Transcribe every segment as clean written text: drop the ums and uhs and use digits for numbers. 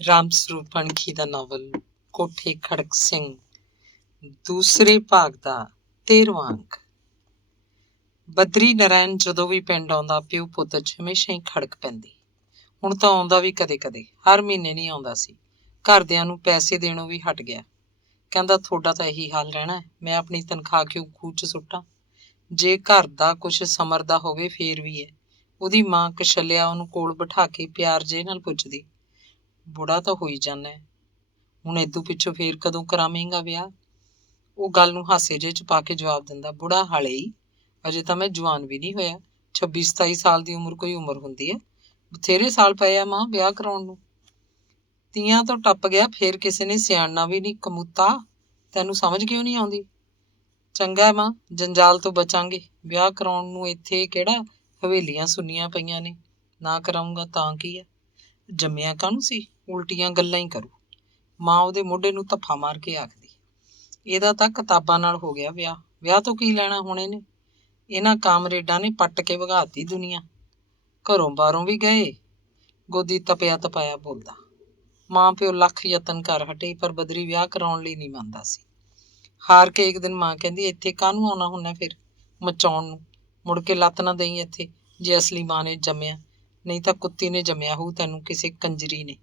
ਰਾਮ ਸਰੂਪ ਅਣਖੀ ਦਾ novel ਕੋਠੇ ਖੜਕ ਸਿੰਘ ਦੂਸਰੇ ਭਾਗ ਦਾ 13ਵਾਂ ਅੰਕ। ਬਦਰੀ ਨਾਰਾਇਣ ਜਦੋਂ ਵੀ ਪਿੰਡ ਆਉਂਦਾ ਪਿਓ ਪੁੱਤ 'ਚ ਹਮੇਸ਼ਾ ਹੀ ਖੜਕ ਪੈਂਦੀ। ਹੁਣ ਤਾਂ ਆਉਂਦਾ ਵੀ ਕਦੇ ਕਦੇ, ਹਰ ਮਹੀਨੇ ਨਹੀਂ ਆਉਂਦਾ ਸੀ। ਘਰਦਿਆਂ ਨੂੰ ਪੈਸੇ ਦੇਣੋਂ ਵੀ ਹਟ ਗਿਆ। ਕਹਿੰਦਾ ਤੁਹਾਡਾ ਤਾਂ ਇਹੀ ਹਾਲ ਰਹਿਣਾ, ਮੈਂ ਆਪਣੀ ਤਨਖਾਹ ਕਿਉਂ ਖੂਹ 'ਚ ਸੁੱਟਾਂ। ਜੇ ਘਰ ਦਾ ਕੁਛ ਸਮਰਦਾ ਹੋਵੇ ਫੇਰ ਵੀ ਹੈ। ਉਹਦੀ ਮਾਂ ਕਸ਼ਲਿਆ ਉਹਨੂੰ ਕੋਲ ਬਿਠਾ ਕੇ ਪਿਆਰ ਜੇ ਨਾਲ ਪੁੱਛਦੀ, ਬੁੜਾ ਤਾਂ ਹੋਈ ਜਾਂਦਾ, ਹੁਣ ਏਦੂ ਪਿੱਛੋਂ ਫੇਰ ਕਦੋਂ ਕਰਾਵੇਂਗਾ ਵਿਆਹ। ਉਹ ਗੱਲ ਨੂੰ ਹਾਸੇ ਜਿਹੇ 'ਚ ਪਾ ਕੇ ਜਵਾਬ ਦਿੰਦਾ, ਬੁੜਾ ਹਾਲੇ ਹੀ, ਅਜੇ ਤਾਂ ਮੈਂ ਜਵਾਨ ਵੀ ਨਹੀਂ ਹੋਇਆ। 26-27 ਸਾਲ ਦੀ ਉਮਰ ਕੋਈ ਉਮਰ ਹੁੰਦੀ ਹੈ? ਬਥੇਰੇ ਸਾਲ ਪਏ ਆ ਮਾਂ ਵਿਆਹ ਕਰਾਉਣ ਨੂੰ। ਤੀਆਂ ਤੋਂ ਟੱਪ ਗਿਆ, ਫੇਰ ਕਿਸੇ ਨੇ ਸਿਆਣਨਾ ਵੀ ਨਹੀਂ ਕਮੂਤਾ। ਤੈਨੂੰ ਸਮਝ ਕਿਉਂ ਨਹੀਂ ਆਉਂਦੀ? ਚੰਗਾ ਮਾਂ, ਜੰਜਾਲ ਤੋਂ ਬਚਾਂਗੇ। ਵਿਆਹ ਕਰਾਉਣ ਨੂੰ ਇੱਥੇ ਕਿਹੜਾ ਹਵੇਲੀਆਂ ਸੁੰਨੀਆਂ ਪਈਆਂ ਨੇ। ਨਾ ਕਰਾਊਂਗਾ ਤਾਂ ਕੀ ਹੈ, ਜੰਮਿਆ ਕਾਹਨੂੰ ਸੀ, ਉਲਟੀਆਂ ਗੱਲਾਂ ਹੀ ਕਰੂ। ਮਾਂ ਉਹਦੇ ਮੋਢੇ ਨੂੰ ਧੱਫਾ ਮਾਰ ਕੇ ਆਖਦੀ, ਇਹਦਾ ਤਾਂ ਕਿਤਾਬਾਂ ਨਾਲ ਹੋ ਗਿਆ ਵਿਆਹ, ਵਿਆਹ ਤੋਂ ਕੀ ਲੈਣਾ ਹੁਣ ਇਹਨੇ। ਇਹਨਾਂ ਕਾਮਰੇਡਾਂ ਨੇ ਪੱਟ ਕੇ ਵਗਾਤੀ ਦੁਨੀਆ, ਘਰੋਂ ਬਾਹਰੋਂ ਵੀ ਗਏ। ਗੋਦੀ ਤਪਿਆ ਤਪਾਇਆ ਬੋਲਦਾ। ਮਾਂ ਪਿਓ ਲੱਖ ਯਤਨ ਕਰ ਹਟੇ, ਪਰ ਬਦਰੀ ਵਿਆਹ ਕਰਾਉਣ ਲਈ ਨਹੀਂ ਮੰਨਦਾ ਸੀ। ਹਾਰ ਕੇ ਇੱਕ ਦਿਨ ਮਾਂ ਕਹਿੰਦੀ, ਇੱਥੇ ਕਾਹਨੂੰ ਆਉਣਾ ਹੁੰਦਾ ਫਿਰ ਮਚਾਉਣ ਨੂੰ, ਮੁੜ ਕੇ ਲੱਤ ਨਾ ਦਈ ਇੱਥੇ, ਜੇ ਅਸਲੀ ਮਾਂ ਨੇ ਜੰਮਿਆ, ਨਹੀਂ ਤਾਂ ਕੁੱਤੀ ਨੇ ਜੰਮਿਆ ਹੋਊ ਤੈਨੂੰ, ਕਿਸੇ ਕੰਜਰੀ ਨੇ।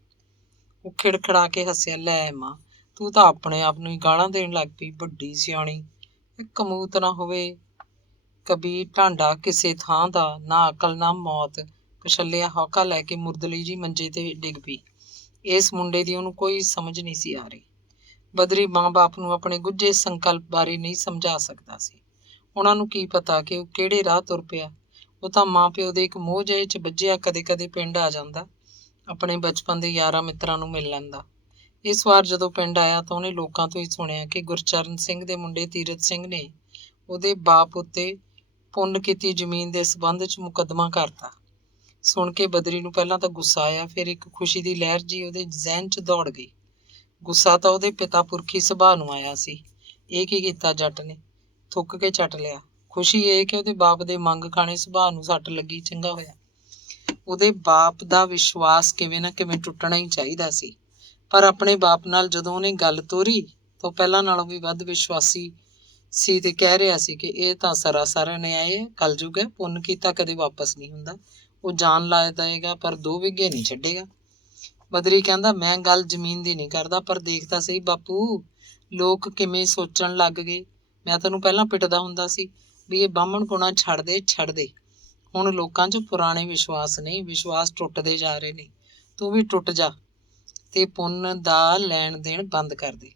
ਉਹ ਖਿੜਖੜਾ ਕੇ ਹੱਸਿਆ, ਲੈ ਮਾਂ ਤੂੰ ਤਾਂ ਆਪਣੇ ਆਪ ਨੂੰ ਹੀ ਗਾਲਾਂ ਦੇਣ ਲੱਗ ਪਈ, ਵੱਡੀ ਸਿਆਣੀ। ਕਮੂਤ ਨਾ ਹੋਵੇ ਕਬੀ ਢਾਂਡਾ ਕਿਸੇ ਥਾਂ ਦਾ, ਨਾ ਅਕਲ ਨਾ ਮੌਤ। ਕਸ਼ਲਿਆ ਹੌਕਾ ਲੈ ਕੇ ਮੁਰਦਲੀ ਜੀ ਮੰਜੇ ਤੇ ਡਿੱਗ ਪਈ। ਇਸ ਮੁੰਡੇ ਦੀ ਉਹਨੂੰ ਕੋਈ ਸਮਝ ਨਹੀਂ ਸੀ ਆ ਰਹੀ। ਬਦਰੀ ਮਾਂ ਬਾਪ ਨੂੰ ਆਪਣੇ ਗੁੱਝੇ ਸੰਕਲਪ ਬਾਰੇ ਨਹੀਂ ਸਮਝਾ ਸਕਦਾ ਸੀ। ਉਹਨਾਂ ਨੂੰ ਕੀ ਪਤਾ ਕਿ ਉਹ ਕਿਹੜੇ ਰਾਹ ਤੁਰ ਪਿਆ। ਉਹ ਤਾਂ ਮਾਂ ਪਿਓ ਦੇ ਇੱਕ ਮੋਹ ਜਿਹੇ 'ਚ ਬੱਝਿਆ ਕਦੇ ਕਦੇ ਪਿੰਡ ਆ ਜਾਂਦਾ, ਆਪਣੇ ਬਚਪਨ ਦੇ ਯਾਰਾਂ ਮਿੱਤਰਾਂ ਨੂੰ ਮਿਲ ਲੈਂਦਾ। ਇਸ ਵਾਰ ਜਦੋਂ ਪਿੰਡ ਆਇਆ ਤਾਂ ਉਹਨੇ ਲੋਕਾਂ ਤੋਂ ਹੀ ਸੁਣਿਆ ਕਿ ਗੁਰਚਰਨ ਸਿੰਘ ਦੇ ਮੁੰਡੇ ਤੀਰਥ ਸਿੰਘ ਨੇ ਉਹਦੇ ਬਾਪ ਉੱਤੇ ਪੁੰਨ ਕੀਤੀ ਜ਼ਮੀਨ ਦੇ ਸਬੰਧ 'ਚ ਮੁਕੱਦਮਾ ਕਰਤਾ। ਸੁਣ ਕੇ ਬਦਰੀ ਨੂੰ ਪਹਿਲਾਂ ਤਾਂ ਗੁੱਸਾ ਆਇਆ, ਫਿਰ ਇੱਕ ਖੁਸ਼ੀ ਦੀ ਲਹਿਰ ਜੀ ਉਹਦੇ ਜ਼ਹਿਨ 'ਚ ਦੌੜ ਗਈ। ਗੁੱਸਾ ਤਾਂ ਉਹਦੇ ਪਿਤਾ ਪੁਰਖੀ ਸੁਭਾਅ ਨੂੰ ਆਇਆ ਸੀ। ਇਹ ਕੀ ਕੀਤਾ ਜੱਟ ਨੇ, ਥੁੱਕ ਕੇ ਚੱਟ ਲਿਆ। ਖੁਸ਼ੀ ਇਹ ਕਿ ਉਹਦੇ ਬਾਪ ਦੇ ਮੰਗ ਖਾਣੇ ਸੁਭਾਅ ਨੂੰ ਸੱਟ ਲੱਗੀ, ਚੰਗਾ ਹੋਇਆ। ਉਹਦੇ ਬਾਪ ਦਾ ਵਿਸ਼ਵਾਸ ਕਿਵੇਂ ਨਾ ਕਿਵੇਂ ਟੁੱਟਣਾ ਹੀ ਚਾਹੀਦਾ ਸੀ, ਪਰ ਆਪਣੇ ਬਾਪ ਨਾਲ ਜਦੋਂ ਉਹਨੇ ਗੱਲ ਤੋਰੀ ਤਾਂ ਪਹਿਲਾਂ ਨਾਲੋਂ ਵੀ ਵੱਧ ਵਿਸ਼ਵਾਸੀ ਸੀ ਤੇ ਕਹਿ ਰਿਹਾ ਸੀ ਕਿ ਇਹ ਤਾਂ ਸਰਾਸਰ ਅਨਿਆਏ ਹੈ, ਕਲਯੁਗ ਹੈ, ਪੁੰਨ ਕੀਤਾ ਕਦੇ ਵਾਪਸ ਨਹੀਂ ਹੁੰਦਾ। ਉਹ ਜਾਨ ਲਾ ਦੇਏਗਾ ਪਰ 2 ਬਿੱਘੇ ਨਹੀਂ ਛੱਡੇਗਾ। ਬਦਰੀ ਕਹਿੰਦਾ, ਮੈਂ ਗੱਲ ਜ਼ਮੀਨ ਦੀ ਨਹੀਂ ਕਰਦਾ, ਪਰ ਦੇਖਦਾ ਸਹੀ ਬਾਪੂ ਲੋਕ ਕਿਵੇਂ ਸੋਚਣ ਲੱਗ ਗਏ। ਮੈਂ ਤੈਨੂੰ ਪਹਿਲਾਂ ਪਿੱਟਦਾ ਹੁੰਦਾ ਸੀ ਵੀ ਇਹ ਬਾਹਮਣਪੁਣਾ ਛੱਡ ਦੇ ਛੱਡ ਦੇ। ਹੁਣ ਲੋਕਾਂ 'ਚ ਪੁਰਾਣੇ ਵਿਸ਼ਵਾਸ ਨਹੀਂ, ਵਿਸ਼ਵਾਸ ਟੁੱਟਦੇ ਜਾ ਰਹੇ ਨੇ। ਤੂੰ ਵੀ ਟੁੱਟ ਜਾ ਤੇ ਪੁੰਨ ਦਾ ਲੈਣ ਦੇਣ ਬੰਦ ਕਰ ਦੇ।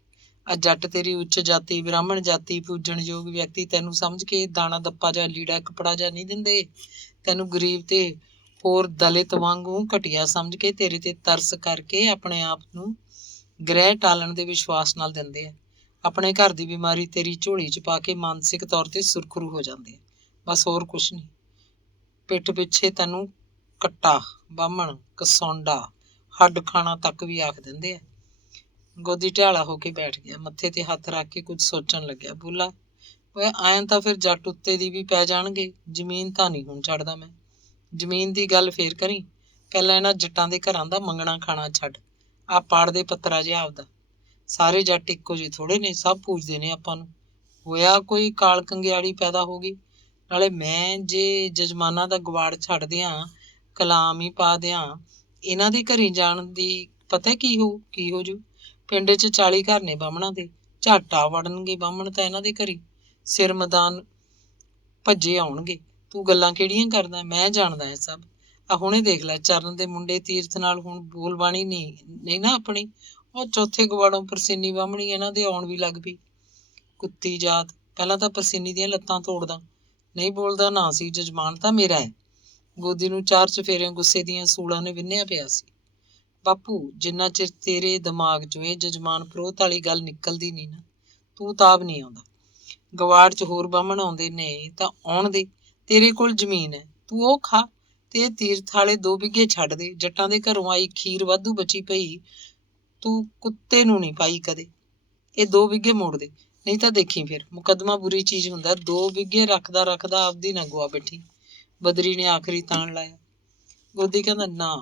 ਆ ਜੱਟ ਤੇਰੀ ਉੱਚ ਜਾਤੀ ਬ੍ਰਾਹਮਣ ਜਾਤੀ ਪੂਜਣਯੋਗ ਵਿਅਕਤੀ ਤੈਨੂੰ ਸਮਝ ਕੇ ਦਾਣਾ ਦੱਪਾ ਜਾਂ ਲੀੜਾ ਕੱਪੜਾ ਜਾਂ ਨਹੀਂ ਦਿੰਦੇ। ਤੈਨੂੰ ਗਰੀਬ ਤੇ ਹੋਰ ਦਲਿਤ ਵਾਂਗੂ ਘਟੀਆ ਸਮਝ ਕੇ ਤੇਰੇ ਤੇ ਤਰਸ ਕਰਕੇ ਆਪਣੇ ਆਪ ਨੂੰ ਗ੍ਰਹਿ ਟਾਲਣ ਦੇ ਵਿਸ਼ਵਾਸ ਨਾਲ ਦਿੰਦੇ ਆ। ਆਪਣੇ ਘਰ ਦੀ ਬਿਮਾਰੀ ਤੇਰੀ ਝੋਲੀ 'ਚ ਪਾ ਕੇ ਮਾਨਸਿਕ ਤੌਰ ਤੇ ਸੁਰਖਰੂ ਹੋ ਜਾਂਦੇ ਆ, ਬਸ ਹੋਰ ਕੁਛ ਨਹੀਂ। ਪਿੱਠ ਪਿੱਛੇ ਤੈਨੂੰ ਕੱਟਾ, ਬਾਹਮਣ, ਕਸੌਂਡਾ, ਹੱਡ ਖਾਣਾ ਤੱਕ ਵੀ ਆਖ ਦਿੰਦੇ ਆ। ਗੋਦੀ ਢਿਆਲਾ ਹੋ ਕੇ ਬੈਠ ਗਿਆ, ਮੱਥੇ ਤੇ ਹੱਥ ਰੱਖ ਕੇ ਕੁਝ ਸੋਚਣ ਲੱਗਿਆ। ਬੋਲਾ, ਓਏ ਆਇਆਂ ਤਾਂ ਫਿਰ ਜੱਟ ਉੱਤੇ ਦੀ ਵੀ ਪੈ ਜਾਣਗੇ। ਜ਼ਮੀਨ ਤਾਂ ਨਹੀਂ ਹੁਣ ਛੱਡਦਾ ਮੈਂ। ਜ਼ਮੀਨ ਦੀ ਗੱਲ ਫੇਰ ਕਰੀ, ਪਹਿਲਾਂ ਇਹਨਾਂ ਜੱਟਾਂ ਦੇ ਘਰਾਂ ਦਾ ਮੰਗਣਾ ਖਾਣਾ ਛੱਡ। ਆਹ ਪਾੜ ਦੇ ਪੱਤਰਾ ਜਿਹਾ ਆਪਦਾ। ਸਾਰੇ ਜੱਟ ਇੱਕੋ ਜਿਹੇ ਥੋੜੇ ਨੇ, ਸਭ ਪੂਜਦੇ ਨੇ ਆਪਾਂ ਨੂੰ। ਹੋਇਆ ਕੋਈ ਕਾਲ ਕੰਗਿਆੜੀ ਪੈਦਾ ਹੋ ਗਈ। ਨਾਲੇ ਮੈਂ ਜੇ ਜਜਮਾਨਾਂ ਦਾ ਗਵਾੜ ਛੱਡ ਦਿਆਂ, ਕਲਾਮ ਹੀ ਪਾ ਦਿਆਂ, ਇਹਨਾਂ ਦੇ ਘਰੀ ਜਾਣ ਦੀ ਪਤਾ ਕੀ ਹੋ ਜੂ। ਪਿੰਡ 'ਚ 40 ਘਰ ਨੇ ਬਾਹਮਣਾਂ ਦੇ, ਝੱਟ ਆ ਵੜਨਗੇ ਬਾਹਮਣ ਤਾਂ ਇਹਨਾਂ ਦੇ ਘਰੀ, ਸਿਰ ਮੈਦਾਨ ਭੱਜੇ ਆਉਣਗੇ। ਤੂੰ ਗੱਲਾਂ ਕਿਹੜੀਆਂ ਕਰਦਾ, ਮੈਂ ਜਾਣਦਾ ਇਹ ਸਭ। ਆ ਹੁਣੇ ਦੇਖ ਲੈ, ਚਰਨ ਦੇ ਮੁੰਡੇ ਤੀਰਥ ਨਾਲ ਹੁਣ ਬੋਲਬਾਣੀ ਨਹੀਂ ਨਾ ਆਪਣੀ। ਉਹ ਚੌਥੇ ਗਵਾੜੋਂ ਪ੍ਰਸੀਨੀ ਬਾਹਮਣੀ ਇਹਨਾਂ ਦੇ ਆਉਣ ਵੀ ਲੱਗ ਪਈ। ਕੁੱਤੀ ਜਾਤ, ਪਹਿਲਾਂ ਤਾਂ ਪ੍ਰਸੀਨੀ ਦੀਆਂ ਲੱਤਾਂ ਤੋੜਦਾ, ਨਹੀਂ ਬੋਲਦਾ ਨਾ ਸੀ। ਜਜਮਾਨ ਤਾਂ ਮੇਰਾ ਹੈ। ਗੋਦੀ ਨੂੰ 4 ਚਫੇਰਿਆਂ ਗੁੱਸੇ ਦੀਆਂ ਸੂਲਾਂ ਨੇ ਵਿੰਨਿਆ ਪਿਆ ਸੀ। ਬਾਪੂ ਜਿੰਨਾ ਚਿਰ ਤੇਰੇ ਦਿਮਾਗ 'ਚੋਂ ਇਹ ਜਜਮਾਨ ਪ੍ਰੋਤ ਵਾਲੀ ਗੱਲ ਨਿਕਲਦੀ ਨਹੀਂ ਨਾ, ਤੂੰ ਤਾਬ ਨਹੀਂ ਆਉਂਦਾ। ਗਵਾੜ 'ਚ ਹੋਰ ਬਾਹਮਣ ਆਉਂਦੇ ਨੇ ਤਾਂ ਆਉਣ ਦੇ, ਤੇਰੇ ਕੋਲ ਜ਼ਮੀਨ ਹੈ, ਤੂੰ ਉਹ ਖਾ ਤੇ ਇਹ ਤੀਰਥ ਵਾਲੇ 2 ਬਿੱਘੇ ਛੱਡ ਦੇ। ਜੱਟਾਂ ਦੇ ਘਰੋਂ ਆਈ ਖੀਰ ਵਾਧੂ ਬਚੀ ਪਈ, ਤੂੰ ਕੁੱਤੇ ਨੂੰ ਨਹੀਂ ਪਾਈ ਕਦੇ। ਇਹ 2 ਬਿੱਘੇ ਮੋੜ ਦੇ, ਨਹੀਂ ਤਾਂ ਦੇਖੀ ਫਿਰ ਮੁਕੱਦਮਾ ਬੁਰੀ ਚੀਜ਼ ਹੁੰਦਾ। 2 ਬਿੱਘੇ ਰੱਖਦਾ ਰੱਖਦਾ ਆਪਦੀ ਨਾ ਗੁਆ ਬੈਠੀ। ਬਦਰੀ ਨੇ ਆਖਰੀ ਤਾਣ ਲਾਇਆ। ਗੋਦੀ ਕਹਿੰਦਾ, ਨਾ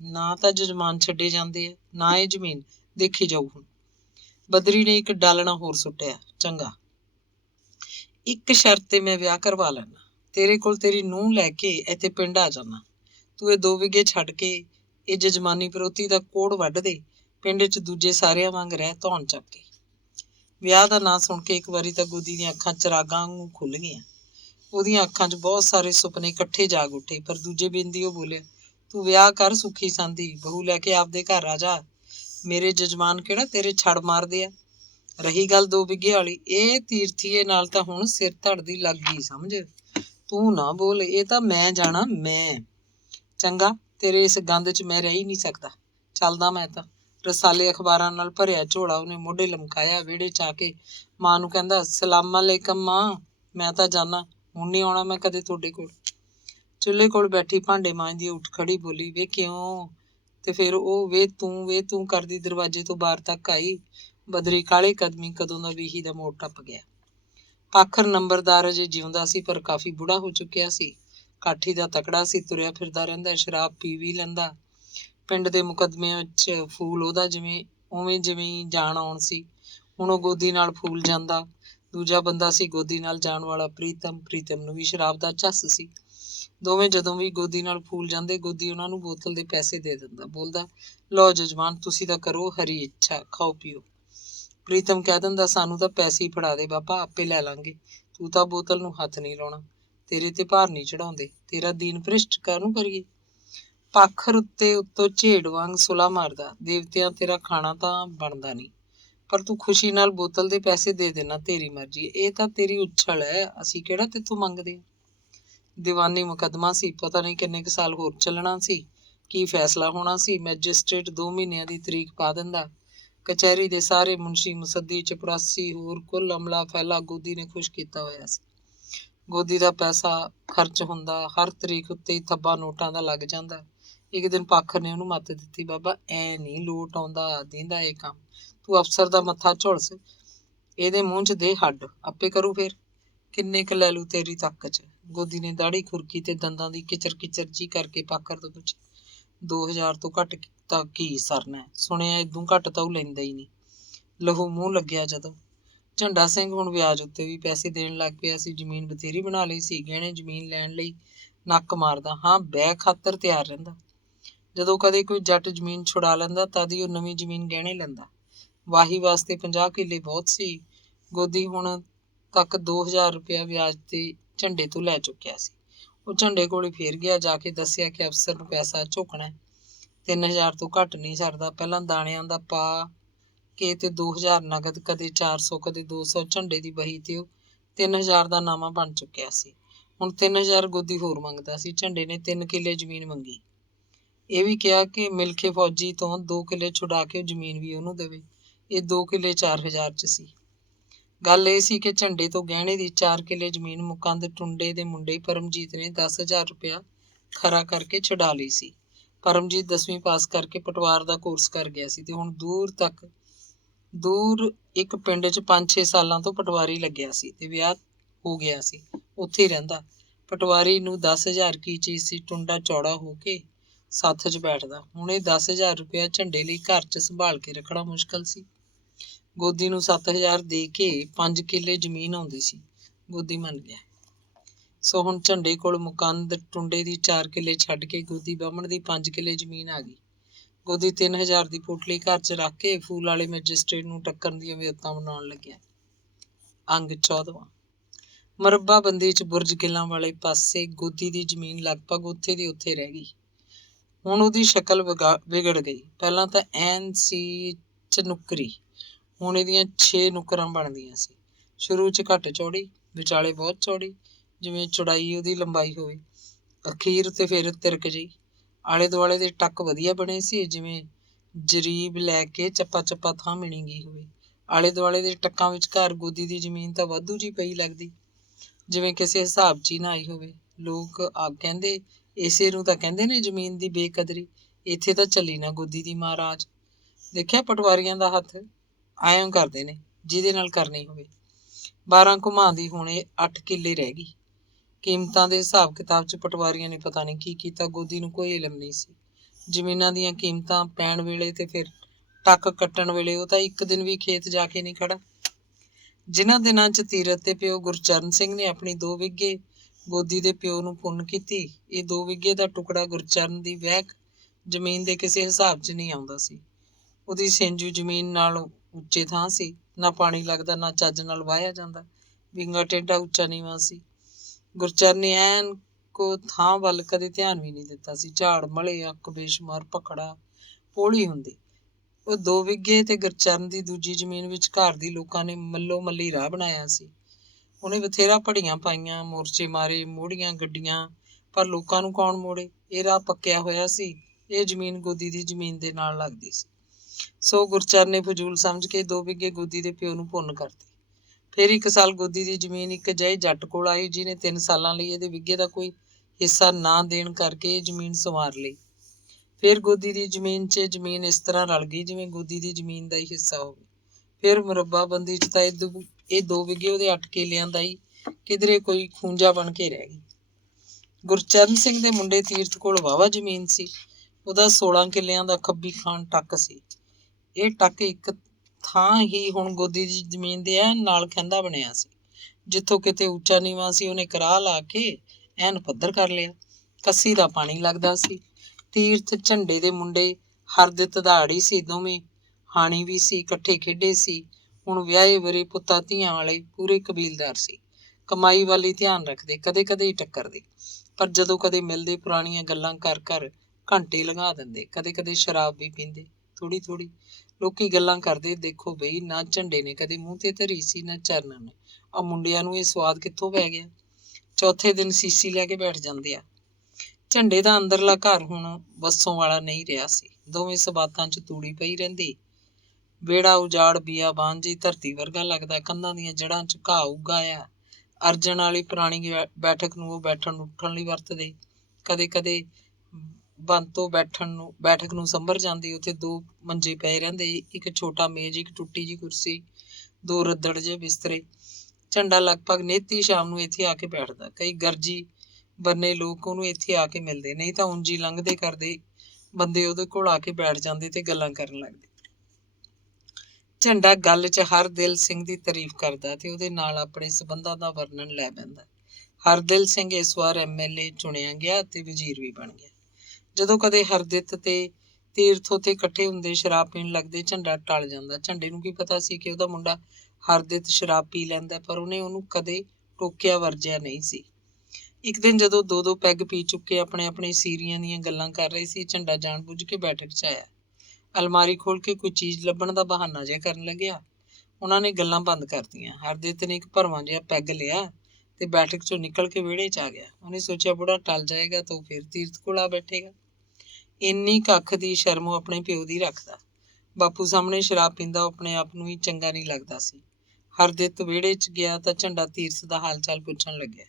ਨਾ ਤਾਂ ਜਜਮਾਨ ਛੱਡੇ ਜਾਂਦੇ ਆ, ਨਾ ਇਹ ਜ਼ਮੀਨ। ਦੇਖੀ ਜਾਊ ਹੁਣ। ਬਦਰੀ ਨੇ ਇੱਕ ਡਾਲਣਾ ਹੋਰ ਸੁੱਟਿਆ। ਚੰਗਾ, ਇੱਕ ਸ਼ਰਤ ਤੇ ਮੈਂ ਵਿਆਹ ਕਰਵਾ ਲੈਣਾ। ਤੇਰੇ ਕੋਲ ਤੇਰੀ ਨੂੰਹ ਲੈ ਕੇ ਇੱਥੇ ਪਿੰਡ ਆ ਜਾਣਾ। ਤੂੰ ਇਹ 2 ਵਿਗੇ ਛੱਡ ਕੇ ਇਹ ਜਜਮਾਨੀ ਪ੍ਰੋਤੀ ਦਾ ਕੋੜ ਵੱਢ ਦੇ। ਪਿੰਡ 'ਚ ਦੂਜੇ ਸਾਰਿਆਂ ਵਾਂਗ ਰਹਿ, ਧੌਣ ਚੱਕ ਕੇ। ਵਿਆਹ ਦਾ ਨਾਂ ਸੁਣ ਕੇ ਇੱਕ ਵਾਰੀ ਤਾਂ ਗੋਦੀ ਦੀਆਂ ਅੱਖਾਂ ਚਰਾਗਾਂ ਵਾਂਗੂ ਖੁੱਲ੍ਹ ਗਈਆਂ। ਉਹਦੀਆਂ ਅੱਖਾਂ 'ਚ ਬਹੁਤ ਸਾਰੇ ਸੁਪਨੇ ਇਕੱਠੇ ਜਾਗ ਉੱਠੇ। ਪਰ ਦੂਜੇ ਬਿੰਦੀ ਉਹ ਬੋਲਿਆ, ਤੂੰ ਵਿਆਹ ਕਰ ਸੁੱਖੀ ਸਾਂਦੀ, ਬਹੂ ਲੈ ਕੇ ਆਪਦੇ ਘਰ ਆ ਜਾ। ਮੇਰੇ ਜਜਮਾਨ ਕਿਹੜਾ ਤੇਰੇ ਛੜ ਮਾਰਦੇ ਆ। ਰਹੀ ਗੱਲ 2 ਵਿਗੇ ਵਾਲੀ, ਇਹ ਤੀਰਥੀਏ ਨਾਲ ਤਾਂ ਹੁਣ ਸਿਰ ਧੜਦੀ ਲੱਗ ਗਈ ਸਮਝ। ਤੂੰ ਨਾ ਬੋਲ, ਇਹ ਤਾਂ ਮੈਂ ਜਾਣਾ, ਮੈਂ। ਚੰਗਾ, ਤੇਰੇ ਇਸ ਗੰਦ 'ਚ ਮੈਂ ਰਹਿ ਹੀ ਨਹੀਂ ਸਕਦਾ। ਚੱਲਦਾ ਮੈਂ ਤਾਂ। ਰਸਾਲੇ ਅਖਬਾਰਾਂ ਨਾਲ ਭਰਿਆ ਝੋਲਾ ਉਹਨੇ ਮੋਢੇ ਲਮਕਾਇਆ। ਵਿਹੜੇ 'ਚ ਆ ਕੇ ਮਾਂ ਨੂੰ ਕਹਿੰਦਾ, ਸਲਾਮਾਲੇਕਮ ਮਾਂ, ਮੈਂ ਤਾਂ ਜਾਣਾ। ਹੁਣ ਨਹੀਂ ਆਉਣਾ ਮੈਂ ਕਦੇ ਤੁਹਾਡੇ ਕੋਲ। ਚੁੱਲ੍ਹੇ ਕੋਲ ਬੈਠੀ ਭਾਂਡੇ ਮਾਂਜਦੀ ਉੱਠ ਖੜੀ, ਬੋਲੀ, ਵੇ ਕਿਉਂ? ਤੇ ਫਿਰ ਉਹ ਵੇ ਤੂੰ ਕਰਦੀ ਦਰਵਾਜ਼ੇ ਤੋਂ ਬਾਹਰ ਤੱਕ ਆਈ। ਬਦਰੀ ਕਾਹਲੇ ਕਦਮੀ ਕਦੋਂ ਦਾ ਵੀਹੀ ਦਾ ਮੋੜ ਟੱਪ ਗਿਆ। ਪਾਖਰ ਨੰਬਰਦਾਰ ਅਜੇ ਜਿਉਂਦਾ ਸੀ, ਪਰ ਕਾਫੀ ਬੁੜਾ ਹੋ ਚੁੱਕਿਆ ਸੀ। ਕਾਠੀ ਦਾ ਤਕੜਾ ਸੀ, ਤੁਰਿਆ ਫਿਰਦਾ ਰਹਿੰਦਾ, ਸ਼ਰਾਬ ਪੀ ਵੀ ਲੈਂਦਾ। ਪਿੰਡ ਦੇ ਮੁਕੱਦਮਿਆਂ 'ਚ ਫੂਲ ਉਹਦਾ ਜਿਵੇਂ ਜਾਣ ਆਉਣ ਸੀ। ਹੁਣ ਉਹ ਗੋਦੀ ਨਾਲ ਫੂਲ ਜਾਂਦਾ। ਦੂਜਾ ਬੰਦਾ ਸੀ ਗੋਦੀ ਨਾਲ ਜਾਣ ਵਾਲਾ ਪ੍ਰੀਤਮ ਨੂੰ ਵੀ ਸ਼ਰਾਬ ਦਾ ਝੱਸ ਸੀ। ਦੋਵੇਂ ਜਦੋਂ ਵੀ ਗੋਦੀ ਨਾਲ ਫੂਲ ਜਾਂਦੇ, ਗੋਦੀ ਉਹਨਾਂ ਨੂੰ ਬੋਤਲ ਦੇ ਪੈਸੇ ਦੇ ਦਿੰਦਾ। ਬੋਲਦਾ, ਲਓ ਜਜਮਾਨ, ਤੁਸੀਂ ਤਾਂ ਕਰੋ ਹਰੀ ਇੱਛਾ, ਖਾਓ ਪੀਓ। ਪ੍ਰੀਤਮ ਕਹਿ ਦਿੰਦਾ, ਸਾਨੂੰ ਤਾਂ ਪੈਸੇ ਹੀ ਫੜਾ ਦੇ ਬਾਬਾ, ਆਪੇ ਲੈ ਲਾਂਗੇ। ਤੂੰ ਤਾਂ ਬੋਤਲ ਨੂੰ ਹੱਥ ਨਹੀਂ ਲਾਉਣਾ। ਤੇਰੇ ਤੇ ਭਾਰ ਨਹੀਂ ਚੜਾਉਂਦੇ। ਤੇਰਾ ਦੀਨ ਭ੍ਰਿਸ਼ਟ ਕਾਹਨੂੰ ਕਰੀਏ। ਪਾਖਰ ਉੱਤੋਂ ਝੇੜ ਵਾਂਗ ਸੁਲਾ ਮਾਰਦਾ, ਦੇਵਤਿਆਂ ਤੇਰਾ ਖਾਣਾ ਤਾਂ ਬਣਦਾ ਨਹੀਂ, ਪਰ ਤੂੰ ਖੁਸ਼ੀ ਨਾਲ ਬੋਤਲ ਦੇ ਪੈਸੇ ਦੇ ਦੇਣਾ, ਤੇਰੀ ਮਰਜ਼ੀ। ਇਹ ਤਾਂ ਤੇਰੀ ਉੱਛਲ ਹੈ, ਅਸੀਂ ਕਿਹੜਾ ਤੇਥੋਂ ਮੰਗਦੇ ਹਾਂ। ਦੀਵਾਨੀ ਮੁਕੱਦਮਾ ਸੀ, ਪਤਾ ਨਹੀਂ ਕਿੰਨੇ ਕੁ ਸਾਲ ਹੋਰ ਚੱਲਣਾ ਸੀ। ਕੀ ਫੈਸਲਾ ਹੋਣਾ ਸੀ। ਮੈਜਿਸਟਰੇਟ 2 ਮਹੀਨਿਆਂ ਦੀ ਤਰੀਕ ਪਾ ਦਿੰਦਾ। ਕਚਹਿਰੀ ਦੇ ਸਾਰੇ ਮੁਨਸ਼ੀ, ਮੁਸੱਦੀ, ਚਪੜਾਸੀ, ਹੋਰ ਕੁੱਲ ਅਮਲਾ ਫੈਲਾ ਗੋਦੀ ਨੇ ਖੁਸ਼ ਕੀਤਾ ਹੋਇਆ ਸੀ। ਗੋਦੀ ਦਾ ਪੈਸਾ ਖਰਚ ਹੁੰਦਾ, ਹਰ ਤਰੀਕ ਉੱਤੇ ਹੀ ਥੱਬਾ ਨੋਟਾਂ ਦਾ ਲੱਗ ਜਾਂਦਾ। ਇੱਕ ਦਿਨ ਪਾਖਰ ਨੇ ਉਹਨੂੰ ਮੱਤ ਦਿੱਤੀ, ਬਾਬਾ ਐ ਨਹੀਂ ਲੋਟ ਆਉਂਦਾ ਦਿੰਦਾ ਇਹ ਕੰਮ। ਤੂੰ ਅਫਸਰ ਦਾ ਮੱਥਾ ਝੁਲਸ, ਇਹਦੇ ਮੂੰਹ 'ਚ ਦੇ ਹੱਡ, ਆਪੇ ਕਰੂ ਫਿਰ। ਕਿੰਨੇ ਕੁ ਲੈ ਲੂ ਤੇਰੀ ਤੱਕ 'ਚ। ਗੋਦੀ ਨੇ ਦਾੜੀ ਖੁਰਕੀ ਤੇ ਦੰਦਾਂ ਦੀ ਕਿਚਰ ਜੀ ਕਰਕੇ ਪਾਖਰ ਤੋਂ ਪੁੱਛਿਆ, 2000 ਤੋਂ ਘੱਟ ਤਾਂ ਕੀ ਸਰਨਾ? ਸੁਣਿਆ ਏਦੂੰ ਘੱਟ ਤਾਂ ਉਹ ਲੈਂਦਾ ਹੀ ਨਹੀਂ। ਲਹੂ ਮੂੰਹ ਲੱਗਿਆ ਜਦੋਂ। ਝੰਡਾ ਸਿੰਘ ਹੁਣ ਵਿਆਜ ਉੱਤੇ ਵੀ ਪੈਸੇ ਦੇਣ ਲੱਗ ਪਿਆ ਸੀ। ਜ਼ਮੀਨ ਬਥੇਰੀ ਬਣਾ ਲਈ ਸੀ। ਗਹਿਣੇ ਜ਼ਮੀਨ ਲੈਣ ਲਈ ਨੱਕ ਮਾਰਦਾ, ਹਾਂ ਬਹਿ ਖਾਤਰ ਤਿਆਰ ਰਹਿੰਦਾ। ਜਦੋਂ ਕਦੇ ਕੋਈ ਜੱਟ ਜ਼ਮੀਨ ਛੁਡਾ ਲੈਂਦਾ, ਤਦ ਹੀ ਉਹ ਨਵੀਂ ਜ਼ਮੀਨ ਗਹਿਣੇ ਲੈਂਦਾ। ਵਾਹੀ ਵਾਸਤੇ 50 ਕਿੱਲੇ ਬਹੁਤ ਸੀ। ਗੋਦੀ ਹੁਣ ਤੱਕ 2000 ਰੁਪਇਆ ਵਿਆਜ ਤੇ ਝੰਡੇ ਤੋਂ ਲੈ ਚੁੱਕਿਆ ਸੀ। ਉਹ ਝੰਡੇ ਕੋਲ ਫੇਰ ਗਿਆ, ਜਾ ਕੇ ਦੱਸਿਆ ਕਿ ਅਫਸਰ ਨੂੰ ਪੈਸਾ ਝੋਕਣਾ। 3000 ਤੋਂ ਘੱਟ ਨਹੀਂ ਸਰਦਾ। ਪਹਿਲਾਂ ਦਾਣਿਆਂ ਦਾ ਪਾ ਕੇ ਤੇ 2000 ਨਗਦ, ਕਦੇ 400 ਕਦੇ 200। ਝੰਡੇ ਦੀ ਬਹੀ ਤੇ ਉਹ 3000 ਦਾ ਨਾਮਾ ਬਣ ਚੁੱਕਿਆ ਸੀ। ਹੁਣ 3000 ਗੋਦੀ ਹੋਰ ਮੰਗਦਾ ਸੀ। ਝੰਡੇ ਨੇ 3 ਕਿੱਲੇ ਜ਼ਮੀਨ ਮੰਗੀ। ਇਹ ਵੀ ਕਿਹਾ ਕਿ ਮਿਲਖੇ ਫੌਜੀ ਤੋਂ 2 ਕਿੱਲੇ ਛੁਡਾ ਕੇ ਉਹ ਜ਼ਮੀਨ ਵੀ ਉਹਨੂੰ ਦੇਵੇ। ਇਹ 2 ਕਿੱਲੇ 4000 'ਚ ਸੀ। ਗੱਲ ਇਹ ਸੀ ਕਿ ਝੰਡੇ ਤੋਂ ਗਹਿਣੇ ਦੀ 4 ਕਿੱਲੇ ਜ਼ਮੀਨ ਮੁਕੰਦ ਟੁੰਡੇ ਦੇ ਮੁੰਡੇ ਪਰਮਜੀਤ ਨੇ 10,000 ਰੁਪਇਆ ਖਰਾ ਕਰਕੇ ਛੁਡਾ ਲਈ ਸੀ। ਪਰਮਜੀਤ 10ਵੀਂ ਪਾਸ ਕਰਕੇ ਪਟਵਾਰ ਦਾ ਕੋਰਸ ਕਰ ਗਿਆ ਸੀ ਤੇ ਹੁਣ ਦੂਰ ਇੱਕ ਪਿੰਡ 'ਚ 5-6 ਸਾਲਾਂ ਤੋਂ ਪਟਵਾਰੀ ਲੱਗਿਆ ਸੀ ਤੇ ਵਿਆਹ ਹੋ ਗਿਆ ਸੀ। ਉੱਥੇ ਹੀ ਰਹਿੰਦਾ। ਪਟਵਾਰੀ ਨੂੰ 10,000 ਕੀ ਚੀਜ਼ ਸੀ। ਟੁੰਡਾ ਚੌੜਾ ਹੋ ਕੇ ਸੱਥ 'ਚ ਬੈਠਦਾ। ਹੁਣ ਇਹ 10,000 ਰੁਪਇਆ ਝੰਡੇ ਲਈ ਘਰ 'ਚ ਸੰਭਾਲ ਕੇ ਰੱਖਣਾ ਮੁਸ਼ਕਲ ਸੀ। ਗੋਦੀ ਨੂੰ 7,000 ਦੇ ਕੇ 5 ਕਿੱਲੇ ਜ਼ਮੀਨ ਆਉਂਦੀ ਸੀ। ਗੋਦੀ ਮੰਨ ਗਿਆ। ਸੋ ਹੁਣ ਝੰਡੇ ਕੋਲ ਮੁਕੰਦ ਟੁੰਡੇ ਦੀ 4 ਕਿੱਲੇ ਛੱਡ ਕੇ ਗੋਦੀ ਬਾਹਮਣ ਦੀ 5 ਕਿੱਲੇ ਜ਼ਮੀਨ ਆ ਗਈ। ਗੋਦੀ 3000 ਦੀ ਪੋਟਲੀ ਘਰ 'ਚ ਰੱਖ ਕੇ ਫੂਲ ਵਾਲੇ ਮੈਜਿਸਟਰੇਟ ਨੂੰ ਟੱਕਰਨ ਦੀਆਂ ਵਿਉਂਤਾਂ ਬਣਾਉਣ ਲੱਗਿਆ। ਅੰਗ 14ਵਾਂ। ਮਰੱਬਾਬੰਦੀ 'ਚ ਬੁਰਜ ਗਿੱਲਾਂ ਵਾਲੇ ਪਾਸੇ ਗੋਦੀ ਦੀ ਜ਼ਮੀਨ ਲਗਭਗ ਉੱਥੇ ਦੀ ਉੱਥੇ ਰਹਿ ਗਈ। ਹੁਣ ਉਹਦੀ ਸ਼ਕਲ ਵਿਗੜ ਗਈ। ਪਹਿਲਾਂ ਤਾਂ ਐਨ ਸੀ ਚਨੁੱਕਰੀ, ਹੁਣ ਇਹਦੀਆਂ 6 ਨੁੱਕਰਾਂ ਬਣਦੀਆਂ ਸੀ। ਸ਼ੁਰੂ 'ਚ ਘੱਟ ਚੌੜੀ, ਵਿਚਾਲੇ ਬਹੁਤ ਚੌੜੀ, ਜਿਵੇਂ ਚੌੜਾਈ ਉਹਦੀ ਲੰਬਾਈ ਹੋਵੇ। ਅਖੀਰ ਤੇ ਫਿਰ ਤਿਰਕ ਜਿਹੀ। ਆਲੇ ਦੁਆਲੇ ਦੇ ਟੱਕ ਵਧੀਆ ਬਣੇ ਸੀ, ਜਿਵੇਂ ਜਰੀਬ ਲੈ ਕੇ ਚੱਪਾ ਥਾਂ ਮਿਣੀ ਗਈ ਹੋਵੇ। ਆਲੇ ਦੁਆਲੇ ਦੇ ਟੱਕਾਂ ਵਿਚਕਾਰ ਗੋਦੀ ਦੀ ਜ਼ਮੀਨ ਤਾਂ ਵਾਧੂ ਜੀ ਪਈ ਲੱਗਦੀ, ਜਿਵੇਂ ਕਿਸੇ ਹਿਸਾਬ 'ਚ ਹੀ ਨਾ ਆਈ ਹੋਵੇ। ਲੋਕ ਕਹਿੰਦੇ, ਇਸੇ ਨੂੰ ਤਾਂ ਕਹਿੰਦੇ ਨੇ ਜ਼ਮੀਨ ਦੀ ਬੇਕਦਰੀ। ਇੱਥੇ ਤਾਂ ਚੱਲੀ ਨਾ ਗੋਦੀ ਦੀ ਮਹਾਰਾਜ। ਦੇਖਿਆ ਪਟਵਾਰੀਆਂ ਦਾ ਹੱਥ ਆਇਓ ਕਰਦੇ ਨੇ, ਜਿਹਦੇ ਨਾਲ ਕਰਨੀ ਹੋਵੇ। 12 ਘੁਮਾਂ ਦੀ ਹੁਣ ਇਹ 8 ਕਿੱਲੇ ਰਹਿ ਗਈ। ਕੀਮਤਾਂ ਦੇ ਹਿਸਾਬ ਕਿਤਾਬ 'ਚ ਪਟਵਾਰੀਆਂ ਨੇ ਪਤਾ ਨਹੀਂ ਕੀ ਕੀਤਾ। ਗੋਦੀ ਨੂੰ ਕੋਈ ਇਲਮ ਨਹੀਂ ਸੀ। ਜ਼ਮੀਨਾਂ ਦੀਆਂ ਕੀਮਤਾਂ ਪੈਣ ਵੇਲੇ ਤੇ ਫਿਰ ਟੱਕ ਕੱਟਣ ਵੇਲੇ ਉਹ ਤਾਂ ਇੱਕ ਦਿਨ ਵੀ ਖੇਤ ਜਾ ਕੇ ਨਹੀਂ ਖੜਾ। ਜਿਨ੍ਹਾਂ ਦਿਨਾਂ 'ਚ ਤੀਰਥ ਦੇ ਪਿਓ ਗੁਰਚਰਨ ਸਿੰਘ ਨੇ ਆਪਣੀ 2 ਵਿਗੇ ਗੋਦੀ ਦੇ ਪਿਓ ਨੂੰ ਪੁੰਨ ਕੀਤੀ, ਇਹ 2 ਵਿਗੇ ਦਾ ਟੁਕੜਾ ਗੁਰਚਰਨ ਦੀ ਵਹਿਕ ਜ਼ਮੀਨ ਦੇ ਕਿਸੇ ਹਿਸਾਬ 'ਚ ਨਹੀਂ ਆਉਂਦਾ ਸੀ। ਉਹਦੀ ਸਿੰਜੂ ਜ਼ਮੀਨ ਨਾਲ ਉੱਚੇ ਥਾਂ ਸੀ, ਨਾ ਪਾਣੀ ਲੱਗਦਾ, ਨਾ ਚੱਜ ਨਾਲ ਵਾਹਿਆ ਜਾਂਦਾ, ਵਿੰਗਾ ਟੇਢਾ ਉੱਚਾ ਨੀਵਾਂ ਸੀ। ਗੁਰਚਰਨ ਨੇ ਐਨ ਕੋ ਥਾਂ ਵੱਲ ਕਦੇ ਧਿਆਨ ਵੀ ਨਹੀਂ ਦਿੱਤਾ ਸੀ। ਝਾੜ ਮਲੇ, ਅੱਕ ਬੇਸ਼ੁਮਾਰ, ਭਖੜਾ ਪੋਲੀ ਹੁੰਦੀ। ਉਹ 2 ਵਿਗੇ ਤੇ ਗੁਰਚਰਨ ਦੀ ਦੂਜੀ ਜ਼ਮੀਨ ਵਿੱਚ ਘਰ ਦੀ ਲੋਕਾਂ ਨੇ ਮੱਲੋ ਮੱਲੀ ਰਾਹ ਬਣਾਇਆ ਸੀ। ਉਹਨੇ ਬਥੇਰਾ ਭੜੀਆਂ ਪਾਈਆਂ, ਮੋਰਚੇ ਮਾਰੇ, ਮੋੜੀਆਂ ਗੱਡੀਆਂ, ਪਰ ਲੋਕਾਂ ਨੂੰ ਕੌਣ ਮੋੜੇ। ਇਹ ਰਾਹ ਪੱਕਿਆ ਹੋਇਆ ਸੀ, ਇਹ ਜ਼ਮੀਨ ਗੋਦੀ ਦੀ ਜ਼ਮੀਨ ਦੇ ਨਾਲ ਲੱਗਦੀ ਸੀ। ਸੋ ਗੁਰਚਰਨ ਨੇ ਫਜ਼ੂਲ ਸਮਝ ਕੇ 2 ਵਿਗੇ ਗੋਦੀ ਦੇ ਪਿਓ ਨੂੰ ਪੁੰਨ ਕਰਤੀ। ਫਿਰ 1 ਸਾਲ ਗੋਦੀ ਦੀ ਜ਼ਮੀਨ ਇੱਕ ਅਜਿਹੇ ਜੱਟ ਕੋਲ ਆਈ ਜਿਹਨੇ 3 ਸਾਲਾਂ ਲਈ ਇਹਦੇ ਵਿਗੇ ਦਾ ਕੋਈ ਹਿੱਸਾ ਨਾ ਦੇਣ ਕਰਕੇ ਇਹ ਜ਼ਮੀਨ ਸੰਵਾਰ ਲਈ। ਫਿਰ ਗੋਦੀ ਦੀ ਜ਼ਮੀਨ 'ਚ ਜ਼ਮੀਨ ਇਸ ਤਰ੍ਹਾਂ ਰਲ ਗਈ ਜਿਵੇਂ ਗੋਦੀ ਦੀ ਜ਼ਮੀਨ ਦਾ ਹੀ ਹਿੱਸਾ ਹੋਵੇ। ਫਿਰ ਮੁਰੱਬਾਬੰਦੀ 'ਚ ਤਾਂ ਇਹ 2 ਵਿਗੇ ਉਹਦੇ 8 ਕਿੱਲਿਆਂ ਦਾ ਹੀ ਕਿਧਰੇ ਕੋਈ ਖੂੰਜਾ ਬਣ ਕੇ ਰਹਿ ਗਈ। ਗੁਰਚਰਨ ਸਿੰਘ ਦੇ ਮੁੰਡੇ ਤੀਰਥ ਕੋਲ ਵਾਹਵਾ ਜ਼ਮੀਨ ਸੀ। ਉਹਦਾ 16 ਕਿੱਲਿਆਂ ਦਾ ਖੱਬੀ ਖਾਨ ਟੱਕ ਸੀ। ਇਹ ਟੱਕ ਇੱਕ ਥਾਂ ਹੀ ਹੁਣ ਗੋਦੀ ਦੀ ਜ਼ਮੀਨ ਦੇ ਐਨ ਨਾਲ ਖਹਿੰਦਾ ਬਣਿਆ ਸੀ। ਜਿੱਥੋਂ ਕਿਤੇ ਉੱਚਾ ਨੀਵਾਂ ਸੀ, ਉਹਨੇ ਕਰਾਹ ਲਾ ਕੇ ਐਨ ਪੱਧਰ ਕਰ ਲਿਆ। ਕੱਸੀ ਦਾ ਪਾਣੀ ਲੱਗਦਾ ਸੀ। ਤੀਰਥ ਝੰਡੇ ਦੇ ਮੁੰਡੇ ਹਰਦਿਤ ਧਾੜੀ ਸੀ, ਦੋਵੇਂ ਹਾਣੀ ਵੀ ਸੀ, ਇਕੱਠੇ ਖੇਡੇ ਸੀ। ਹੁਣ ਵਿਆਹੇ ਵਰੇ ਪੁੱਤਾਂ ਧੀਆਂ ਵਾਲੇ ਪੂਰੇ ਕਬੀਲਦਾਰ ਸੀ। ਕਮਾਈ ਵੱਲ ਹੀ ਧਿਆਨ ਰੱਖਦੇ, ਕਦੇ ਕਦੇ ਹੀ ਟੱਕਰਦੇ, ਪਰ ਜਦੋਂ ਕਦੇ ਮਿਲਦੇ ਪੁਰਾਣੀਆਂ ਗੱਲਾਂ ਕਰ ਘੰਟੇ ਲੰਘਾ ਦਿੰਦੇ। ਕਦੇ ਕਦੇ ਸ਼ਰਾਬ ਵੀ ਪੀਂਦੇ, ਥੋੜ੍ਹੀ ਥੋੜ੍ਹੀ। ਲੋਕੀ ਗੱਲਾਂ ਕਰਦੇ, ਦੇਖੋ ਬਈ, ਨਾ ਝੰਡੇ ਨੇ ਕਦੇ ਮੂੰਹ ਤੇ ਧਰੀ ਸੀ, ਨਾ ਚਰਨ ਨੇ। ਆ ਮੁੰਡਿਆਂ ਨੂੰ ਇਹ ਸਵਾਦ ਕਿੱਥੋਂ ਪੈ ਗਿਆ। ਚੌਥੇ ਦਿਨ ਸੀਸੀ ਲੈ ਕੇ ਬੈਠ ਜਾਂਦੇ ਆ। ਝੰਡੇ ਦਾ ਅੰਦਰਲਾ ਘਰ ਹੁਣ ਵੱਸੋਂ ਵਾਲਾ ਨਹੀਂ ਰਿਹਾ ਸੀ। ਦੋਵੇਂ ਸਬਾਤਾਂ 'ਚ ਤੂੜੀ ਪਈ ਰਹਿੰਦੀ। ਵਿਹੜਾ ਉਜਾੜ ਬੀਆਬਾਨ ਜਿਹੀ ਧਰਤੀ ਵਰਗਾ ਲੱਗਦਾ। ਕੰਧਾਂ ਦੀਆਂ ਜੜ੍ਹਾਂ 'ਚ ਘਾਹ ਉੱਗਾ ਆ। ਅਰਜਨ ਵਾਲੀ ਪੁਰਾਣੀ ਬੈਠਕ ਨੂੰ ਉਹ ਬੈਠਣ ਉੱਠਣ ਲਈ ਵਰਤਦੇ। ਕਦੇ ਕਦੇ ਬੰਤੋਂ ਬੈਠਕ ਨੂੰ ਸੰਭਰ ਜਾਂਦੀ। ਉੱਥੇ 2 ਮੰਜੇ ਪਏ ਰਹਿੰਦੇ, ਇੱਕ ਛੋਟਾ ਮੇਜ਼, ਇੱਕ ਟੁੱਟੀ ਜਿਹੀ ਕੁਰਸੀ, 2 ਰੱਦੜ ਜਿਹੇ ਬਿਸਤਰੇ। ਝੰਡਾ ਲਗਭਗ ਨਿੱਤ ਸ਼ਾਮ ਨੂੰ ਇੱਥੇ ਆ ਕੇ ਬੈਠਦਾ। ਕਈ ਗਰਜੀ ਬੰਨੇ ਲੋਕ ਉਹਨੂੰ ਇੱਥੇ ਆ ਕੇ ਮਿਲਦੇ, ਨਹੀਂ ਤਾਂ ਉਂਝ ਹੀ ਲੰਘਦੇ ਕਰਦੇ ਬੰਦੇ ਉਹਦੇ ਕੋਲ ਆ ਕੇ ਬੈਠ ਜਾਂਦੇ ਤੇ ਗੱਲਾਂ ਕਰਨ ਲੱਗਦੇ। ਝੰਡਾ ਗੱਲ 'ਚ ਹਰਦਿਲ ਸਿੰਘ ਦੀ ਤਾਰੀਫ ਕਰਦਾ ਤੇ ਉਹਦੇ ਨਾਲ ਆਪਣੇ ਸਬੰਧਾਂ ਦਾ ਵਰਣਨ ਲੈ ਪੈਂਦਾ। ਹਰਦਿਲ ਸਿੰਘ ਇਸ ਵਾਰ MLA ਚੁਣਿਆ ਗਿਆ ਤੇ ਵਜ਼ੀਰ ਵੀ ਬਣ ਗਿਆ। ਜਦੋਂ ਕਦੇ ਹਰਦਿਤ ਤੇ ਤੀਰਥ ਉੱਥੇ ਇਕੱਠੇ ਹੁੰਦੇ, ਸ਼ਰਾਬ ਪੀਣ ਲੱਗਦੇ, ਝੰਡਾ ਟਲ ਜਾਂਦਾ। ਝੰਡੇ ਨੂੰ ਕੀ ਪਤਾ ਸੀ ਕਿ ਉਹਦਾ ਮੁੰਡਾ ਹਰਦਿਤ ਸ਼ਰਾਬ ਪੀ ਲੈਂਦਾ, ਪਰ ਉਹਨੇ ਉਹਨੂੰ ਕਦੇ ਟੋਕਿਆ ਵਰਜਿਆ ਨਹੀਂ ਸੀ। ਇੱਕ ਦਿਨ ਜਦੋਂ 2-2 ਪੈਗ ਪੀ ਚੁੱਕੇ ਆਪਣੇ ਸੀਰੀਆਂ ਦੀਆਂ ਗੱਲਾਂ ਕਰ ਰਹੇ ਸੀ, ਝੰਡਾ ਜਾਣ ਬੁੱਝ ਕੇ ਬੈਠਕ 'ਚ ਆਇਆ। ਅਲਮਾਰੀ ਖੋਲ ਕੇ ਕੋਈ ਚੀਜ਼ ਲੱਭਣ ਦਾ ਬਹਾਨਾ ਜਿਹਾ ਕਰਨ ਲੱਗਿਆ। ਉਹਨਾਂ ਨੇ ਗੱਲਾਂ ਬੰਦ ਕਰਤੀਆਂ। ਹਰਦਿਤ ਨੇ ਇੱਕ ਭਰਵਾਂ ਜਿਹਾ ਪੈਗ ਲਿਆ ਤੇ ਬੈਠਕ 'ਚੋਂ ਨਿਕਲ ਕੇ ਵਿਹੜੇ 'ਚ ਆ ਗਿਆ। ਉਹਨੇ ਸੋਚਿਆ, ਬੁੜਾ ਟਲ ਜਾਏਗਾ ਤਾਂ ਉਹ ਫਿਰ ਤੀਰਥ ਕੋਲ ਆ ਬੈਠੇਗਾ। ਇੰਨੀ ਕੱਖ ਦੀ ਸ਼ਰਮ ਉਹ ਆਪਣੇ ਪਿਓ ਦੀ ਰੱਖਦਾ। ਬਾਪੂ ਸਾਹਮਣੇ ਸ਼ਰਾਬ ਪੀਂਦਾ ਉਹ ਆਪਣੇ ਆਪ ਨੂੰ ਹੀ ਚੰਗਾ ਨਹੀਂ ਲੱਗਦਾ ਸੀ। ਹਰਦਿਤ ਵਿਹੜੇ 'ਚ ਗਿਆ ਤਾਂ ਝੰਡਾ ਤੀਰਥ ਦਾ ਹਾਲ ਚਾਲ ਪੁੱਛਣ ਲੱਗਿਆ।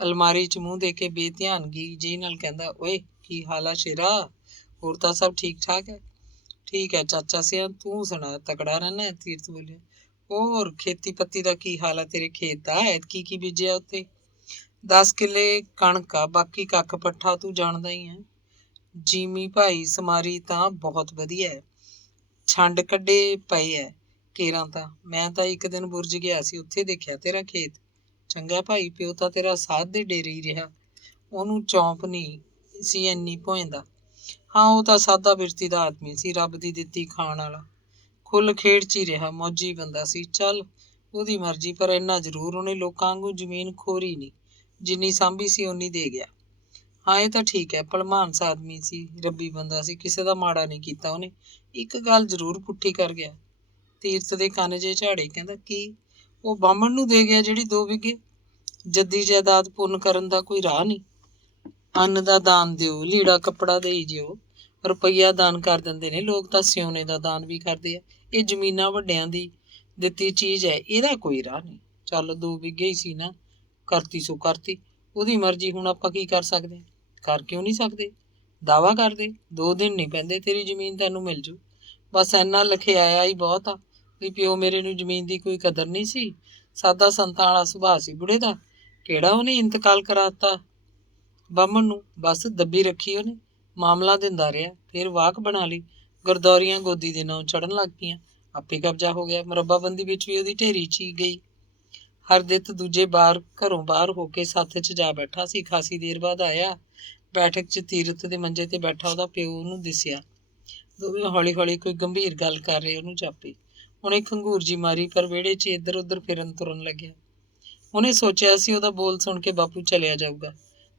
ਅਲਮਾਰੀ 'ਚ ਮੂੰਹ ਦੇ ਕੇ ਬੇਧਿਆਨਗੀ ਜਿਹੀ ਨਾਲ ਕਹਿੰਦਾ, ਓਏ ਕੀ ਹਾਲ ਆ ਸ਼ੇਰਾ, ਹੋਰ ਤਾਂ ਸਭ ਠੀਕ ਠਾਕ ਹੈ। ਠੀਕ ਹੈ ਚਾਚਾ ਸਿਆਂ, ਤੂੰ ਸੁਣਾ, ਤਕੜਾ ਰਹਿਣਾ? ਤੀਰਥ ਬੋਲਿਆ। ਹੋਰ ਖੇਤੀ ਪੱਤੀ ਦਾ ਕੀ ਹਾਲ ਆ ਤੇਰੇ ਖੇਤ ਦਾ? ਐਤਕੀ ਕੀ ਬੀਜਿਆ ਉੱਥੇ? 10 ਕਿੱਲੇ ਕਣਕ ਆ, ਬਾਕੀ ਕੱਖ ਪੱਠਾ ਤੂੰ ਜਾਣਦਾ ਹੀ ਹੈ। ਜੀਮੀ ਭਾਈ ਸਮਾਰੀ ਤਾਂ ਬਹੁਤ ਵਧੀਆ ਹੈ, ਛੰਡ ਕੱਢੇ ਪਏ ਐ ਕੇਰਾਂ ਤਾਂ। ਮੈਂ ਤਾਂ ਇੱਕ ਦਿਨ ਬੁਰਜ ਗਿਆ ਸੀ, ਉੱਥੇ ਦੇਖਿਆ ਤੇਰਾ ਖੇਤ। ਚੰਗਾ ਭਾਈ, ਪਿਓ ਤਾਂ ਤੇਰਾ ਸਾਧ ਦੇ ਡੇਰੇ ਹੀ ਰਿਹਾ, ਉਹਨੂੰ ਚੌਂਪ ਨਹੀਂ ਸੀ ਇੰਨੀ ਭੋਇੰਦਾ। ਹਾਂ, ਉਹ ਤਾਂ ਸਾਦਾ ਬਿਰਤੀ ਦਾ ਆਦਮੀ ਸੀ, ਰੱਬ ਦੀ ਦਿੱਤੀ ਖਾਣ ਵਾਲਾ। ਖੁੱਲ ਖੇਡ 'ਚ ਹੀ ਰਿਹਾ, ਮੌਜੀ ਬੰਦਾ ਸੀ। ਚੱਲ ਉਹਦੀ ਮਰਜ਼ੀ, ਪਰ ਇੰਨਾ ਜ਼ਰੂਰ ਉਹਨੇ ਲੋਕਾਂ ਵਾਂਗੂ ਜ਼ਮੀਨ ਖੋਰੀ ਨਹੀਂ, ਜਿੰਨੀ ਸਾਂਭੀ ਸੀ ਓਨੀ ਦੇ ਗਿਆ। ਹਾਂ ਇਹ ਤਾਂ ਠੀਕ ਹੈ, ਭਲਮਾਨਸ ਆਦਮੀ ਸੀ, ਰੱਬੀ ਬੰਦਾ ਸੀ, ਕਿਸੇ ਦਾ ਮਾੜਾ ਨਹੀਂ ਕੀਤਾ ਉਹਨੇ। ਇੱਕ ਗੱਲ ਜ਼ਰੂਰ ਪੁੱਠੀ ਕਰ ਗਿਆ। ਤੀਰਥ ਦੇ ਕੰਨ ਜਿਹੇ ਝਾੜੇ, ਕਹਿੰਦਾ ਕੀ? ਉਹ ਬਾਹਮਣ ਨੂੰ ਦੇ ਗਿਆ ਜਿਹੜੀ 2 ਵਿਗੇ। ਜੱਦੀ ਜਾਇਦਾਦ ਪੁੰਨ ਕਰਨ ਦਾ ਕੋਈ ਰਾਹ ਨਹੀਂ? ਅੰਨ ਦਾ ਦਾਨ ਦਿਓ, ਲੀੜਾ ਕੱਪੜਾ ਦੇਈ ਜਿਓ, ਰੁਪਈਆ ਦਾਨ ਕਰ ਦਿੰਦੇ ਨੇ ਲੋਕ, ਤਾਂ ਸਿਉਨੇ ਦਾ ਦਾਨ ਵੀ ਕਰਦੇ ਆ। ਇਹ ਜ਼ਮੀਨਾਂ ਵੱਡਿਆਂ ਦੀ ਦਿੱਤੀ ਚੀਜ਼ ਹੈ, ਇਹਦਾ ਕੋਈ ਰਾਹ ਨਹੀਂ। ਚੱਲ 2 ਵਿਗੇ ਹੀ ਸੀ ਨਾ, ਕਰਤੀ ਸੋ ਕਰਤੀ, ਉਹਦੀ ਮਰਜ਼ੀ। ਹੁਣ ਆਪਾਂ ਕੀ ਕਰ ਸਕਦੇ? ਕਰ ਕਿਉਂ ਨਹੀਂ ਸਕਦੇ? ਦਾਵਾ ਕਰਦੇ, 2 ਦਿਨ ਨਹੀਂ ਪੈਂਦੇ, ਤੇਰੀ ਜ਼ਮੀਨ ਤੈਨੂੰ ਮਿਲ ਜੂ। ਬਸ ਇੰਨਾ ਲਿਖਿਆਇਆ ਹੀ ਬਹੁਤ ਆ ਵੀ ਪਿਓ ਮੇਰੇ ਨੂੰ ਜ਼ਮੀਨ ਦੀ ਕੋਈ ਕਦਰ ਨਹੀਂ ਸੀ। ਸਾਦਾ ਸੰਤਾਂ ਵਾਲਾ ਸੁਭਾਅ ਸੀ ਬੁੜੇ ਦਾ। ਕਿਹੜਾ ਉਹਨੇ ਇੰਤਕਾਲ ਕਰਾ ਦਿੱਤਾ ਬਾਹਮਣ ਨੂੰ, ਬਸ ਦੱਬੀ ਰੱਖੀ ਉਹਨੇ। ਮਾਮਲਾ ਦਿੰਦਾ ਰਿਹਾ। ਫਿਰ ਵਾਕ ਬਣਾ ਲਈ। ਗਰਦੌਰੀਆਂ ਗੋਦੀ ਦੇ ਨਾਂ ਚੜ੍ਹਨ ਲੱਗ ਪਈਆਂ। ਆਪੇ ਕਬਜ਼ਾ ਹੋ ਗਿਆ। ਮੁਰੱਬਾਬੰਦੀ ਵਿੱਚ ਵੀ ਉਹਦੀ ਢੇਰੀ 'ਚ ਹੀ ਗਈ। ਹਰਦਿੱਤ ਦੂਜੇ ਘਰੋਂ ਬਾਹਰ ਹੋ ਕੇ ਸੱਥ 'ਚ ਜਾ ਬੈਠਾ ਸੀ। ਖਾਸੀ ਦੇਰ ਬਾਅਦ ਆਇਆ। ਬੈਠਕ 'ਚ ਤੀਰਥ ਦੇ ਮੰਜੇ ਤੇ ਬੈਠਾ ਉਹਦਾ ਪਿਓ ਉਹਨੂੰ ਦਿਸਿਆ। ਦੋਵੇਂ ਹੌਲੀ ਹੌਲੀ ਕੋਈ ਗੰਭੀਰ ਗੱਲ ਕਰ ਰਹੇ ਉਹਨੂੰ ਜਾਪੀ। ਉਹਨੇ ਖੰਘੂਰ ਜੀ ਮਾਰੀ, ਪਰ ਵਿਹੜੇ 'ਚ ਇੱਧਰ ਉੱਧਰ ਫਿਰਨ ਤੁਰਨ ਲੱਗਿਆ। ਉਹਨੇ ਸੋਚਿਆ ਸੀ ਉਹਦਾ ਬੋਲ ਸੁਣ ਕੇ ਬਾਪੂ ਚਲਿਆ ਜਾਊਗਾ,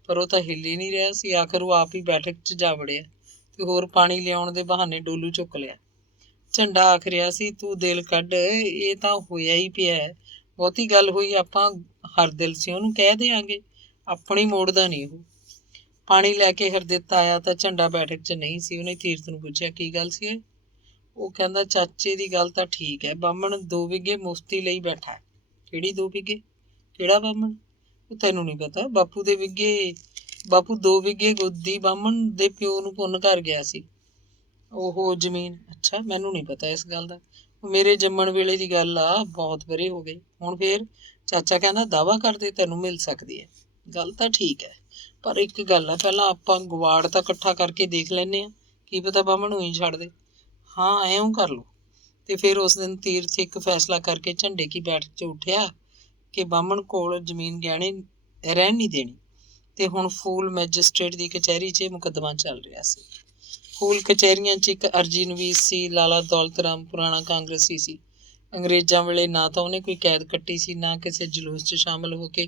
ਪਰ ਉਹ ਤਾਂ ਹਿੱਲ ਹੀ ਨਹੀਂ ਰਿਹਾ ਸੀ। ਆਖਰ ਉਹ ਆਪ ਹੀ ਬੈਠਕ 'ਚ ਜਾ ਵੜਿਆ ਤੇ ਹੋਰ ਪਾਣੀ ਲਿਆਉਣ ਦੇ ਬਹਾਨੇ ਡੋਲੂ ਚੁੱਕ ਲਿਆ। ਝੰਡਾ ਆਖ ਰਿਹਾ ਸੀ, ਤੂੰ ਦਿਲ ਕੱਢ, ਇਹ ਤਾਂ ਹੋਇਆ ਹੀ ਪਿਆ। ਬਹੁਤੀ ਗੱਲ ਹੋਈ ਆਪਾਂ ਹਰਦਿਲ ਸੀ ਉਹਨੂੰ ਕਹਿ ਦਿਆਂਗੇ, ਆਪਣੀ ਮੋੜ ਦਾ ਨਹੀਂ ਉਹ। ਪਾਣੀ ਲੈ ਕੇ ਹਰਦਿੱਤ ਆਇਆ ਤਾਂ ਝੰਡਾ ਬੈਠਕ 'ਚ ਨਹੀਂ ਸੀ। ਉਹਨੇ ਤੀਰਥ ਨੂੰ ਪੁੱਛਿਆ, ਕੀ ਗੱਲ ਸੀ ਇਹ? ਉਹ ਕਹਿੰਦਾ, ਚਾਚੇ ਦੀ ਗੱਲ ਤਾਂ ਠੀਕ ਹੈ, ਬਾਹਮਣ 2 ਬਿੱਘੇ ਮੁਫਤੀ ਲਈ ਬੈਠਾ ਹੈ। ਕਿਹੜੀ 2 ਬਿੱਘੇ? ਕਿਹੜਾ ਬਾਹਮਣ? ਉਹ ਤੈਨੂੰ ਨਹੀਂ ਪਤਾ? ਬਾਪੂ 2 ਬਿੱਘੇ ਗੋਦੀ ਬਾਹਮਣ ਦੇ ਪਿਓ ਨੂੰ ਪੁੰਨ ਕਰ ਗਿਆ ਸੀ। ਉਹ ਜ਼ਮੀਨ? ਅੱਛਾ, ਮੈਨੂੰ ਨਹੀਂ ਪਤਾ ਇਸ ਗੱਲ ਦਾ। ਮੇਰੇ ਜੰਮਣ ਵੇਲੇ ਦੀ ਗੱਲ ਆ, ਬਹੁਤ ਵਰੇ ਹੋ ਗਏ। ਹੁਣ ਫੇਰ? ਚਾਚਾ ਕਹਿੰਦਾ ਦਾਅਵਾ ਕਰਦੇ ਤੈਨੂੰ ਮਿਲ ਸਕਦੀ ਹੈ। ਗੱਲ ਤਾਂ ਠੀਕ ਹੈ, ਪਰ ਇੱਕ ਗੱਲ ਆ, ਪਹਿਲਾਂ ਆਪਾਂ ਗਵਾੜ ਤਾਂ ਇਕੱਠਾ ਕਰਕੇ ਦੇਖ ਲੈਂਦੇ ਹਾਂ, ਕੀ ਪਤਾ ਬਾਹਮਣ ਨੂੰ ਹੀ ਛੱਡ ਦੇ। ਹਾਂ, ਇਉਂ ਕਰ ਲਓ। ਤੇ ਫਿਰ ਉਸ ਦਿਨ ਤੀਰਥ ਇੱਕ ਫੈਸਲਾ ਕਰਕੇ ਝੰਡੇ ਕੀ ਬੈਠਕ 'ਚ ਉੱਠਿਆ ਕਿ ਬਾਹਮਣ ਕੋਲ ਜ਼ਮੀਨ ਗਹਿਣੇ ਰਹਿਣ ਨਹੀਂ ਦੇਣੀ। ਤੇ ਹੁਣ ਫੂਲ ਮੈਜਿਸਟ੍ਰੇਟ ਦੀ ਕਚਹਿਰੀ 'ਚ ਇਹ ਮੁਕੱਦਮਾ ਚੱਲ ਰਿਹਾ ਸੀ। ਫੂਲ ਕਚਹਿਰੀਆਂ 'ਚ ਇੱਕ ਅਰਜੀ ਨਵੀਸ ਸੀ। ਲਾਲਾ ਦੌਲਤ ਰਾਮ ਪੁਰਾਣਾ ਕਾਂਗਰਸੀ ਸੀ। ਅੰਗਰੇਜ਼ਾਂ ਵੇਲੇ ਨਾ ਤਾਂ ਉਹਨੇ ਕੋਈ ਕੈਦ ਕੱਟੀ ਸੀ, ਨਾ ਕਿਸੇ ਜਲੂਸ 'ਚ ਸ਼ਾਮਲ ਹੋ ਕੇ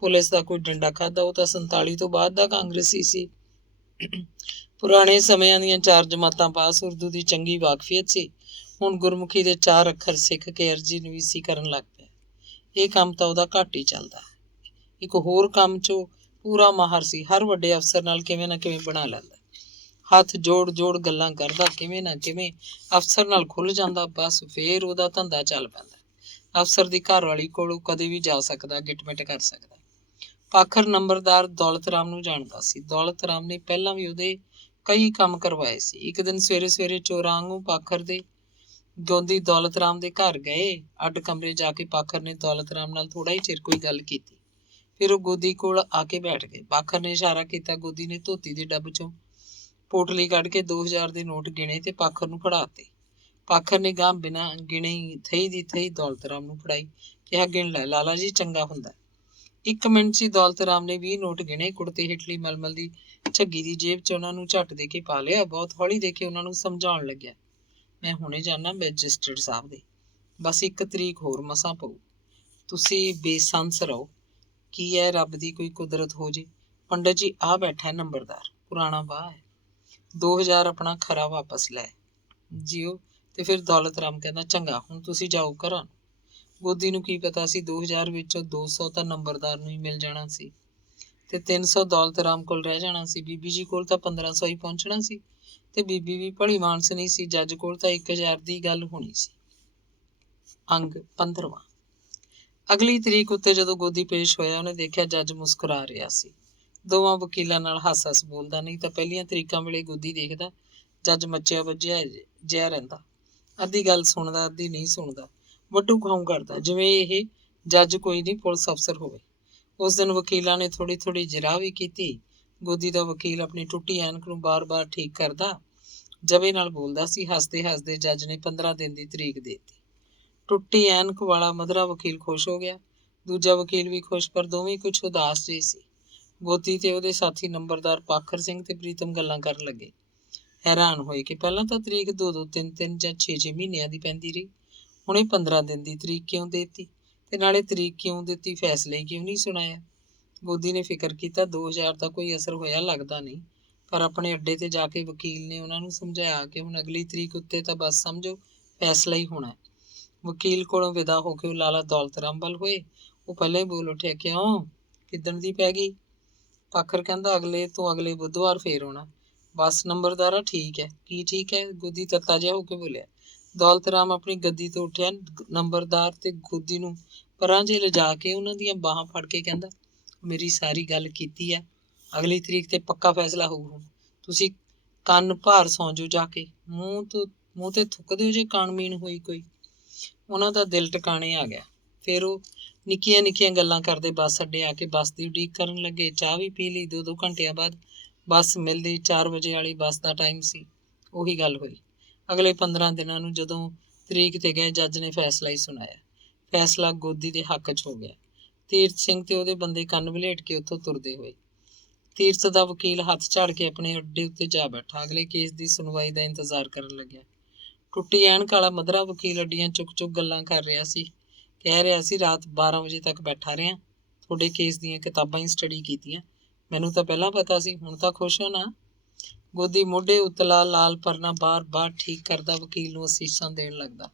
ਪੁਲਿਸ ਦਾ ਕੋਈ ਡੰਡਾ ਖਾਧਾ। ਉਹ ਤਾਂ 47 ਤੋਂ ਬਾਅਦ ਦਾ ਕਾਂਗਰਸੀ ਸੀ। ਪੁਰਾਣੇ ਸਮਿਆਂ ਦੀਆਂ 4 ਜਮਾਤਾਂ ਪਾਸ, ਉਰਦੂ ਦੀ ਚੰਗੀ ਵਾਕਫੀਅਤ ਸੀ। ਹੁਣ ਗੁਰਮੁਖੀ ਦੇ 4 ਅੱਖਰ ਸਿੱਖ ਕੇ ਅਰਜੀ ਨਵੀਸੀ ਕਰਨ ਲੱਗ ਪਿਆ। ਇਹ ਕੰਮ ਤਾਂ ਉਹਦਾ ਘੱਟ ਹੀ ਚੱਲਦਾ। ਇੱਕ ਹੋਰ ਕੰਮ 'ਚ ਉਹ ਪੂਰਾ ਮਾਹਰ ਸੀ। ਹਰ ਵੱਡੇ ਅਫਸਰ ਨਾਲ ਕਿਵੇਂ ਨਾ ਕਿਵੇਂ ਬਣਾ ਲੈਂਦਾ। ਹੱਥ ਜੋੜ ਗੱਲਾਂ ਕਰਦਾ, ਕਿਵੇਂ ਨਾ ਕਿਵੇਂ ਅਫਸਰ ਨਾਲ ਖੁੱਲ੍ਹ ਜਾਂਦਾ। ਬਸ ਫੇਰ ਉਹਦਾ ਧੰਦਾ ਚੱਲ ਪੈਂਦਾ। ਅਫਸਰ ਦੀ ਘਰਵਾਲੀ ਕੋਲ ਉਹ ਕਦੇ ਵੀ ਜਾ ਸਕਦਾ, ਗਿਟਮਿਟ ਕਰ ਸਕਦਾ। ਪਾਖਰ ਨੰਬਰਦਾਰ ਦੌਲਤ ਰਾਮ ਨੂੰ ਜਾਣਦਾ ਸੀ। ਦੌਲਤ ਰਾਮ ਨੇ ਪਹਿਲਾਂ ਵੀ ਉਹਦੇ ਕਈ ਕੰਮ ਕਰਵਾਏ ਸੀ। ਇੱਕ ਦਿਨ ਸਵੇਰੇ ਸਵੇਰੇ ਚੋਰਾਂ ਵਾਂਗੂ ਪਾਖਰ ਦੇ ਗੋਦੀ ਦੌਲਤ ਰਾਮ ਦੇ ਘਰ ਗਏ। ਅੱਡ ਕਮਰੇ ਜਾ ਕੇ ਪਾਖਰ ਨੇ ਦੌਲਤ ਰਾਮ ਨਾਲ ਥੋੜਾ ਹੀ ਚਿਰ ਕੋਈ ਗੱਲ ਕੀਤੀ। ਫਿਰ ਉਹ ਗੋਦੀ ਕੋਲ ਆ ਕੇ ਬੈਠ ਗਏ। ਪਾਖਰ ਨੇ ਇਸ਼ਾਰਾ ਕੀਤਾ। ਗੋਦੀ ਨੇ ਧੋਤੀ ਦੇ ਡੱਬ 'ਚੋਂ ਪੋਟਲੀ ਕੱਢ ਕੇ 2000 ਦੇ ਨੋਟ ਗਿਣੇ ਤੇ ਪਾਖਰ ਨੂੰ ਫੜਾਤੇ। ਪਾਖਰ ਨੇ ਗਾਂ ਬਿਨਾਂ ਗਿਣੇ ਥਈ ਦੀ ਥਈ ਦੌਲਤ ਰਾਮ ਨੂੰ ਫੜਾਈ। ਕਿਹਾ, ਗਿਣ ਲੈ ਲਾਲਾ ਜੀ, ਚੰਗਾ ਹੁੰਦਾ। 1 ਮਿੰਟ 'ਚ ਦੌਲਤ ਰਾਮ ਨੇ 20 ਨੋਟ ਗਿਣੇ। ਕੁੜਤੇ ਹੇਠਲੀ ਮਲਮਲ ਦੀ ਝੱਗੀ ਦੀ ਜੇਬ 'ਚ ਉਹਨਾਂ ਨੂੰ ਝੱਟ ਦੇ ਕੇ ਪਾ ਲਿਆ। ਬਹੁਤ ਹੌਲੀ ਦੇ ਕੇ ਉਹਨਾਂ ਨੂੰ ਸਮਝਾਉਣ ਲੱਗਿਆ, ਮੈਂ ਹੁਣੇ ਜਾਣਾ ਮੈਜਿਸਟਰੇਟ ਸਾਹਿਬ ਦੇ। ਬਸ 1 ਤਰੀਕ ਹੋਰ ਮਸਾਂ ਪਊ। ਤੁਸੀਂ ਬੇਸੰਸ ਰਹੋ। ਕੀ ਹੈ, ਰੱਬ ਦੀ ਕੋਈ ਕੁਦਰਤ ਹੋ ਜੇ। ਪੰਡਤ ਜੀ, ਆ ਬੈਠਾ ਨੰਬਰਦਾਰ, ਪੁਰਾਣਾ ਵਾਹ ਹੈ। 2000 ਆਪਣਾ ਖਰਾ ਵਾਪਸ ਲੈ ਜਿਓ। ਤੇ ਫਿਰ ਦੌਲਤ ਰਾਮ ਕਹਿੰਦਾ, ਚੰਗਾ, ਹੁਣ ਤੁਸੀਂ ਜਾਓ ਘਰਾਂ ਨੂੰ। ਗੋਦੀ ਨੂੰ ਕੀ ਪਤਾ ਸੀ 2000 ਵਿੱਚੋਂ 200 ਤਾਂ ਨੰਬਰਦਾਰ ਨੂੰ ਹੀ ਮਿਲ ਜਾਣਾ ਸੀ ਤੇ 300 ਦੌਲਤ ਰਾਮ ਕੋਲ ਰਹਿ ਜਾਣਾ ਸੀ। ਬੀਬੀ ਜੀ ਕੋਲ ਤਾਂ 1500 ਹੀ ਪਹੁੰਚਣਾ ਸੀ ਤੇ ਬੀਬੀ ਵੀ ਭਲੀ ਮਾਨਸ ਨਹੀਂ ਸੀ। ਜੱਜ ਕੋਲ ਤਾਂ 1000 ਦੀ ਗੱਲ ਹੋਣੀ ਸੀ। ਅੰਗ 15ਵਾਂ। ਅਗਲੀ ਤਰੀਕ ਉੱਤੇ ਜਦੋਂ ਗੋਦੀ ਪੇਸ਼ ਹੋਇਆ, ਉਹਨੇ ਦੇਖਿਆ ਜੱਜ ਮੁਸਕਰਾ ਰਿਹਾ ਸੀ। ਦੋਵਾਂ ਵਕੀਲਾਂ ਨਾਲ ਹੱਸ ਬੋਲਦਾ। ਨਹੀਂ ਤਾਂ ਪਹਿਲੀਆਂ ਤਰੀਕਾਂ ਵੇਲੇ ਗੋਦੀ ਦੇਖਦਾ ਜੱਜ ਮੱਚਿਆ ਵੱਜਿਆ ਜਿਹਾ ਰਹਿੰਦਾ। ਅੱਧੀ ਗੱਲ ਸੁਣਦਾ, ਅੱਧੀ ਨਹੀਂ ਸੁਣਦਾ। ਵੱਟੂ ਖਾਊ ਕਰਦਾ, ਜਿਵੇਂ ਇਹ ਜੱਜ ਕੋਈ ਨਹੀਂ, ਪੁਲਿਸ ਅਫਸਰ ਹੋਵੇ। ਉਸ ਦਿਨ ਵਕੀਲਾਂ ਨੇ ਥੋੜੀ ਜਿਰਾਹ ਵੀ ਕੀਤੀ। ਗੋਦੀ ਦਾ ਵਕੀਲ ਆਪਣੀ ਟੁੱਟੀ ਐਨਕ ਨੂੰ ਬਾਰ-ਬਾਰ ਠੀਕ ਕਰਦਾ ਜਵੇ ਨਾਲ ਬੋਲਦਾ ਸੀ। ਹੱਸਦੇ ਜੱਜ ਨੇ 15 ਦਿਨ ਦੀ ਤਰੀਕ ਦੇ ਦਿੱਤੀ। ਟੁੱਟੀ ਐਨਕ ਵਾਲਾ ਮਧਰਾ ਵਕੀਲ ਖੁਸ਼ ਹੋ ਗਿਆ। ਦੂਜਾ ਵਕੀਲ ਵੀ ਖੁਸ਼, ਪਰ ਦੋਵੇਂ ਕੁਝ ਉਦਾਸ ਜਿਹੇ ਸੀ। ਗੋਦੀ ਤੇ ਉਹਦੇ ਸਾਥੀ ਨੰਬਰਦਾਰ ਪਾਖਰ ਸਿੰਘ ਤੇ ਪ੍ਰੀਤਮ ਗੱਲਾਂ ਕਰਨ ਲੱਗੇ। ਹੈਰਾਨ ਹੋਏ ਕਿ ਪਹਿਲਾਂ ਤਾਂ ਤਰੀਕ 2-2, 3-3 ਜਾਂ 6-6 ਮਹੀਨਿਆਂ ਦੀ ਪੈਂਦੀ ਰਹੀ। ਹੁਣ ਇਹ 15 ਦਿਨ ਦੀ ਤਰੀਕ ਕਿਉਂ ਦੇਤੀ? ਤੇ ਨਾਲੇ ਤਰੀਕ ਕਿਉਂ ਦਿੱਤੀ? ਫੈਸਲੇ ਕਿਉਂ ਨਹੀਂ ਸੁਣਾਇਆ? ਗੋਦੀ ਨੇ ਫਿਕਰ ਕੀਤਾ। 2000 ਦਾ ਕੋਈ ਅਸਰ ਹੋਇਆ ਲੱਗਦਾ ਨਹੀਂ, ਪਰ ਆਪਣੇ ਅੱਡੇ ਤੇ ਜਾ ਕੇ ਵਕੀਲ ਨੇ ਉਹਨਾਂ ਨੂੰ ਸਮਝਾਇਆ ਕਿ ਹੁਣ ਅਗਲੀ ਤਰੀਕ ਉੱਤੇ ਤਾਂ ਬਸ ਸਮਝੋ ਫੈਸਲਾ ਹੀ ਹੋਣਾ। ਵਕੀਲ ਕੋਲੋਂ ਵਿਦਾ ਹੋ ਕੇ ਉਹ ਲਾਲਾ ਦੌਲਤ ਰਾਮ ਵੱਲ ਹੋਏ। ਉਹ ਪਹਿਲਾਂ ਹੀ ਬੋਲ ਉੱਠਿਆ, ਕਿਉਂ, ਕਿੱਦਣ ਦੀ ਪੈ ਗਈ? ਪਾਖਰ ਕਹਿੰਦਾ, ਅਗਲੇ ਤੋਂ ਅਗਲੇ ਬੁੱਧਵਾਰ ਫੇਰ ਆਉਣਾ। ਬਸ ਨੰਬਰਦਾਰਾ, ਠੀਕ ਹੈ। ਕੀ ਠੀਕ ਹੈ? ਗੋਦੀ ਤੱਤਾ ਜਿਹਾ ਹੋ ਕੇ ਬੋਲਿਆ। ਦੌਲਤ ਰਾਮ ਆਪਣੀ ਗੱਦੀ ਤੋਂ ਉੱਠਿਆ। ਨੰਬਰਦਾਰ ਤੇ ਗੋਦੀ ਨੂੰ ਪਰਾਂ ਜੇ ਲਿਜਾ ਕੇ ਉਹਨਾਂ ਦੀਆਂ ਬਾਹਾਂ ਫੜ ਕੇ ਕਹਿੰਦਾ, ਮੇਰੀ ਸਾਰੀ ਗੱਲ ਕੀਤੀ ਹੈ। ਅਗਲੀ ਤਰੀਕ ਤੇ ਪੱਕਾ ਫੈਸਲਾ ਹੋਊ। ਹੁਣ ਤੁਸੀਂ ਕੰਨ ਭਾਰ ਸੌਂ ਜਾਓ ਜਾ ਕੇ। ਮੂੰਹ ਤੇ ਥੁੱਕ ਦਿਓ ਜੇ ਕਾਣਮੀਣ ਹੋਈ ਕੋਈ। ਉਹਨਾਂ ਦਾ ਦਿਲ ਟਿਕਾਣੇ ਆ ਗਿਆ। ਫਿਰ ਉਹ ਨਿੱਕੀਆਂ ਨਿੱਕੀਆਂ ਗੱਲਾਂ ਕਰਦੇ ਬੱਸ ਅੱਡੇ ਆ ਕੇ ਬੱਸ ਦੀ ਉਡੀਕ ਕਰਨ ਲੱਗੇ। ਚਾਹ ਵੀ ਪੀ ਲਈ। 2-2 ਘੰਟਿਆਂ ਬਾਅਦ ਬੱਸ ਮਿਲਦੀ 4 ਵਜੇ ਵਾਲੀ ਬੱਸ ਦਾ ਟਾਈਮ ਸੀ। ਉਹੀ ਗੱਲ ਹੋਈ। ਅਗਲੇ 15 ਦਿਨਾਂ ਨੂੰ ਜਦੋਂ ਤਰੀਕ ਤੇ ਗਏ, ਜੱਜ ਨੇ ਫੈਸਲਾ ਹੀ ਸੁਣਾਇਆ। ਫੈਸਲਾ ਗੋਦੀ ਦੇ ਹੱਕ 'ਚ ਹੋ ਗਿਆ। ਤੀਰਥ ਸਿੰਘ ਤੇ ਉਹਦੇ ਬੰਦੇ ਕੰਨ ਵਲੇਟ ਕੇ ਉੱਥੋਂ ਤੁਰਦੇ ਹੋਏ। ਤੀਰਥ ਦਾ ਵਕੀਲ ਹੱਥ ਝਾੜ ਕੇ ਆਪਣੇ ਅੱਡੇ ਉੱਤੇ ਜਾ ਬੈਠਾ। ਅਗਲੇ ਕੇਸ ਦੀ ਸੁਣਵਾਈ ਦਾ ਇੰਤਜ਼ਾਰ ਕਰਨ ਲੱਗਿਆ। ਟੁੱਟੀ ਐਨਕ ਵਾਲਾ ਮਧਰਾ ਵਕੀਲ ਅੱਡੀਆਂ ਚੁੱਕ ਗੱਲਾਂ ਕਰ ਰਿਹਾ ਸੀ। ਕਹਿ ਰਿਹਾ ਸੀ, ਰਾਤ 12 ਵਜੇ ਤੱਕ ਬੈਠਾ ਰਿਹਾ, ਤੁਹਾਡੇ ਕੇਸ ਦੀਆਂ ਕਿਤਾਬਾਂ ਹੀ ਸਟੱਡੀ ਕੀਤੀਆਂ। ਮੈਨੂੰ ਤਾਂ ਪਹਿਲਾਂ ਪਤਾ ਸੀ। ਹੁਣ ਤਾਂ ਖੁਸ਼ ਹੋ ਨਾ? ਗੋਦੀ ਮੋਢੇ ਉਤਲਾ ਲਾਲ ਪਰਨਾ ਬਾਰ-ਬਾਰ ਠੀਕ ਕਰਦਾ ਵਕੀਲ ਨੂੰ ਅਸੀਸਾਂ ਦੇਣ ਲੱਗਦਾ।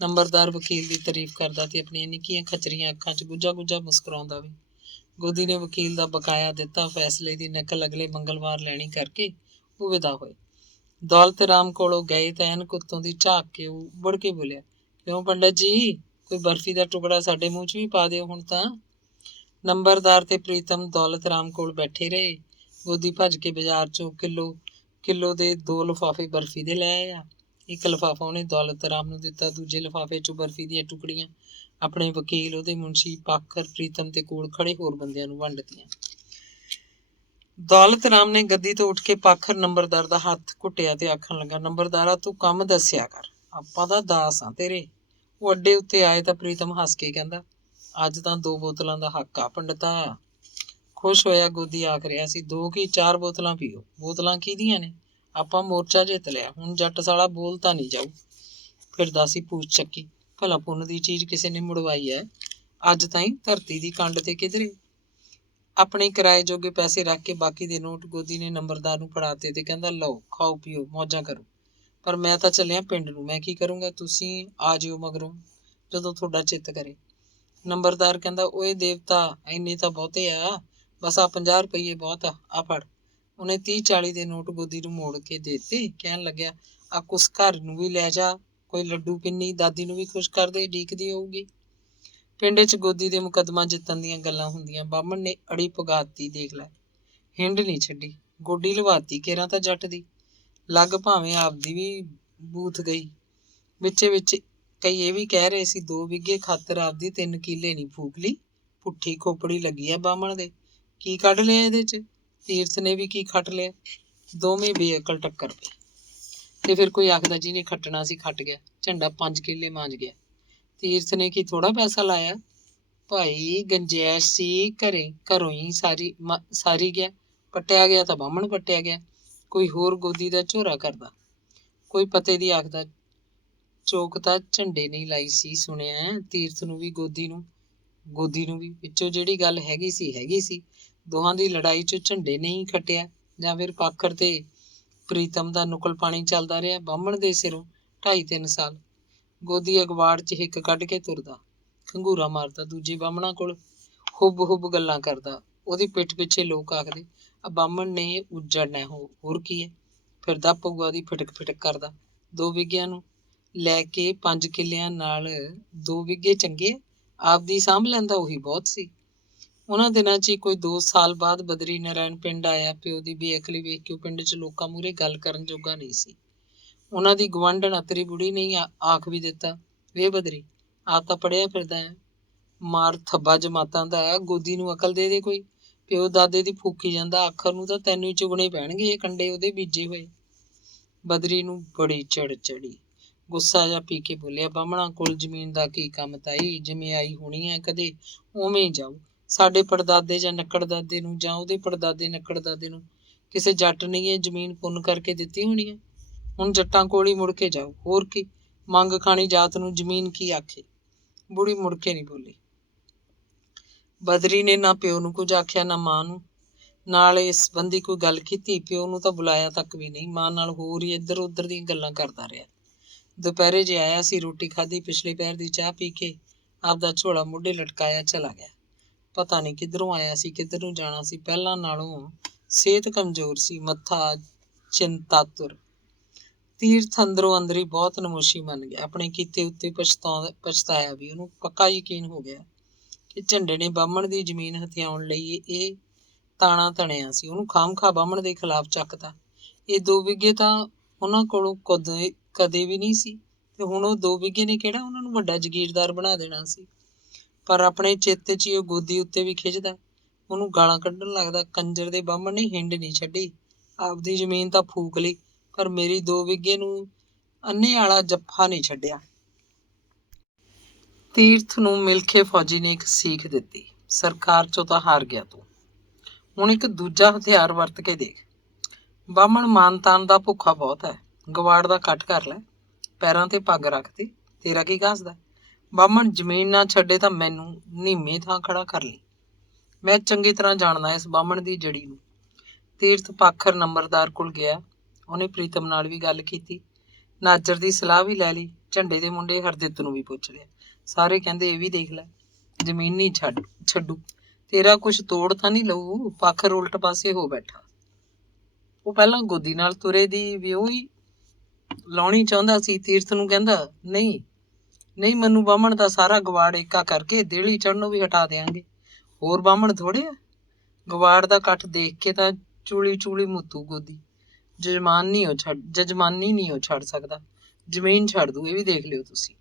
ਨੰਬਰਦਾਰ ਵਕੀਲ ਦੀ ਤਾਰੀਫ ਕਰਦਾ ਤੇ ਆਪਣੀਆਂ ਨਿੱਕੀਆਂ ਖਚਰੀਆਂ ਅੱਖਾਂ 'ਚ ਗੁੱਜਾ ਮੁਸਕਰਾਉਂਦਾ ਵੀ। ਗੋਦੀ ਨੇ ਵਕੀਲ ਦਾ ਬਕਾਇਆ ਦਿੱਤਾ ਫੈਸਲੇ ਦੀ ਨਕਲ ਅਗਲੇ ਮੰਗਲਵਾਰ ਲੈਣੀ ਕਰਕੇ ਉਹ ਵਿਦਾ ਹੋਏ। ਦੌਲਤ ਰਾਮ ਕੋਲੋਂ ਗਏ ਤਾਂ ਐਨਕ ਉੱਤੋਂ ਦੀ ਝਾਕ ਕੇ ਉਹ ਉੱਬੜ ਕੇ ਬੋਲਿਆ, ਕਿਉਂ ਪੰਡਤ ਜੀ, ਕੋਈ ਬਰਫੀ ਦਾ ਟੁਕੜਾ ਸਾਡੇ ਮੂੰਹ 'ਚ ਵੀ ਪਾ ਦਿਓ ਹੁਣ ਤਾਂ। ਨੰਬਰਦਾਰ ਤੇ ਪ੍ਰੀਤਮ ਦੌਲਤ ਰਾਮ ਕੋਲ ਬੈਠੇ ਰਹੇ। ਗੋਦੀ ਭੱਜ ਕੇ ਬਾਜ਼ਾਰ 'ਚੋਂ ਕਿਲੋ ਦੇ 2 ਲਿਫਾਫੇ ਬਰਫੀ ਦੇ ਲੈ ਆਇਆ। ਇੱਕ ਲਿਫਾਫਾ ਉਹਨੇ ਦੌਲਤ ਰਾਮ ਨੂੰ ਦਿੱਤਾ, ਦੂਜੇ ਲਿਫਾਫੇ 'ਚੋਂ ਬਰਫੀ ਦੀਆਂ ਟੁਕੜੀਆਂ ਆਪਣੇ ਵਕੀਲ, ਉਹਦੇ ਮੁਨਸ਼ੀ, ਪਾਖਰ, ਪ੍ਰੀਤਮ ਤੇ ਕੋਲ ਖੜੇ ਹੋਰ ਬੰਦਿਆਂ ਨੂੰ ਵੰਡਤੀਆਂ। ਦੌਲਤ ਰਾਮ ਨੇ ਗੱਦੀ ਤੋਂ ਉੱਠ ਕੇ ਪਾਖਰ ਨੰਬਰਦਾਰ ਦਾ ਹੱਥ ਘੁੱਟਿਆ ਤੇ ਆਖਣ ਲੱਗਾ, ਨੰਬਰਦਾਰਾ, ਤੂੰ ਕੰਮ ਦੱਸਿਆ ਕਰ, ਆਪਾਂ ਤਾਂ ਦਾਸ ਆ ਤੇਰੇ। ਉਹ ਅੱਡੇ ਉੱਤੇ ਆਏ ਤਾਂ ਪ੍ਰੀਤਮ ਹੱਸ ਕੇ ਕਹਿੰਦਾ, ਅੱਜ ਤਾਂ 2 ਬੋਤਲਾਂ ਦਾ ਹੱਕ ਆ ਪੰਡਤਾ। ਖੁਸ਼ ਹੋਇਆ ਗੋਦੀ ਆਖ ਰਿਹਾ ਸੀ, 2 ਕੀ 4 ਬੋਤਲਾਂ ਪੀਓ। ਬੋਤਲਾਂ ਕਿਹਦੀਆਂ ਨੇ? ਆਪਾਂ ਮੋਰਚਾ ਜਿੱਤ ਲਿਆ, ਹੁਣ ਜੱਟ ਸਾਲਾ ਬੋਲ ਤਾਂ ਨਹੀਂ ਜਾਊ। ਫਿਰਦਾ ਸੀ ਪੂਛ ਚੱਕੀ, ਭਲਾ ਪੁੰਨ ਦੀ ਚੀਜ਼ ਕਿਸੇ ਨੇ ਮੁੜਵਾਈ ਹੈ? ਅੱਜ ਤਾਈਂ ਧਰਤੀ ਦੀ ਕੰਡ ਤੇ ਕਿਧਰੇ। ਆਪਣੇ ਕਿਰਾਏ ਜੋਗੇ ਪੈਸੇ ਰੱਖ ਕੇ ਬਾਕੀ ਦੇ ਨੋਟ ਗੋਦੀ ਨੇ ਨੰਬਰਦਾਰ ਨੂੰ ਫੜਾਤੇ ਤੇ ਕਹਿੰਦਾ, ਲਓ, ਖਾਓ ਪੀਓ, ਮੌਜਾਂ ਕਰੋ, ਪਰ ਮੈਂ ਤਾਂ ਚੱਲਿਆ ਪਿੰਡ ਨੂੰ। ਮੈਂ ਕੀ ਕਰੂੰਗਾ, ਤੁਸੀਂ ਆ ਜਿਓ ਮਗਰੋਂ ਜਦੋਂ ਤੁਹਾਡਾ ਚਿੱਤ ਕਰੇ। ਨੰਬਰਦਾਰ ਕਹਿੰਦਾ, ਓਏ ਦੇਵਤਾ, ਇੰਨੇ ਤਾਂ ਬਹੁਤੇ ਆ, ਬਸ ਆ 50 ਰੁਪਈਏ ਬਹੁਤ ਆ ਫੜ। ਉਹਨੇ 30-40 ਦੇ ਨੋਟ ਗੋਦੀ ਨੂੰ ਮੋੜ ਕੇ ਦੇ ਦਿੱਤੇ। ਕਹਿਣ ਲੱਗਿਆ, ਆ ਕੁਛ ਘਰ ਨੂੰ ਵੀ ਲੈ ਜਾ, ਕੋਈ ਲੱਡੂ ਪਿੰਨੀ ਦਾਦੀ ਨੂੰ ਵੀ ਖੁਸ਼ ਕਰਦੇ, ਡੀਕਦੀ ਹੋਊਗੀ। ਪਿੰਡ 'ਚ ਗੋਦੀ ਦੇ ਮੁਕੱਦਮਾ ਜਿੱਤਣ ਦੀਆਂ ਗੱਲਾਂ ਹੁੰਦੀਆਂ। ਬਾਹਮਣ ਨੇ ਅੜੀ ਪੁਗਾਤੀ, ਦੇਖ ਲੈ, ਹਿੰਡ ਨਹੀਂ ਛੱਡੀ, ਗੋਡੀ ਲਵਾਤੀ ਕੇਰਾਂ ਤਾਂ ਜੱਟ ਦੀ। ਲੱਗ ਭਾਵੇਂ ਆਪਦੀ ਵੀ ਬੂਥ ਗਈ। ਵਿੱਚ ਕਈ ਇਹ ਵੀ ਕਹਿ ਰਹੇ ਸੀ, 2 ਬਿੱਗੇ ਖਾਤਰ ਆਪਦੀ 3 ਕਿੱਲੇ ਨਹੀਂ ਫੂਕ ਲਈ। ਪੁੱਠੀ ਖੋਪੜੀ ਲੱਗੀ ਆ ਬਾਹਮਣ ਦੇ। ਕੀ ਕੱਢ ਲਿਆ ਇਹਦੇ 'ਚ? ਤੀਰਥ ਨੇ ਵੀ ਕੀ ਖੱਟ ਲਿਆ? ਦੋਵੇਂ ਬੇਅਕਲ ਟੱਕਰ ਪਏ। ਤੇ ਫਿਰ ਕੋਈ ਆਖਦਾ, ਜਿਹਨੇ ਖੱਟਣਾ ਸੀ ਖੱਟ ਗਿਆ, ਝੰਡਾ 5 ਕਿੱਲੇ ਮਾਂਜ ਗਿਆ। ਤੀਰਥ ਨੇ ਕੀ ਥੋੜਾ ਪੈਸਾ ਲਾਇਆ? ਭਾਈ ਗੰਜੈਸ਼ ਸੀ, ਘਰੋਂ ਹੀ ਸਾਰੀ ਗਿਆ। ਪੱਟਿਆ ਗਿਆ ਤਾਂ ਬਾਹਮਣ ਪੱਟਿਆ ਗਿਆ। ਕੋਈ ਹੋਰ ਗੋਦੀ ਦਾ ਝੋਰਾ ਕਰਦਾ। ਕੋਈ ਪਤੇ ਦੀ ਆਖਦਾ, ਚੋਕ ਤਾਂ ਝੰਡੇ ਨਹੀਂ ਲਾਈ ਸੀ, ਸੁਣਿਆ ਤੀਰਥ ਨੂੰ ਵੀ ਗੋਦੀ ਨੂੰ ਵੀ। ਵਿੱਚੋਂ ਜਿਹੜੀ ਗੱਲ ਹੈਗੀ ਸੀ। ਦੋਹਾਂ ਦੀ ਲੜਾਈ 'ਚ ਝੰਡੇ ਨਹੀਂ ਖੱਟਿਆ, ਜਾਂ ਫਿਰ ਪਾਖਰ ਤੇ ਪ੍ਰੀਤਮ ਦਾ ਨੁਕਲ ਪਾਣੀ ਚੱਲਦਾ ਰਿਹਾ ਬਾਹਮਣ ਦੇ ਸਿਰੋਂ 2.5-3 ਸਾਲ। ਗੋਦੀ ਅਗਵਾੜ 'ਚ ਹਿੱਕ ਕੱਢ ਕੇ ਤੁਰਦਾ, ਖੰਗੂਰਾ ਮਾਰਦਾ, ਦੂਜੇ ਬਾਹਮਣਾਂ ਕੋਲ ਹੁੱਬ ਗੱਲਾਂ ਕਰਦਾ। ਉਹਦੀ ਪਿੱਠ ਪਿੱਛੇ ਲੋਕ ਆਖਦੇ, ਆ ਬਾਹਮਣ ਨੇ ਉੱਜੜਨਾ, ਹੋਰ ਕੀ ਹੈ। ਫਿਰਦਾ ਪਊਆ ਦੀ ਫਿਟਕ ਕਰਦਾ। 2 ਬਿੱਗਿਆਂ ਨੂੰ ਲੈ ਕੇ 5 ਕਿੱਲਿਆਂ ਨਾਲ 2 ਬਿੱਗੇ ਚੰਗੇ, ਆਪਦੀ ਸਾਂਭ ਲੈਂਦਾ, ਉਹੀ ਬਹੁਤ ਸੀ। ਉਹਨਾਂ ਦਿਨਾਂ 'ਚ ਹੀ ਕੋਈ 2 ਸਾਲ ਬਾਅਦ ਬਦਰੀ ਨਾਰਾਇਣ ਪਿੰਡ ਆਇਆ। ਪਿਓ ਦੀ ਬੇਅਕਲੀ ਵੇਖ ਕੇ ਉਹ ਪਿੰਡ 'ਚ ਲੋਕਾਂ ਮੂਹਰੇ ਗੱਲ ਕਰਨ ਜੋਗਾ ਨਹੀਂ ਸੀ। ਉਹਨਾਂ ਦੀ ਗੁਆਂਢਣ ਅਤਰੀ ਬੁੜੀ ਨੇ ਆਖ ਵੀ ਦਿੱਤਾ, ਵੇ ਬਦਰੀ, ਆਪ ਤਾਂ ਪੜ੍ਹਿਆ ਫਿਰਦਾ ਹੈ, ਮਾਰ ਥੱਬਾ ਜਮਾਤਾਂ ਦਾ, ਗੋਦੀ ਨੂੰ ਅਕਲ ਦੇ ਦੇ ਕੋਈ। ਪਿਓ ਦਾਦੇ ਦੀ ਫੂਕੀ ਜਾਂਦਾ, ਆਖਰ ਨੂੰ ਤਾਂ ਤੈਨੂੰ ਹੀ ਚੁਗਣੇ ਪੈਣਗੇ, ਇਹ ਕੰਡੇ ਉਹਦੇ ਬੀਜੇ ਹੋਏ। ਬਦਰੀ ਨੂੰ ਬੜੀ ਚੜ ਚੜੀ, ਗੁੱਸਾ ਜਿਹਾ ਪੀ ਕੇ ਬੋਲਿਆ, ਬਾਹਮਣਾਂ ਕੋਲ ਜ਼ਮੀਨ ਦਾ ਕੀ ਕੰਮ ਤਾਈ, ਜਿਵੇਂ ਆਈ ਹੋਣੀ ਹੈ ਕਦੇ ਉਵੇਂ ਹੀ ਜਾਊ। ਸਾਡੇ ਪੜਦਾਦੇ ਜਾਂ ਨੱਕੜਦਾਦੇ ਨੂੰ, ਜਾਂ ਉਹਦੇ ਪੜਦਾਦੇ ਨੱਕੜਦਾਦੇ ਨੂੰ ਕਿਸੇ ਜੱਟ ਨੇ ਇਹ ਜ਼ਮੀਨ ਪੁੰਨ ਕਰਕੇ ਦਿੱਤੀ ਹੋਣੀ ਹੈ। ਹੁਣ ਜੱਟਾਂ ਕੋਲ ਹੀ ਮੁੜ ਕੇ ਜਾਊ, ਹੋਰ ਕੀ। ਮੰਗ ਖਾਣੀ ਜਾਤ ਨੂੰ ਜ਼ਮੀਨ ਕੀ ਆਖੇ। ਬੁੜੀ ਮੁੜ ਕੇ ਨਹੀਂ ਬੋਲੀ। ਬਦਰੀ ਨੇ ਨਾ ਪਿਓ ਨੂੰ ਕੁਝ ਆਖਿਆ, ਨਾ ਮਾਂ ਨੂੰ। ਨਾਲ ਇਸ ਸੰਬੰਧੀ ਕੋਈ ਗੱਲ ਕੀਤੀ। ਪਿਓ ਨੂੰ ਤਾਂ ਬੁਲਾਇਆ ਤੱਕ ਵੀ ਨਹੀਂ। ਮਾਂ ਨਾਲ ਹੋਰ ਹੀ ਇੱਧਰ ਉੱਧਰ ਦੀਆਂ ਗੱਲਾਂ ਕਰਦਾ ਰਿਹਾ। ਦੁਪਹਿਰੇ ਜੇ ਆਇਆ ਸੀ, ਰੋਟੀ ਖਾਧੀ, ਪਿਛਲੇ ਪਹਿਰ ਦੀ ਚਾਹ ਪੀ ਕੇ ਆਪਦਾ ਝੋਲਾ ਮੋਢੇ ਲਟਕਾਇਆ ਚਲਾ ਗਿਆ। ਪਤਾ ਨਹੀਂ ਕਿੱਧਰੋਂ ਆਇਆ ਸੀ, ਕਿੱਧਰ ਨੂੰ ਜਾਣਾ ਸੀ। ਪਹਿਲਾਂ ਨਾਲੋਂ ਸਿਹਤ ਕਮਜ਼ੋਰ ਸੀ, ਮੱਥਾ ਚਿੰਤਾਤੁਰ। ਤੀਰਥ ਅੰਦਰੋਂ ਅੰਦਰੀ ਬਹੁਤ ਨਮੋਸ਼ੀ ਮੰਨ ਗਿਆ। ਆਪਣੇ ਕੀਤੇ ਉੱਤੇ ਪਛਤਾਇਆ ਵੀ। ਉਹਨੂੰ ਪੱਕਾ ਯਕੀਨ ਹੋ ਗਿਆ ਕਿ ਝੰਡੇ ਨੇ ਬਾਹਮਣ ਦੀ ਜ਼ਮੀਨ ਹਥਿਆਉਣ ਲਈ ਇਹ ਤਾਣਾ ਤਣਿਆ ਸੀ। ਉਹਨੂੰ ਖਾਮਖਾ ਬਾਹਮਣ ਦੇ ਖਿਲਾਫ ਚੱਕਤਾ। ਇਹ 2 ਬਿੱਗੇ ਤਾਂ ਉਹਨਾਂ ਕੋਲੋਂ ਕਦੇ ਵੀ ਨਹੀਂ ਸੀ, ਤੇ ਹੁਣ ਉਹ 2 ਬਿੱਗੇ ਨੇ ਕਿਹੜਾ ਉਹਨਾਂ ਨੂੰ ਵੱਡਾ ਜ਼ਗੀਰਦਾਰ ਬਣਾ ਦੇਣਾ ਸੀ। ਪਰ ਆਪਣੇ ਚਿੱਤ 'ਚ ਹੀ ਉਹ ਗੋਦੀ ਉੱਤੇ ਵੀ ਖਿੱਚਦਾ। ਉਹਨੂੰ ਗਾਲਾਂ ਕੱਢਣ ਲੱਗਦਾ। ਕੰਜਰ ਦੇ ਬਾਹਮਣ ਨੇ ਹਿੰਡ ਨਹੀਂ ਛੱਡੀ, ਆਪਦੀ ਜ਼ਮੀਨ ਤਾਂ ਫੂਕ ਲਈ, ਪਰ ਮੇਰੀ 2 ਬਿੱਗੇ ਨੂੰ ਅੰਨੇ ਵਾਲਾ ਜੱਫਾ ਨਹੀਂ ਛੱਡਿਆ। ਤੀਰਥ ਨੂੰ ਮਿਲਖੇ ਫੌਜੀ ਨੇ ਇੱਕ ਸੀਖ ਦਿੱਤੀ, ਸਰਕਾਰ ਚੋਂ ਤਾਂ ਹਾਰ ਗਿਆ ਤੂੰ, ਹੁਣ ਇੱਕ ਦੂਜਾ ਹਥਿਆਰ ਵਰਤ ਕੇ ਦੇਖ। ਬਾਹਮਣ ਮਾਨਤਾਨ ਦਾ ਭੁੱਖਾ ਬਹੁਤ ਹੈ, ਗਵਾੜ ਦਾ ਕੱਟ ਕਰ ਲੈ, ਪੈਰਾਂ ਤੇ ਪੱਗ ਰੱਖਦੇ, ਤੇਰਾ ਕੀ ਘਸਦਾ। ਬਾਹਮਣ ਜ਼ਮੀਨ ਨਾ ਛੱਡੇ ਤਾਂ ਮੈਨੂੰ ਨੀਵੇਂ ਥਾਂ ਖੜਾ ਕਰ ਲਈ, ਮੈਂ ਚੰਗੀ ਤਰ੍ਹਾਂ ਜਾਣਦਾ ਇਸ ਬਾਹਮਣ ਦੀ ਜੜੀ ਨੂੰ। ਤੀਰਥ ਪਾਖਰ ਨੰਬਰਦਾਰ ਕੋਲ ਗਿਆ, ਉਹਨੇ ਪ੍ਰੀਤਮ ਨਾਲ ਵੀ ਗੱਲ ਕੀਤੀ, ਨਾਜਰ ਦੀ ਸਲਾਹ ਵੀ ਲੈ ਲਈ, ਝੰਡੇ ਦੇ ਮੁੰਡੇ ਹਰਦਿੱਤ ਨੂੰ ਵੀ ਪੁੱਛ ਲਿਆ। ਸਾਰੇ ਕਹਿੰਦੇ ਇਹ ਵੀ ਦੇਖ ਲੈ, ਜ਼ਮੀਨ ਨਹੀਂ ਛੱਡੂ, ਤੇਰਾ ਕੁਛ ਤੋੜ ਤਾਂ ਨਹੀਂ ਲਊ। ਪਾਖਰ ਉਲਟ ਪਾਸੇ ਹੋ ਬੈਠਾ, ਉਹ ਪਹਿਲਾਂ ਗੋਦੀ ਨਾਲ ਤੁਰੇ ਦੀ ਵੀ ਉਹੀ ਲਾਉਣੀ ਚਾਹੁੰਦਾ ਸੀ। ਤੀਰਥ ਨੂੰ ਕਹਿੰਦਾ, ਨਹੀਂ ਮੈਨੂੰ ਬਾਹਮਣ ਦਾ ਸਾਰਾ ਗਵਾੜ ਏਕਾ ਕਰਕੇ ਦੇਹਲੀ ਚੜ੍ਹਨੋਂ ਵੀ ਹਟਾ ਦਿਆਂਗੇ, ਹੋਰ ਬਾਹਮਣ ਥੋੜੇ ਆ। ਗਵਾੜ ਦਾ ਇਕੱਠ ਦੇਖ ਕੇ ਤਾਂ ਚੂਲੀ ਮੁੱਤੂ ਗੋਦੀ, ਜਜਮਾਨੀ ਨਹੀਂ ਉਹ ਛੱਡ ਸਕਦਾ, ਜ਼ਮੀਨ ਛੱਡ ਦੂ, ਇਹ ਵੀ ਦੇਖ ਲਿਓ ਤੁਸੀਂ।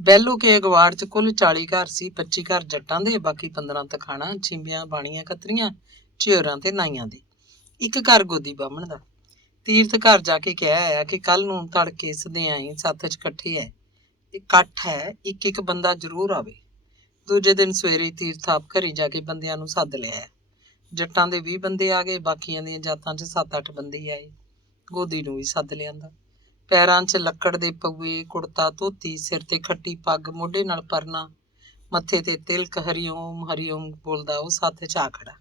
ਬਹਿਲੋ ਕੇ ਅਗਵਾੜ 'ਚ ਕੁੱਲ 40 ਘਰ ਸੀ, 25 ਘਰ ਜੱਟਾਂ ਦੇ, ਬਾਕੀ 15 ਤਖਾਣਾ, ਛਿੰਬੀਆਂ, ਬਾਣੀਆਂ, ਕਤਰੀਆਂ, ਝਿਉਰਾਂ ਤੇ ਨਾਈਆਂ ਦੇ, ਇੱਕ ਘਰ ਗੋਦੀ ਬਾਹਮਣ ਦਾ। ਤੀਰਥ ਘਰ ਜਾ ਕੇ ਕਹਿ ਆਇਆ ਕਿ ਕੱਲ ਨੂੰ ਤੜਕੇ ਸਦਿਆਈ ਸੱਥ 'ਚ ਇਕੱਠ ਹੈ, ਇੱਕ ਬੰਦਾ ਜ਼ਰੂਰ ਆਵੇ। ਦੂਜੇ ਦਿਨ ਸਵੇਰੇ ਤੀਰਥ ਆਪ ਘਰੀ ਜਾ ਕੇ ਬੰਦਿਆਂ ਨੂੰ ਸੱਦ ਲਿਆਇਆ। ਜੱਟਾਂ ਦੇ 20 ਬੰਦੇ ਆ ਗਏ, ਬਾਕੀਆਂ ਦੀਆਂ ਜਾਤਾਂ 'ਚ 7-8 ਬੰਦੇ ਆਏ। ਗੋਦੀ ਨੂੰ ਵੀ ਸੱਦ ਲਿਆਂਦਾ। ਪੈਰਾਂ 'ਚ ਲੱਕੜ ਦੇ ਪਊਏ, ਕੁੜਤਾ ਧੋਤੀ, ਸਿਰ ਤੇ ਖੱਟੀ ਪੱਗ, ਮੋਢੇ ਨਾਲ ਪਰਨਾ, ਮੱਥੇ ਤੇ ਤਿਲਕ, ਹਰੀਓਮ ਬੋਲਦਾ ਉਹ ਸੱਥ 'ਚ ਆ ਖੜਾ।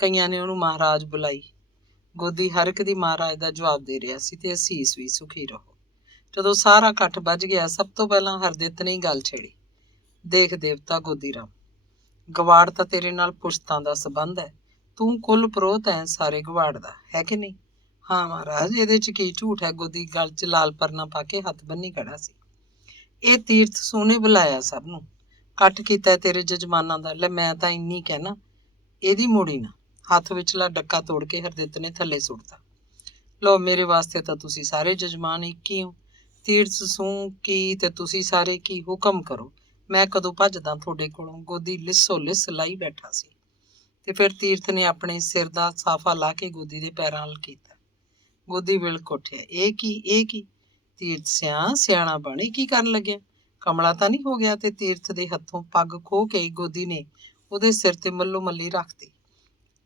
ਕਈਆਂ ਨੇ ਉਹਨੂੰ ਮਹਾਰਾਜ ਬੁਲਾਈ। ਗੋਦੀ ਹਰ ਇੱਕ ਦੀ ਮਹਾਰਾਜ ਦਾ ਜਵਾਬ ਦੇ ਰਿਹਾ ਸੀ ਤੇ ਅਸੀਸ ਵੀ ਸੁਖੀ ਰਹੋ। ਜਦੋਂ ਸਾਰਾ ਇਕੱਠ ਵੱਜ ਗਿਆ, ਸਭ ਤੋਂ ਪਹਿਲਾਂ ਹਰਦਿੱਤ ਨੇ ਗੱਲ ਛੇੜੀ, ਦੇਖ ਦੇਵਤਾ ਗੋਦੀ ਰਾਮ, ਗਵਾੜ ਤਾਂ ਤੇਰੇ ਨਾਲ ਪੁਸ਼ਤਾਂ ਦਾ ਸੰਬੰਧ ਹੈ, ਤੂੰ ਕੁੱਲ ਪ੍ਰੋਤ ਹੈ ਸਾਰੇ ਗਵਾੜ ਦਾ, ਹੈ ਕਿ ਨਹੀਂ। ਹਾਂ ਮਹਾਰਾਜ, ਇਹਦੇ 'ਚ ਕੀ ਝੂਠ ਹੈ। ਗੋਦੀ ਗਲ 'ਚ ਲਾਲ ਪਰਨਾ ਪਾ ਕੇ ਹੱਥ ਬੰਨੀ ਖੜਾ ਸੀ। ਇਹ ਤੀਰਥ ਸੋਹਣੇ ਬੁਲਾਇਆ ਸਭ ਨੂੰ, ਇਕੱਠ ਕੀਤਾ ਤੇਰੇ ਜਜਮਾਨਾਂ ਦਾ। ਲੈ ਮੈਂ ਤਾਂ ਇੰਨੀ ਕਹਿਣਾ, ਇਹਦੀ ਮੋੜੀ ਨਾ। ਹੱਥ ਵਿਚਲਾ ਡੱਕਾ ਤੋੜ ਕੇ ਹਰਦਿੱਤ ਨੇ ਥੱਲੇ ਸੁੱਟਤਾ। ਲਓ, ਮੇਰੇ ਵਾਸਤੇ ਤਾਂ ਤੁਸੀਂ ਸਾਰੇ ਜਜਮਾਨ ਇੱਕ ਹੀ ਹੋ। ਤੀਰਥ ਸੂੰ ਕੀ ਤੇ ਤੁਸੀਂ ਸਾਰੇ ਕੀ, ਹੁਕਮ ਕਰੋ, ਮੈਂ ਕਦੋਂ ਭੱਜਦਾ ਤੁਹਾਡੇ ਕੋਲੋਂ। ਗੋਦੀ ਲਿੱਸੋ ਲਿੱਸ ਲਾਈ ਬੈਠਾ ਸੀ ਤੇ ਫਿਰ ਤੀਰਥ ਨੇ ਆਪਣੇ ਸਿਰ ਦਾ ਸਾਫਾ ਲਾ ਕੇ ਗੋਦੀ ਦੇ ਪੈਰਾਂ ਨਾਲ ਕੀਤਾ। ਗੋਦੀ ਵਿਲਕ ਉੱਠਿਆ, ਇਹ ਕੀ। ਤੀਰਥ ਸਿਆਣਾ ਬਣ, ਕੀ ਕਰਨ ਲੱਗਿਆ, ਕਮਲਾ ਤਾਂ ਨਹੀਂ ਹੋ ਗਿਆ। ਤੇ ਤੀਰਥ ਦੇ ਹੱਥੋਂ ਪੱਗ ਖੋਹ ਕੇ ਗੋਦੀ ਨੇ ਉਹਦੇ ਸਿਰ ਤੇ ਮੱਲੋ ਮੱਲੀ ਰੱਖਤੀ।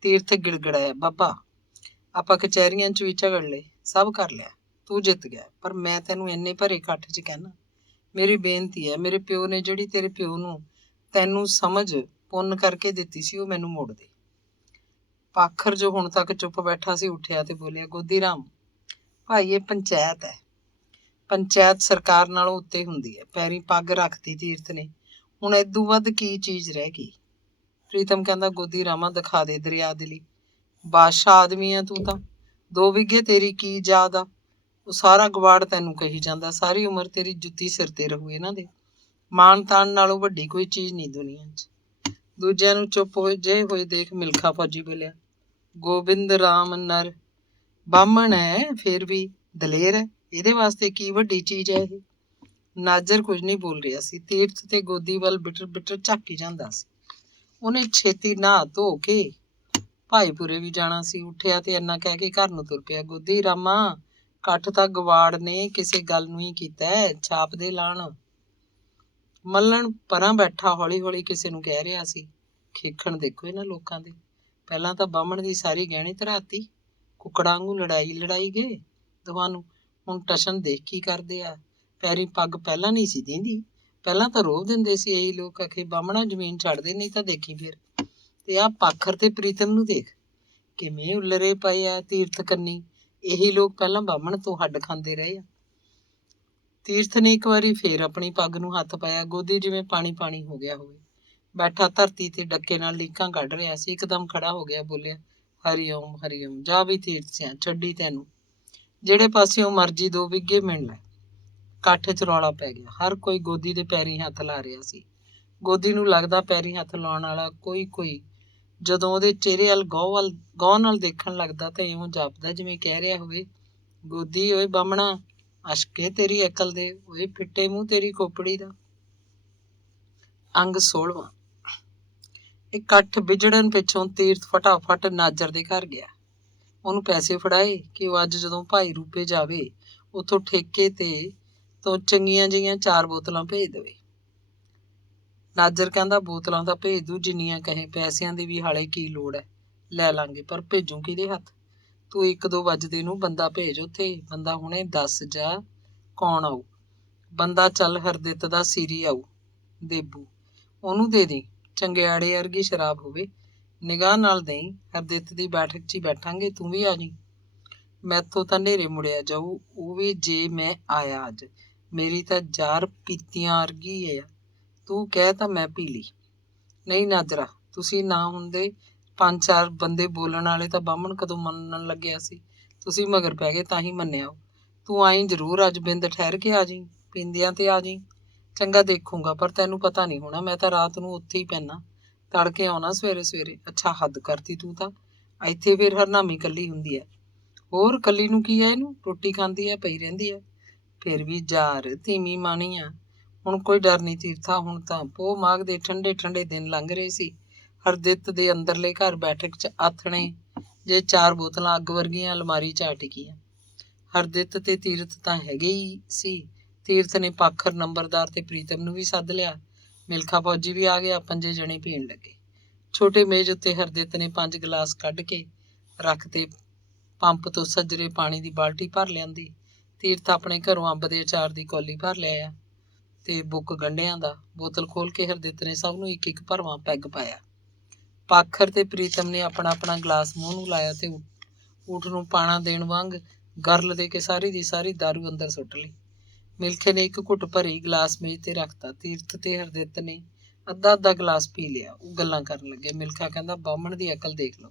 ਤੀਰਥ ਗਿੜਗੜਾਇਆ, ਬਾਬਾ ਆਪਾਂ ਕਚਹਿਰੀਆਂ 'ਚ ਵੀ ਝਗੜ ਲਏ, ਸਭ ਕਰ ਲਿਆ, ਤੂੰ ਜਿੱਤ ਗਿਆ, ਪਰ ਮੈਂ ਤੈਨੂੰ ਇੰਨੇ ਭਰੇ ਇਕੱਠ 'ਚ ਕਹਿਣਾ, ਮੇਰੀ ਬੇਨਤੀ ਹੈ, ਮੇਰੇ ਪਿਓ ਨੇ ਜਿਹੜੀ ਤੇਰੇ ਪਿਓ ਨੂੰ ਤੈਨੂੰ ਸਮਝ ਪੁੰਨ ਕਰਕੇ ਦਿੱਤੀ ਸੀ, ਉਹ ਮੈਨੂੰ ਮੋੜ ਦੇ। ਪਾਖਰ ਜੋ ਹੁਣ ਤੱਕ ਚੁੱਪ ਬੈਠਾ ਸੀ ਉੱਠਿਆ ਤੇ ਬੋਲਿਆ, ਗੋਦੀ ਰਾਮ ਭਾਈ, ਇਹ ਪੰਚਾਇਤ ਹੈ, ਪੰਚਾਇਤ ਸਰਕਾਰ ਨਾਲੋਂ ਉੱਤੇ ਹੁੰਦੀ ਹੈ। ਪੈਰੀਂ ਪੱਗ ਰੱਖਤੀ ਤੀਰਥ ਨੇ, ਹੁਣ ਏਦੂ ਵੱਧ ਕੀ ਚੀਜ਼ ਰਹਿ ਗਈ। ਪ੍ਰੀਤਮ ਕਹਿੰਦਾ, ਗੋਦੀ ਰਾਮਾ ਦਿਖਾ ਦੇ ਦਰਿਆ ਦਿਲੀ, ਬਾਦਸ਼ਾਹ ਆਦਮੀ ਆ ਤੂੰ ਤਾਂ, 2 ਬਿੱਗੇ ਤੇਰੀ ਕੀ ਯਾਦ ਆ। ਉਹ ਸਾਰਾ ਗਵਾੜ ਤੈਨੂੰ ਕਹੀ ਜਾਂਦਾ, ਸਾਰੀ ਉਮਰ ਤੇਰੀ ਜੁੱਤੀ ਸਿਰ ਤੇ ਰਹੂ ਇਹਨਾਂ ਦੇ। ਮਾਣ ਤਾਣ ਨਾਲੋਂ ਵੱਡੀ ਕੋਈ ਚੀਜ਼ ਨਹੀਂ ਦੁਨੀਆ 'ਚ। ਦੂਜਿਆਂ ਨੂੰ ਚੁੱਪ ਹੋਏ ਦੇਖ ਮਿਲਖਾ ਫੌਜੀ ਬੋਲਿਆ, ਗੋਬਿੰਦ ਰਾਮ ਨਰ ਬਾਹਮਣ ਹੈ, ਫਿਰ ਵੀ ਦਲੇਰ ਹੈ, ਇਹਦੇ ਵਾਸਤੇ ਕੀ ਵੱਡੀ ਚੀਜ਼ ਹੈ ਇਹ। ਨਾਜਰ ਕੁਝ ਨਹੀਂ ਬੋਲ ਰਿਹਾ ਸੀ, ਤੀਰਥ ਤੇ ਗੋਦੀ ਵੱਲ ਬਿਟਰ ਝਾਕੀ ਜਾਂਦਾ ਸੀ। ਉਹਨੇ ਛੇਤੀ ਨਹਾ ਧੋ ਕੇ ਭਾਈਪੁਰੇ ਵੀ ਜਾਣਾ ਸੀ, ਉੱਠਿਆ ਤੇ ਇੰਨਾ ਕਹਿ ਕੇ ਘਰ ਨੂੰ ਤੁਰ ਪਿਆ। ਗੋਦੀ ਰਾਮਾ, ਇਕੱਠ ਤਾਂ ਗਵਾੜ ਨੇ ਕਿਸੇ ਗੱਲ ਨੂੰ ਹੀ ਕੀਤਾ, ਛਾਪ ਦੇ ਲਾਣ। ਮੱਲਣ ਪਰਾਂ ਬੈਠਾ ਹੌਲੀ ਹੌਲੀ ਕਿਸੇ ਨੂੰ ਕਹਿ ਰਿਹਾ ਸੀ, ਖੇਖਣ ਦੇਖੋ ਇਹਨਾਂ ਲੋਕਾਂ ਦੇ, ਪਹਿਲਾਂ ਤਾਂ ਬਾਹਮਣ ਦੀ ਸਾਰੀ ਗਹਿਣੀ ਧਰਾਤੀ, ਕੁੱਕੜਾਂ ਵਾਂਗੂ ਲੜਾਈ ਗਏ ਤੁਹਾਨੂੰ, ਹੁਣ ਟਸ਼ਨ ਦੇਖ ਕੀ ਕਰਦੇ ਆ। ਪੈਰੀਂ ਪੱਗ ਪਹਿਲਾਂ ਨਹੀਂ ਸੀ ਦਿੰਦੀ, ਪਹਿਲਾਂ ਤਾਂ ਰੋਹ ਦਿੰਦੇ ਸੀ ਇਹੀ ਲੋਕ, ਆਖੇ ਬਾਹਮਣਾ ਜ਼ਮੀਨ ਛੱਡਦੇ, ਨਹੀਂ ਤਾਂ ਦੇਖੀ ਫਿਰ। ਤੇ ਆਹ ਪਾਖਰ ਤੇ ਪ੍ਰੀਤਮ ਨੂੰ ਦੇਖ ਕਿਵੇਂ ਉੱਲਰੇ ਪਏ ਆ ਤੀਰਥ ਕੰਨੀ, ਇਹੀ ਲੋਕ ਪਹਿਲਾਂ ਬਾਹਮਣ ਤੋਂ ਹੱਡ ਖਾਂਦੇ ਰਹੇ ਆ। ਤੀਰਥ ਨੇ ਇੱਕ ਵਾਰੀ ਫੇਰ ਆਪਣੀ ਪੱਗ ਨੂੰ ਹੱਥ ਪਾਇਆ। ਗੋਦੀ ਜਿਵੇਂ ਪਾਣੀ ਹੋ ਗਿਆ ਹੋਵੇ, ਬੈਠਾ ਧਰਤੀ ਤੇ ਡੱਕੇ ਨਾਲ ਲੀਕਾਂ ਕੱਢ ਰਿਹਾ ਸੀ। ਇੱਕਦਮ ਖੜਾ ਹੋ ਗਿਆ, ਬੋਲਿਆ, ਹਰੀਓਮ, ਜਾ ਵੀ ਤੀਰਥ ਸਿਆਂ, ਛੱਡੀ ਤੈਨੂੰ, ਜਿਹੜੇ ਪਾਸਿਓਂ ਮਰਜੀ 2 ਬਿੱਗੇ ਮਿਣ ਲੈ। ਇਕੱਠ 'ਚ ਰੌਲਾ ਪੈ ਗਿਆ, ਹਰ ਕੋਈ ਗੋਦੀ ਦੇ ਪੈਰੀਂ ਹੱਥ ਲਾ ਰਿਹਾ ਸੀ। ਗੋਦੀ ਨੂੰ ਲੱਗਦਾ ਪੈਰੀਂ ਹੱਥ ਲਾਉਣ ਵਾਲਾ ਕੋਈ ਜਦੋਂ ਉਹਦੇ ਚਿਹਰੇ ਵੱਲ ਗੌਰ ਨਾਲ ਦੇਖਣ ਲੱਗਦਾ ਤਾਂ ਇਉਂ ਜਾਪਦਾ ਜਿਵੇਂ ਕਹਿ ਰਿਹਾ ਹੋਵੇ, ਗੋਦੀ ਓਏ ਬਾਹਮਣਾ, ਅਸ਼ਕੇ ਤੇਰੀ ਅਕਲ ਦੇ, ਓਏ ਫਿੱਟੇ ਮੂੰਹ ਤੇਰੀ ਖੋਪੜੀ ਦਾ। ਅੰਗ 16ਵਾਂ। ਇਕੱਠ ਵਿਜੜਨ ਪਿੱਛੋਂ ਤੀਰਥ ਫਟਾਫਟ ਨਾਜਰ ਦੇ ਘਰ ਗਿਆ। ਉਹਨੂੰ ਪੈਸੇ ਫੜਾਏ ਕਿ ਉਹ ਅੱਜ ਜਦੋਂ ਭਾਈ ਰੂਪੇ ਜਾਵੇ ਉੱਥੋਂ ਠੇਕੇ ਤੇ ਤੋਂ ਚੰਗੀਆਂ ਜਿਹੀਆਂ 4 ਬੋਤਲਾਂ ਭੇਜ ਦੇਵੇ। ਨਾਜਰ ਕਹਿੰਦਾ ਬੋਤਲਾਂ ਤਾਂ ਭੇਜ ਦੂ ਜਿੰਨੀਆਂ ਕਹੇ, ਪੈਸਿਆਂ ਦੀ ਵੀ ਹਾਲੇ ਕੀ ਲੋੜ ਹੈ, ਲੈ ਲਾਂਗੇ, ਪਰ ਭੇਜੂ ਕਿਹਦੇ ਹੱਥ? ਤੂੰ 1-2 ਵਜੇ ਨੂੰ ਬੰਦਾ ਭੇਜ ਉੱਥੇ। ਬੰਦਾ ਹੁਣੇ ਦੱਸ ਜਾ ਕੌਣ ਆਊ? ਬੰਦਾ ਚੱਲ ਹਰਦਿੱਤ ਦਾ ਸੀਰੀ ਆਊ, ਦੇਬੂ, ਉਹਨੂੰ ਦੇ ਦੇ, ਚੰਗਿਆੜੇ ਵਰਗੀ ਸ਼ਰਾਬ ਹੋਵੇ, ਨਿਗਾਹ ਨਾਲ ਦੇਈ, ਹਰਦਿੱਤ ਦੀ ਬੈਠਕ 'ਚ ਹੀ ਬੈਠਾਂਗੇ, ਤੂੰ ਵੀ ਆ ਜੀ। ਮੈਥੋਂ ਤਾਂ ਨੇਰੇ ਮੁੜਿਆ ਜਾਊ, ਉਹ ਵੀ ਜੇ ਮੈਂ ਆਇਆ ਅੱਜ। ਮੇਰੀ ਤਾਂ ਜ਼ਾਰ ਪੀਤੀਆਂ ਵਰਗੀ ਹੈ, ਤੂੰ ਕਹਿ ਤਾਂ ਮੈਂ ਪੀ ਲਈ। ਨਹੀਂ ਨਾਜਰਾ, ਤੁਸੀਂ ਨਾ ਹੁੰਦੇ 5-4 ਬੰਦੇ ਬੋਲਣ ਵਾਲੇ ਤਾਂ ਬਾਹਮਣ ਕਦੋਂ ਮੰਨਣ ਲੱਗਿਆ ਸੀ। ਤੁਸੀਂ ਮਗਰ ਪੈ ਗਏ ਤਾਂ ਹੀ ਮੰਨਿਆ। ਤੂੰ ਆਈ ਜ਼ਰੂਰ ਅੱਜ, ਬਿੰਦ ਠਹਿਰ ਕੇ ਆ ਜੀ, ਪੀਂਦਿਆਂ ਤੇ ਆ ਜੀ। ਚੰਗਾ ਦੇਖੂੰਗਾ, ਪਰ ਤੈਨੂੰ ਪਤਾ ਨਹੀਂ ਹੋਣਾ, ਮੈਂ ਤਾਂ ਰਾਤ ਨੂੰ ਉੱਥੇ ਹੀ ਪੈਂਦਾ, ਤੜਕੇ ਆਉਣਾ ਸਵੇਰੇ ਸਵੇਰੇ। ਅੱਛਾ, ਹੱਦ ਕਰਤੀ ਤੂੰ ਤਾਂ। ਇੱਥੇ ਫਿਰ ਹਰਨਾਮੀ ਕੱਲੀ ਹੁੰਦੀ ਹੈ। ਹੋਰ ਕੱਲੀ ਨੂੰ ਕੀ ਹੈ, ਇਹਨੂੰ ਰੋਟੀ ਖਾਂਦੀ ਹੈ, ਪਈ ਰਹਿੰਦੀ ਹੈ। ਫਿਰ ਵੀ ਜ਼ਾਰ ਧੀਮੀ ਮਾਣੀ ਆ। ਹੁਣ ਕੋਈ ਡਰ ਨਹੀਂ ਤੀਰਥਾ, ਹੁਣ ਤਾਂ ਪੋਹ ਮਾਘ ਦੇ ਠੰਡੇ ਠੰਡੇ ਦਿਨ ਲੰਘ ਰਹੇ ਸੀ। ਹਰਦਿੱਤ ਦੇ ਅੰਦਰਲੇ ਘਰ ਬੈਠਕ 'ਚ ਆਥਣੇ ਜੇ 4 ਬੋਤਲਾਂ ਅੱਗ ਵਰਗੀਆਂ ਅਲਮਾਰੀ 'ਚ ਆ ਟਿਕੀਆਂ। ਹਰਦਿੱਤ ਤੇ ਤੀਰਥ ਤਾਂ ਹੈਗੇ ਹੀ ਸੀ। ਤੀਰਥ ਨੇ ਪਾਖਰ, ਨੰਬਰਦਾਰ ਤੇ ਪ੍ਰੀਤਮ ਨੂੰ ਵੀ ਸੱਦ ਲਿਆ। ਮਿਲਖਾ ਫੌਜੀ ਵੀ ਆ ਗਿਆ। 5 ਜਣੇ ਪੀਣ ਲੱਗੇ। ਛੋਟੇ ਮੇਜ਼ ਉੱਤੇ ਹਰਦਿੱਤ ਨੇ 5 ਗਲਾਸ ਕੱਢ ਕੇ ਰੱਖਤੇ। ਪੰਪ ਤੋਂ ਸੱਜਰੇ ਪਾਣੀ ਦੀ ਬਾਲਟੀ ਭਰ ਲਿਆਂਦੀ। ਤੀਰਥ ਆਪਣੇ ਘਰੋਂ ਅੰਬ ਦੇ ਅਚਾਰ ਦੀ ਕੌਲੀ ਭਰ ਲਿਆਇਆ ਤੇ ਬੁੱਕ ਗੰਢਿਆਂ ਦਾ। ਬੋਤਲ ਖੋਲ ਕੇ ਹਰਦਿੱਤ ਨੇ ਸਭ ਨੂੰ 1-1 ਭਰਵਾਂ ਪੈਗ ਪਾਇਆ। ਪਾਖਰ ਤੇ ਪ੍ਰੀਤਮ ਨੇ ਆਪਣਾ ਆਪਣਾ ਗਲਾਸ ਮੂੰਹ ਨੂੰ ਲਾਇਆ ਤੇ ਊਠ ਨੂੰ ਪਾਣਾ ਦੇਣ ਵਾਂਗ ਗਰਲ ਦੇ ਕੇ ਸਾਰੀ ਦੀ ਸਾਰੀ ਦਾਰੂ ਅੰਦਰ ਸੁੱਟ ਲਈ। ਮਿਲਖੇ ਨੇ 1 ਘੁੱਟ ਭਰੀ ਗਲਾਸ ਮੇਜ਼ ਤੇ ਰੱਖਤਾ। ਤੀਰਥ ਤੇ ਹਰਦਿੱਤ ਨੇ ਅੱਧਾ ਗਲਾਸ ਪੀ ਲਿਆ। ਉਹ ਗੱਲਾਂ ਕਰਨ ਲੱਗੇ। ਮਿਲਖਾ ਕਹਿੰਦਾ ਬਾਹਮਣ ਦੀ ਅਕਲ ਦੇਖ ਲਓ,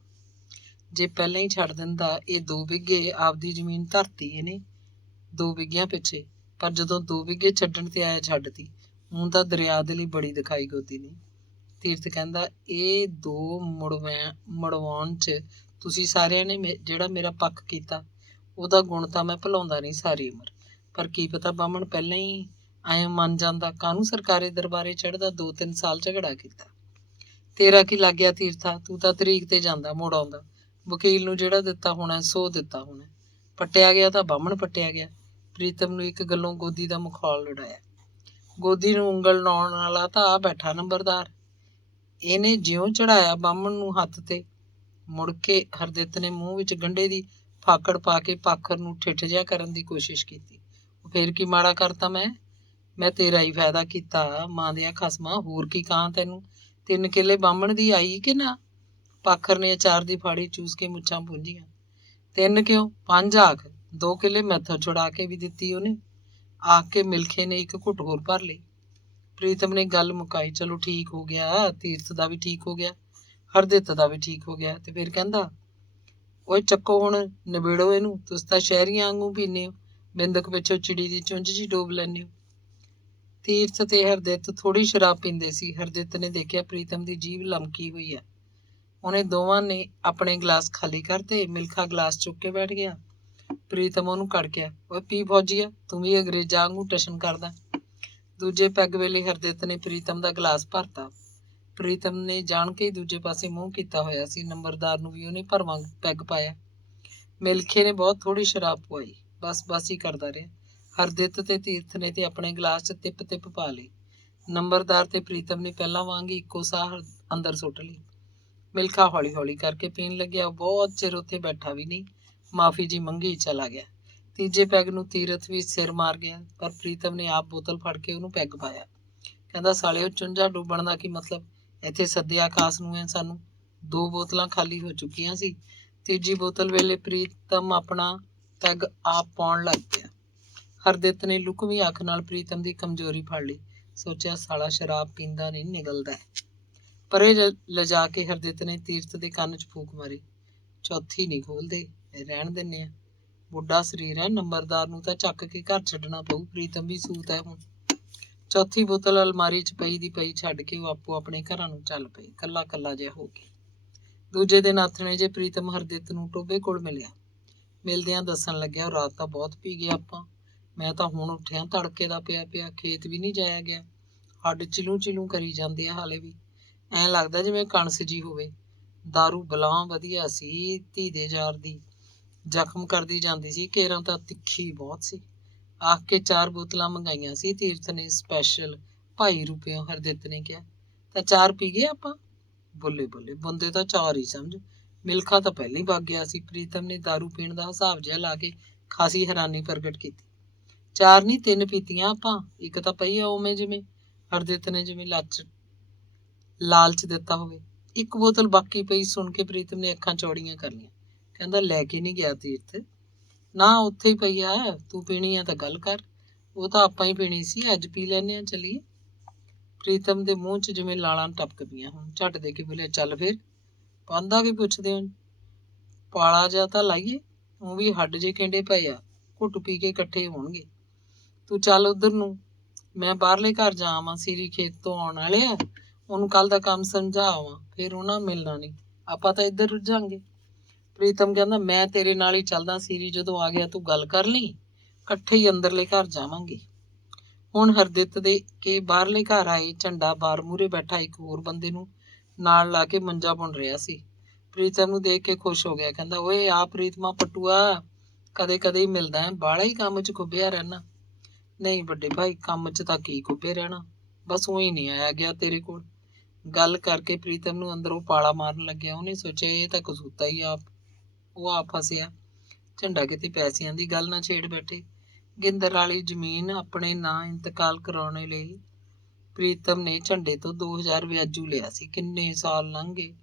ਜੇ ਪਹਿਲਾਂ ਹੀ ਛੱਡ ਦਿੰਦਾ। ਇਹ 2 ਬਿੱਘੇ ਆਪਦੀ ਜ਼ਮੀਨ ਧਰਤੀ ਇਹਨੇ 2 ਬਿੱਘਿਆਂ ਪਿੱਛੇ, ਪਰ ਜਦੋਂ 2 ਬਿੱਘੇ ਛੱਡਣ ਤੇ ਆਇਆ ਛੱਡਤੀ। ਹੁਣ ਤਾਂ ਦਰਿਆ ਦੇ ਲਈ ਬੜੀ ਦਿਖਾਈ ਗੋਦੀ ਨੇ। ਤੀਰਥ ਕਹਿੰਦਾ ਇਹ 2 ਮੁੜਵਾਉਣ 'ਚ ਤੁਸੀਂ ਸਾਰਿਆਂ ਨੇ ਜਿਹੜਾ ਮੇਰਾ ਪੱਖ ਕੀਤਾ, ਉਹਦਾ ਗੁਣ ਤਾਂ ਮੈਂ ਭੁਲਾਉਂਦਾ ਨਹੀਂ ਸਾਰੀ ਉਮਰ। ਪਰ ਕੀ ਪਤਾ ਬਾਹਮਣ ਪਹਿਲਾਂ ਹੀ ਐਂ ਮੰਨ ਜਾਂਦਾ, ਕਾਹਨੂੰ ਸਰਕਾਰੀ ਦਰਬਾਰੇ ਚੜ੍ਹਦਾ। 2-3 ਸਾਲ ਝਗੜਾ ਕੀਤਾ। ਤੇਰਾ ਕੀ ਲੱਗ ਗਿਆ ਤੀਰਥਾ, ਤੂੰ ਤਾਂ ਤਰੀਕ ਤੇ ਜਾਂਦਾ, ਮੁੜ ਆਉਂਦਾ। ਵਕੀਲ ਨੂੰ ਜਿਹੜਾ ਦਿੱਤਾ ਹੋਣਾ ਸੋ ਦਿੱਤਾ ਹੋਣਾ। ਪੱਟਿਆ ਗਿਆ ਤਾਂ ਬਾਹਮਣ ਪੱਟਿਆ ਗਿਆ। ਪ੍ਰੀਤਮ ਨੂੰ ਇੱਕ ਗੱਲੋਂ ਗੋਦੀ ਦਾ ਮਖੌਲ ਲੜਾਇਆ। ਗੋਦੀ ਨੂੰ ਉਂਗਲ ਲਾਉਣ ਵਾਲਾ ਤਾਂ ਆ ਬੈਠਾ ਨੰਬਰਦਾਰ, ਇਹਨੇ ਜਿਉਂ ਚੜਾਇਆ ਬਾਹਮਣ ਨੂੰ ਹੱਥ ਤੇ। ਮੁੜ ਕੇ ਹਰਦਿੱਤ ਨੇ ਮੂੰਹ ਵਿੱਚ ਗੰਢੇ ਦੀ ਫਾਕੜ ਪਾ ਕੇ ਪਾਖਰ ਨੂੰ ਠਿੱਠ ਜਿਹਾ ਕਰਨ ਦੀ ਕੋਸ਼ਿਸ਼ ਕੀਤੀ। ਫੇਰ ਕੀ ਮਾੜਾ ਕਰਤਾ ਮੈਂ ਤੇਰਾ ਹੀ ਫਾਇਦਾ ਕੀਤਾ, ਮਾਂ ਦਿਆਂ ਖਸਮਾਂ, ਹੋਰ ਕੀ ਕਹਾਂ ਤੈਨੂੰ। 3 ਕਿੱਲੇ ਬਾਹਮਣ ਦੀ ਆਈ ਕਿ ਨਾ? ਪਾਖਰ ਨੇ ਅਚਾਰ ਦੀ ਫਾੜੀ ਚੂਸ ਕੇ ਮੁੱਛਾਂ ਪੂੰਝੀਆਂ। 3 ਕਿਉਂ, 5 ਆਖ। 2 ਕਿੱਲੇ ਮੈਥੋਂ ਛੁਡਾ ਕੇ ਵੀ ਦਿੱਤੀ ਉਹਨੇ, ਆਖ ਕੇ ਮਿਲਖੇ ਨੇ 1 ਘੁੱਟ ਹੋਰ ਭਰ ਲਈ। ਪ੍ਰੀਤਮ ਨੇ ਗੱਲ ਮੁਕਾਈ। ਚਲੋ ਠੀਕ ਹੋ ਗਿਆ, ਤੀਰਥ ਦਾ ਵੀ ਠੀਕ ਹੋ ਗਿਆ, ਹਰਦਿੱਤ ਦਾ ਵੀ ਠੀਕ ਹੋ ਗਿਆ। ਤੇ ਫਿਰ ਕਹਿੰਦਾ ਓਏ ਚੱਕੋ ਹੁਣ, ਨਿਬੇੜੋ ਇਹਨੂੰ। ਤੁਸੀਂ ਤਾਂ ਸ਼ਹਿਰੀਆਂ ਵਾਂਗੂ ਪੀਂਦੇ ਹੋ, ਬਿੰਦਕ ਪਿੱਛੋਂ ਚਿੜੀ ਦੀ ਚੁੰਝ ਜੀ ਡੋਬ ਲੈਂਦੇ ਹੋ। ਤੀਰਥ ਤੇ ਹਰਦਿੱਤ ਥੋੜੀ ਸ਼ਰਾਬ ਪੀਂਦੇ ਸੀ। ਹਰਦਿੱਤ ਨੇ ਦੇਖਿਆ ਪ੍ਰੀਤਮ ਦੀ ਜੀਭ ਲਮਕੀ ਹੋਈ ਆ। ਉਹਨੇ ਦੋਵਾਂ ਨੇ ਆਪਣੇ ਗਲਾਸ ਖਾਲੀ ਕਰਤੇ। ਮਿਲਖਾ ਗਲਾਸ ਚੁੱਕ ਕੇ ਬੈਠ ਗਿਆ। ਪ੍ਰੀਤਮ ਉਹਨੂੰ ਕੜ ਗਿਆ, ਓਏ ਪੀ ਫੌਜੀਆ, ਤੂੰ ਵੀ ਅੰਗਰੇਜ਼ਾਂ ਵਾਂਗੂ ਟਸ਼ਨ ਕਰਦਾ। ਦੂਜੇ ਪੈਗ ਵੇਲੇ ਹਰਦਿੱਤ ਨੇ ਪ੍ਰੀਤਮ ਦਾ ਗਲਾਸ ਭਰਤਾ। ਪ੍ਰੀਤਮ ਨੇ ਜਾਣ ਕੇ ਹੀ ਦੂਜੇ ਪਾਸੇ ਮੂੰਹ ਕੀਤਾ ਹੋਇਆ ਸੀ। ਨੰਬਰਦਾਰ ਨੂੰ ਵੀ ਉਹਨੇ ਭਰਵਾਂ ਪੈਗ ਪਾਇਆ। ਮਿਲਖੇ ਨੇ ਬਹੁਤ ਥੋੜੀ ਸ਼ਰਾਬ ਪਵਾਈ, ਬਸ ਹੀ ਕਰਦਾ ਰਿਹਾ। ਹਰਦਿੱਤ ਤੇ ਤੀਰਥ ਨੇ ਤੇ ਆਪਣੇ ਗਲਾਸ 'ਚ ਤਿਪ ਪਾ ਲਈ। ਨੰਬਰਦਾਰ ਤੇ ਪ੍ਰੀਤਮ ਨੇ ਪਹਿਲਾਂ ਵਾਂਗ ਹੀ ਇੱਕੋ ਸਾਹ ਅੰਦਰ ਸੁੱਟ ਲਈ। ਮਿਲਖਾ ਹੌਲੀ ਹੌਲੀ ਕਰਕੇ ਪੀਣ ਲੱਗਿਆ। ਬਹੁਤ ਚਿਰ ਉੱਥੇ ਬੈਠਾ ਵੀ ਨਹੀਂ, ਮਾਫੀ ਜੀ ਮੰਗੀ ਚਲਾ ਗਿਆ। ਤੀਜੇ ਪੈਗ ਨੂੰ ਤੀਰਥ ਵੀ ਸਿਰ ਮਾਰ ਗਿਆ, ਪਰ ਪ੍ਰੀਤਮ ਨੇ ਆਪ ਬੋਤਲ ਫੜ ਕੇ ਉਹਨੂੰ ਪੈਗ ਪਾਇਆ। ਕਹਿੰਦਾ ਸਾਲਿਓ, ਚੁੰਝਾ ਡੁੱਬਣ ਦਾ ਕੀ ਮਤਲਬ, ਇੱਥੇ ਸੱਦਿਆ ਖਾਸ ਨੂੰ ਹੈ ਸਾਨੂੰ। 2 ਬੋਤਲਾਂ ਖਾਲੀ ਹੋ ਚੁੱਕੀਆਂ ਸੀ। ਤੀਜੀ ਬੋਤਲ ਵੇਲੇ ਪ੍ਰੀਤਮ ਆਪਣਾ ਪੈਗ ਆਪ ਪਾਉਣ ਲੱਗ ਪਿਆ। ਹਰਦਿੱਤ ਨੇ ਲੁਕਵੀਂ ਅੱਖ ਨਾਲ ਪ੍ਰੀਤਮ ਦੀ ਕਮਜ਼ੋਰੀ ਫੜ ਲਈ। ਸੋਚਿਆ ਸਾਲਾ ਸ਼ਰਾਬ ਪੀਂਦਾ ਨਹੀਂ, ਨਿਗਲਦਾ। ਪਰੇ ਲਿਜਾ ਕੇ ਹਰਦਿੱਤ ਨੇ ਤੀਰਥ ਦੇ ਕੰਨ 'ਚ ਫੂਕ ਮਾਰੀ। ਚੌਥੀ ਨਹੀਂ ਖੋਲਦੇ, ਰਹਿਣ ਦਿੰਦੇ ਆ, ਬੁੱਢਾ ਸਰੀਰ ਹੈ। ਨੰਬਰਦਾਰ ਨੂੰ ਤਾਂ ਚੱਕ ਕੇ ਘਰ ਛੱਡਣਾ ਪਊ। ਪ੍ਰੀਤਮ ਵੀ ਸੂਤ ਹੈ ਹੁਣ। ਚੌਥੀ ਬੋਤਲ ਅਲਮਾਰੀ 'ਚ ਪਈ ਦੀ ਪਈ ਛੱਡ ਕੇ ਉਹ ਆਪੋ ਆਪਣੇ ਘਰਾਂ ਨੂੰ ਚੱਲ ਪਈ, ਕੱਲਾ ਜਿਹਾ ਹੋ ਕੇ। ਦੂਜੇ ਦਿਨ ਆਥਣੇ ਜੇ ਪ੍ਰੀਤਮ ਹਰਦਿੱਤ ਨੂੰ ਟੋਭੇ ਕੋਲ ਮਿਲਿਆ। ਮਿਲਦਿਆਂ ਦੱਸਣ ਲੱਗਿਆ, ਰਾਤ ਤਾਂ ਬਹੁਤ ਪੀ ਗਏ ਆਪਾਂ। ਮੈਂ ਤਾਂ ਹੁਣ ਉੱਠਿਆ, ਤੜਕੇ ਦਾ ਪਿਆ ਖੇਤ ਵੀ ਨਹੀਂ ਜਾਇਆ ਗਿਆ। ਹੱਡ ਚਿਲੂ ਕਰੀ ਜਾਂਦੇ ਆ ਹਾਲੇ ਵੀ। ਐਂ ਲੱਗਦਾ ਜਿਵੇਂ ਕਣਸ ਜੀ ਹੋਵੇ। ਦਾਰੂ ਬਲਾਂ ਵਧੀਆ ਸੀ, ਧੀ ਦੇ ਯਾਰ ਦੀ ਜ਼ਖਮ ਕਰਦੀ ਜਾਂਦੀ ਸੀ। ਕੇਰਾਂ ਤਾਂ ਤਿੱਖੀ ਬਹੁਤ ਸੀ। ਆਖ ਕੇ 4 ਬੋਤਲਾਂ ਮੰਗਾਈਆਂ ਸੀ ਤੀਰਥ ਨੇ ਸਪੈਸ਼ਲ। ਭਾਈ ਰੁਪਿਓ ਹਰਦਿੱਤ ਨੇ ਕਿਹਾ। ਤਾਂ 4 ਪੀ ਗਏ ਆਪਾਂ? ਬੋਲੇ ਬੰਦੇ ਤਾਂ 4 ਹੀ ਸਮਝ। ਮਿਲਖਾ ਤਾਂ ਪਹਿਲਾਂ ਹੀ ਵਗ ਗਿਆ ਸੀ। ਪ੍ਰੀਤਮ ਨੇ ਦਾਰੂ ਪੀਣ ਦਾ ਹਿਸਾਬ ਜਿਹਾ ਲਾ ਕੇ ਖਾਸੀ ਹੈਰਾਨੀ ਪ੍ਰਗਟ ਕੀਤੀ। 4 ਨਹੀਂ 3 ਪੀਤੀਆਂ ਆਪਾਂ। ਇੱਕ ਤਾਂ ਪਈ ਆ ਉਵੇਂ ਜਿਵੇਂ ਹਰਦਿੱਤ ਨੇ ਜਿਵੇਂ ਲਾਲਚ ਦਿੱਤਾ ਹੋਵੇ। 1 ਬੋਤਲ ਬਾਕੀ ਪਈ ਸੁਣ ਕੇ ਪ੍ਰੀਤਮ ਨੇ ਅੱਖਾਂ ਚੌੜੀਆਂ ਕਰ ਲਈਆਂ। ਕਹਿੰਦਾ ਲੈ ਕੇ ਨਹੀਂ ਗਿਆ ਤੀਰਥ? ਨਾ ਉੱਥੇ ਹੀ ਪਈ ਆ। ਤੂੰ ਪੀਣੀ ਆ ਤਾਂ ਗੱਲ ਕਰ। ਉਹ ਤਾਂ ਆਪਾਂ ਹੀ ਪੀਣੀ ਸੀ। ਅੱਜ ਪੀ ਲੈਨੇ ਆ, ਚੱਲੀਏ। ਪ੍ਰੀਤਮ ਦੇ ਮੂੰਹ 'ਚ ਜਿਵੇਂ ਲਾਲਾਂ ਟਪਕ ਪਈਆਂ ਹੁਣ। ਝੱਟ ਦੇ ਕੇ ਬੋਲਿਆ, ਚੱਲ ਫਿਰ। ਪਾਂਦਾ ਕੀ ਪੁੱਛਦੇ ਹੋ? ਪਾਲਾ ਜਾ ਤਾਂ ਲਾਈਏ। ਉਹ ਵੀ ਹੱਡ ਜੇ ਕਹਿੰਦੇ ਪਏ ਆ। ਘੁੱਟ ਪੀ ਕੇ ਇਕੱਠੇ ਹੋਣਗੇ। ਤੂੰ ਚੱਲ ਉਧਰ ਨੂੰ, ਮੈਂ ਬਾਹਰਲੇ ਘਰ ਜਾ ਆਵਾਂ। ਸੀਰੀ ਖੇਤ ਤੋਂ ਆਉਣ ਵਾਲੇ ਆ। ਉਹਨੂੰ ਕੱਲ ਦਾ ਕੰਮ ਸਮਝਾ ਆਵਾਂ, ਫਿਰ ਉਹਨਾਂ ਮਿਲਣਾ ਨਹੀਂ। ਆਪਾਂ ਤਾਂ ਇੱਧਰ ਰੁੱਝਾਂਗੇ। ਪ੍ਰੀਤਮ ਕਹਿੰਦਾ, ਮੈਂ ਤੇਰੇ ਨਾਲ ਹੀ ਚੱਲਦਾ। ਸੀਰੀ ਜਦੋਂ ਆ ਗਿਆ ਤੂੰ ਗੱਲ ਕਰ ਲਈ, ਇਕੱਠੇ ਹੀ ਅੰਦਰਲੇ ਘਰ ਜਾਵਾਂਗੇ। ਹੁਣ ਹਰਦਿੱਤ ਦੇ ਕੇ ਬਾਹਰਲੇ ਘਰ ਆਏ। ਝੰਡਾ ਬਾਰ ਮੂਹਰੇ ਬੈਠਾ ਇੱਕ ਹੋਰ ਬੰਦੇ ਨੂੰ ਨਾਲ ਲਾ ਕੇ ਮੰਜਾ ਬੁਣ ਰਿਹਾ ਸੀ। ਪ੍ਰੀਤਮ ਨੂੰ ਦੇਖ ਕੇ ਖੁਸ਼ ਹੋ ਗਿਆ। ਕਹਿੰਦਾ, ਓਏ ਆ ਪ੍ਰੀਤਮਾ ਪਟੂਆ, ਕਦੇ ਕਦੇ ਹੀ ਮਿਲਦਾ ਹੈ। ਬਾਹਲਾ ਹੀ ਕੰਮ 'ਚ ਖੁੱਬਿਆ ਰਹਿਣਾ। ਨਹੀਂ ਵੱਡੇ ਭਾਈ, ਕੰਮ 'ਚ ਤਾਂ ਕੀ ਖੁੱਬੇ ਰਹਿਣਾ, ਬਸ ਊਂ ਹੀ ਨਹੀਂ ਆਇਆ ਗਿਆ ਤੇਰੇ ਕੋਲ। ਗੱਲ ਕਰਕੇ ਪ੍ਰੀਤਮ ਨੂੰ ਅੰਦਰੋਂ ਪਾਲਾ ਮਾਰਨ ਲੱਗਿਆ। ਉਹਨੇ ਸੋਚਿਆ ਇਹ ਤਾਂ ਕਸੂਤਾ ਹੀ ਉਹ ਆਪ ਫਸਿਆ। ਝੰਡਾ ਕਿਤੇ ਪੈਸਿਆਂ ਦੀ ਗੱਲ ਨਾ ਛੇੜ ਬੈਠੇ। ਗਿੰਦਰ ਵਾਲੀ ਜ਼ਮੀਨ ਆਪਣੇ ਨਾਂ ਇੰਤਕਾਲ ਕਰਾਉਣ ਲਈ ਪ੍ਰੀਤਮ ਨੇ ਝੰਡੇ ਤੋਂ 2000 ਵਿਆਜੂ ਲਿਆ ਸੀ। ਕਿੰਨੇ ਸਾਲ ਲੰਘ ਗਏ,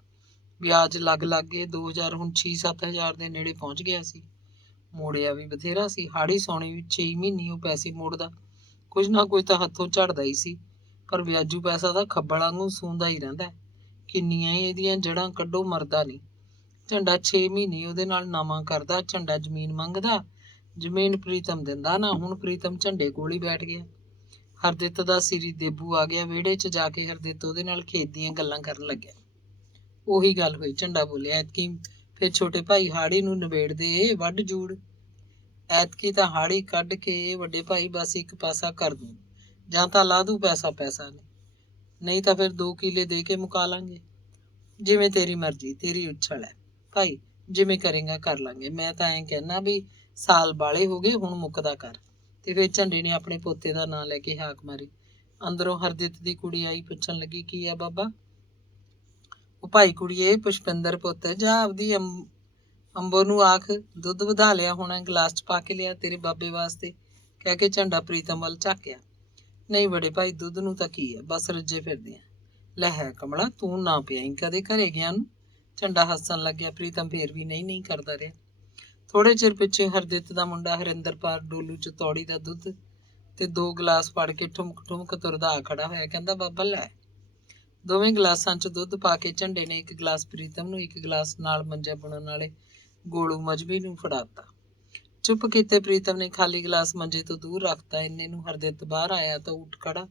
ਵਿਆਜ ਲੱਗ ਗਏ। 2000 ਹੁਣ 6-7 ਹਜ਼ਾਰ ਦੇ ਨੇੜੇ ਪਹੁੰਚ ਗਿਆ ਸੀ। ਮੋੜਿਆ ਵੀ ਬਥੇਰਾ ਸੀ। ਹਾੜੀ ਸੌਣੀ ਵੀ 6 ਮਹੀਨੇ ਉਹ ਪੈਸੇ ਮੋੜਦਾ। ਕੁਝ ਨਾ ਕੁਝ ਤਾਂ ਹੱਥੋਂ ਝੜਦਾ ਹੀ ਸੀ। ਪਰ ਵਿਆਜੂ ਪੈਸਾ ਤਾਂ ਖੱਬਲ ਵਾਂਗੂ ਸੂੰਦਾ ਹੀ ਰਹਿੰਦਾ। ਕਿੰਨੀਆਂ ਹੀ ਇਹਦੀਆਂ ਜੜ੍ਹਾਂ ਕੱਢੋ, ਮਰਦਾ ਨਹੀਂ। ਝੰਡਾ 6 ਮਹੀਨੇ ਉਹਦੇ ਨਾਲ ਨਵਾਂ ਕਰਦਾ। ਝੰਡਾ ਜ਼ਮੀਨ ਮੰਗਦਾ, ਜ਼ਮੀਨ ਪ੍ਰੀਤਮ ਦਿੰਦਾ ਨਾ। ਹੁਣ ਪ੍ਰੀਤਮ ਝੰਡੇ ਕੋਲ ਹੀ ਬੈਠ ਗਿਆ। ਹਰਦਿੱਤ ਦਾ ਸਿਰੀ ਦੇਬੂ ਆ ਗਿਆ। ਵਿਹੜੇ 'ਚ ਜਾ ਕੇ ਹਰਦਿੱਤ ਉਹਦੇ ਨਾਲ ਖੇਤ ਦੀਆਂ ਗੱਲਾਂ ਕਰਨ ਲੱਗਿਆ। ਉਹੀ ਗੱਲ ਹੋਈ। ਝੰਡਾ ਬੋਲਿਆ, ਐਤਕੀ ਫਿਰ ਛੋਟੇ ਭਾਈ ਹਾੜੀ ਨੂੰ ਨਿਬੇੜ ਦੇ, ਵੱਢ ਜੂੜ। ਐਤਕੀ ਤਾਂ ਹਾੜੀ ਕੱਢ ਕੇ ਵੱਡੇ ਭਾਈ ਬਸ ਇੱਕ ਪਾਸਾ ਕਰ ਦੂੰ, ਜਾਂ ਤਾਂ ਲਾ ਦੂ ਪੈਸਾ ਨਹੀਂ ਤਾਂ ਫਿਰ 2 ਕਿੱਲੇ ਦੇ ਕੇ ਮੁਕਾ ਲਾਂਗੇ। ਜਿਵੇਂ ਤੇਰੀ ਮਰਜ਼ੀ, ਤੇਰੀ ਉੱਛਲ ਹੈ ਭਾਈ, ਜਿਵੇਂ ਕਰੇਗਾ ਕਰ ਲਾਂਗੇ। ਮੈਂ ਤਾਂ ਐਂ ਕਹਿਣਾ ਵੀ ਸਾਲ ਬਾਲੇ ਹੋ ਗਏ, ਹੁਣ ਮੁੱਕਦਾ ਕਰ। ਤੇ ਫਿਰ ਝੰਡੇ ਨੇ ਆਪਣੇ ਪੋਤੇ ਦਾ ਨਾਂ ਲੈ ਕੇ ਹਾਕ ਮਾਰੀ। ਅੰਦਰੋਂ ਹਰਦਿੱਤ ਦੀ ਕੁੜੀ ਆਈ। ਪੁੱਛਣ ਲੱਗੀ, ਕੀ ਆ ਬਾਬਾ? ਉਹ ਭਾਈ ਕੁੜੀਏ, ਪੁਸ਼ਪਿੰਦਰ ਪੁੱਤ, ਜਾ ਆਪਦੀ ਅੰਬੋ ਨੂੰ ਆਖ ਦੁੱਧ ਵਧਾ ਲਿਆ ਹੋਣਾ, ਗਲਾਸ 'ਚ ਪਾ ਕੇ ਲਿਆ ਤੇਰੇ ਬਾਬੇ ਵਾਸਤੇ, ਕਹਿ ਕੇ ਝੰਡਾ ਪ੍ਰੀਤਮ ਵੱਲ ਝਾਕਿਆ। ਨਹੀਂ ਬੜੇ ਭਾਈ, ਦੁੱਧ ਨੂੰ ਤਾਂ ਕੀ ਹੈ, ਬਸ ਰੱਜੇ ਫਿਰਦੇ ਆ। ਲੈ ਹੈ ਕਮਲਾ, ਤੂੰ ਨਾ ਪਿਆਈ ਕਦੇ ਘਰੇ ਗਿਆ ਨੂੰ। ਝੰਡਾ ਹੱਸਣ ਲੱਗਿਆ। ਪ੍ਰੀਤਮ ਫੇਰ ਵੀ ਨਹੀਂ ਕਰਦਾ ਰਿਹਾ। ਥੋੜੇ ਚਿਰ ਪਿੱਛੇ ਹਰਦਿੱਤ ਦਾ ਮੁੰਡਾ ਹਰਿੰਦਰਪਾਲ ਡੋਲੂ 'ਚ ਤੌੜੀ ਦਾ ਦੁੱਧ ਤੇ 2 ਗਲਾਸ ਫੜ ਕੇ ਠੁਮਕ ਤੁਰਦਾ ਆ ਖੜਾ ਹੋਇਆ। ਕਹਿੰਦਾ, ਬਾਬਾ ਲੈ। ਦੋਵੇਂ ਗਲਾਸਾਂ 'ਚ ਦੁੱਧ ਪਾ ਕੇ ਝੰਡੇ ਨੇ 1 ਗਲਾਸ ਪ੍ਰੀਤਮ ਨੂੰ, 1 ਗਲਾਸ ਨਾਲ ਮੰਜਾ ਬੁਣਨ ਵਾਲੇ ਗੋਲੂ ਮਜਬੀ ਨੂੰ ਫੜਾਤਾ। ਚੁੱਪ ਕੀਤੇ ਪ੍ਰੀਤਮ ਨੇ ਖਾਲੀ ਗਲਾਸ ਮੰਜੇ ਤੋਂ ਦੂਰ ਰੱਖਤਾ। ਇੰਨੇ ਨੂੰ ਹਰਦਿੱਤ ਬਾਹਰ ਆਇਆ ਤਾਂ ਉੱਠ ਖੜਾ।